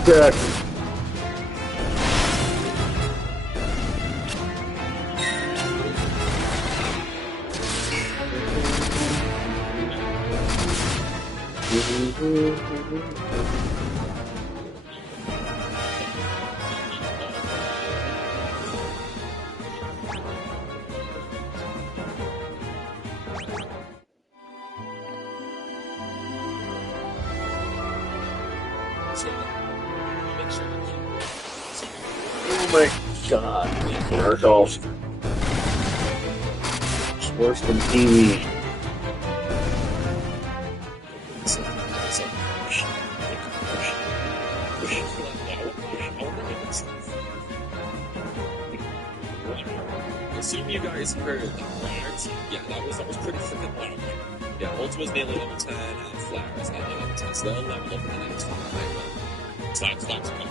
Exactly. Oh my god, commercials. It's worse than TV. Assume you guys heard that, right? Yeah, that was pretty freaking loud. Yeah, Ultima's nearly level 10, and Flare is nearly level 10, so they'll level up in the next 5. So that's coming.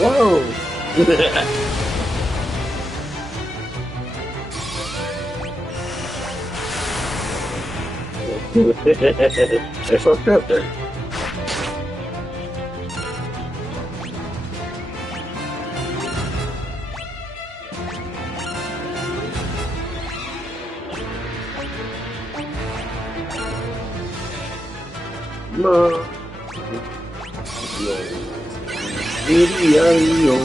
Whoa! I fucked up there. No. Video.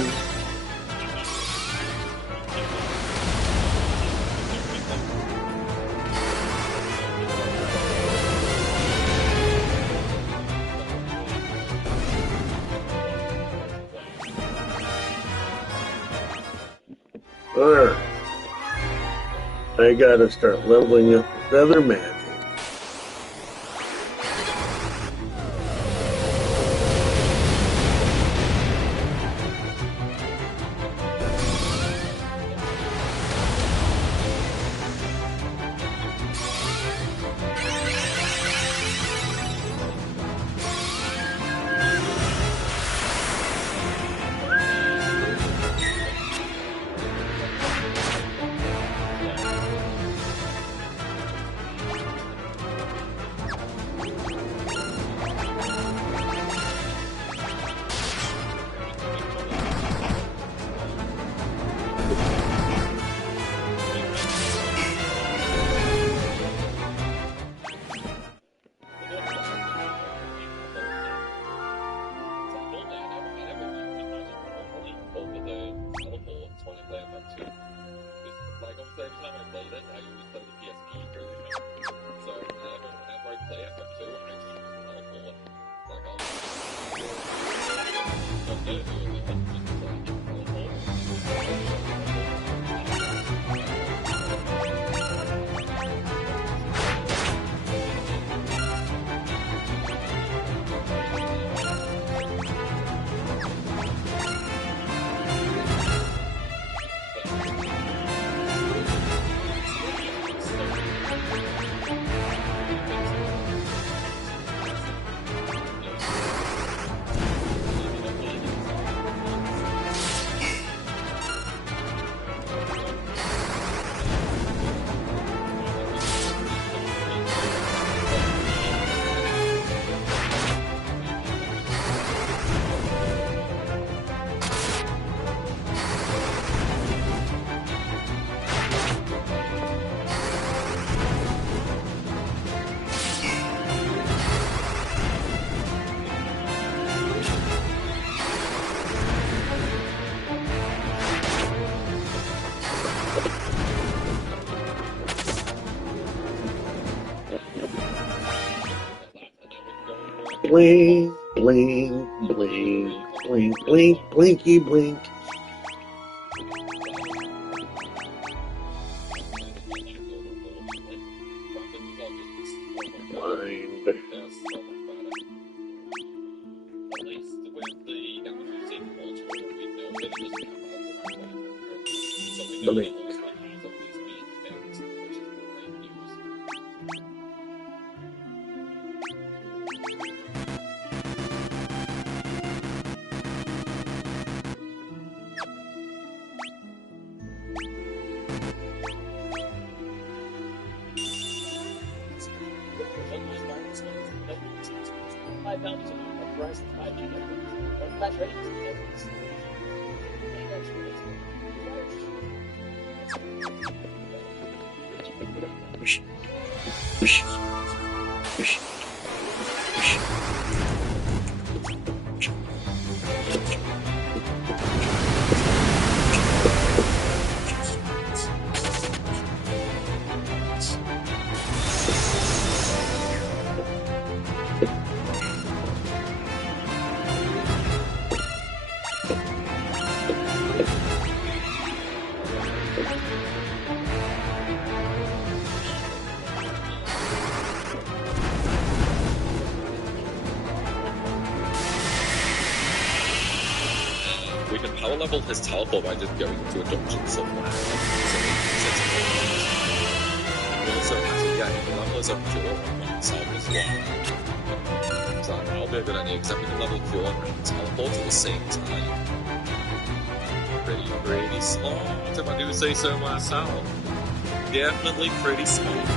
I gotta start leveling up with other magic. blink, blink, blink, blink, blink, blinky, blink. Mind. Blink. Whoosh, whoosh, whoosh, whoosh. We can power level his teleport by just going to a dungeon somewhere. We also actually, yeah, he can level his own cure on himself as well. So that'll be a good idea, except we can level cure and teleport at the same time. Pretty smart, if I do say so myself. Definitely pretty smart.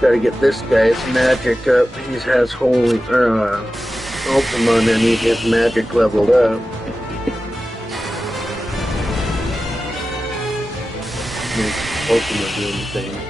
Gotta get this guy's magic up. He has holy Ultima, and he gets magic leveled up. Makes Ultima do anything.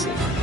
Excellent.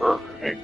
Alright.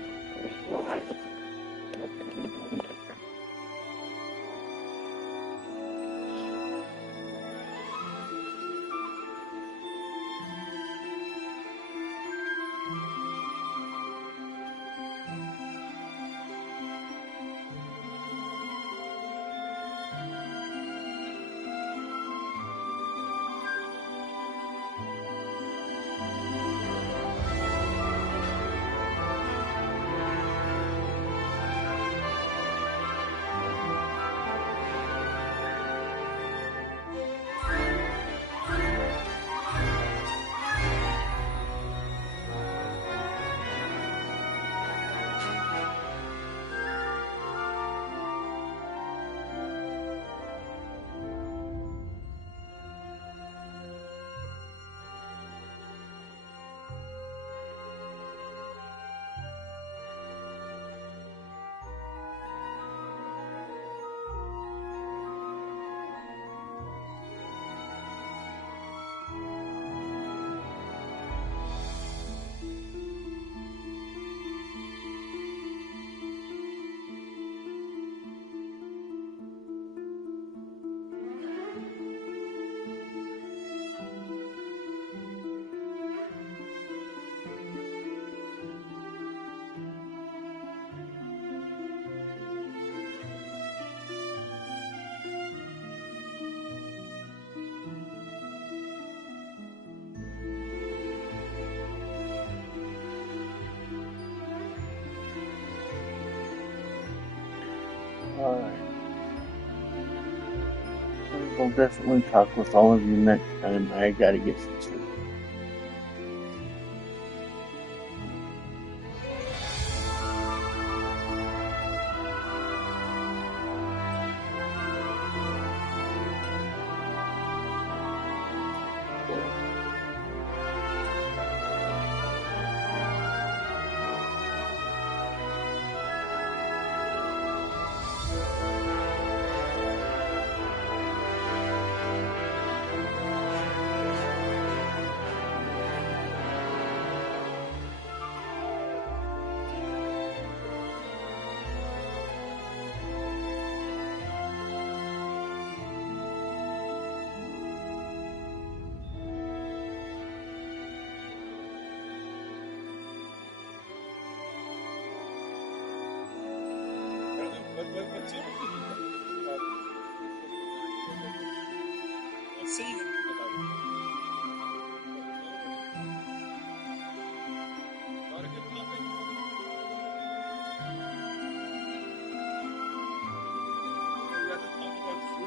Alright. We'll definitely talk with all of you next time. I gotta get some sleep.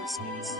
Christmas.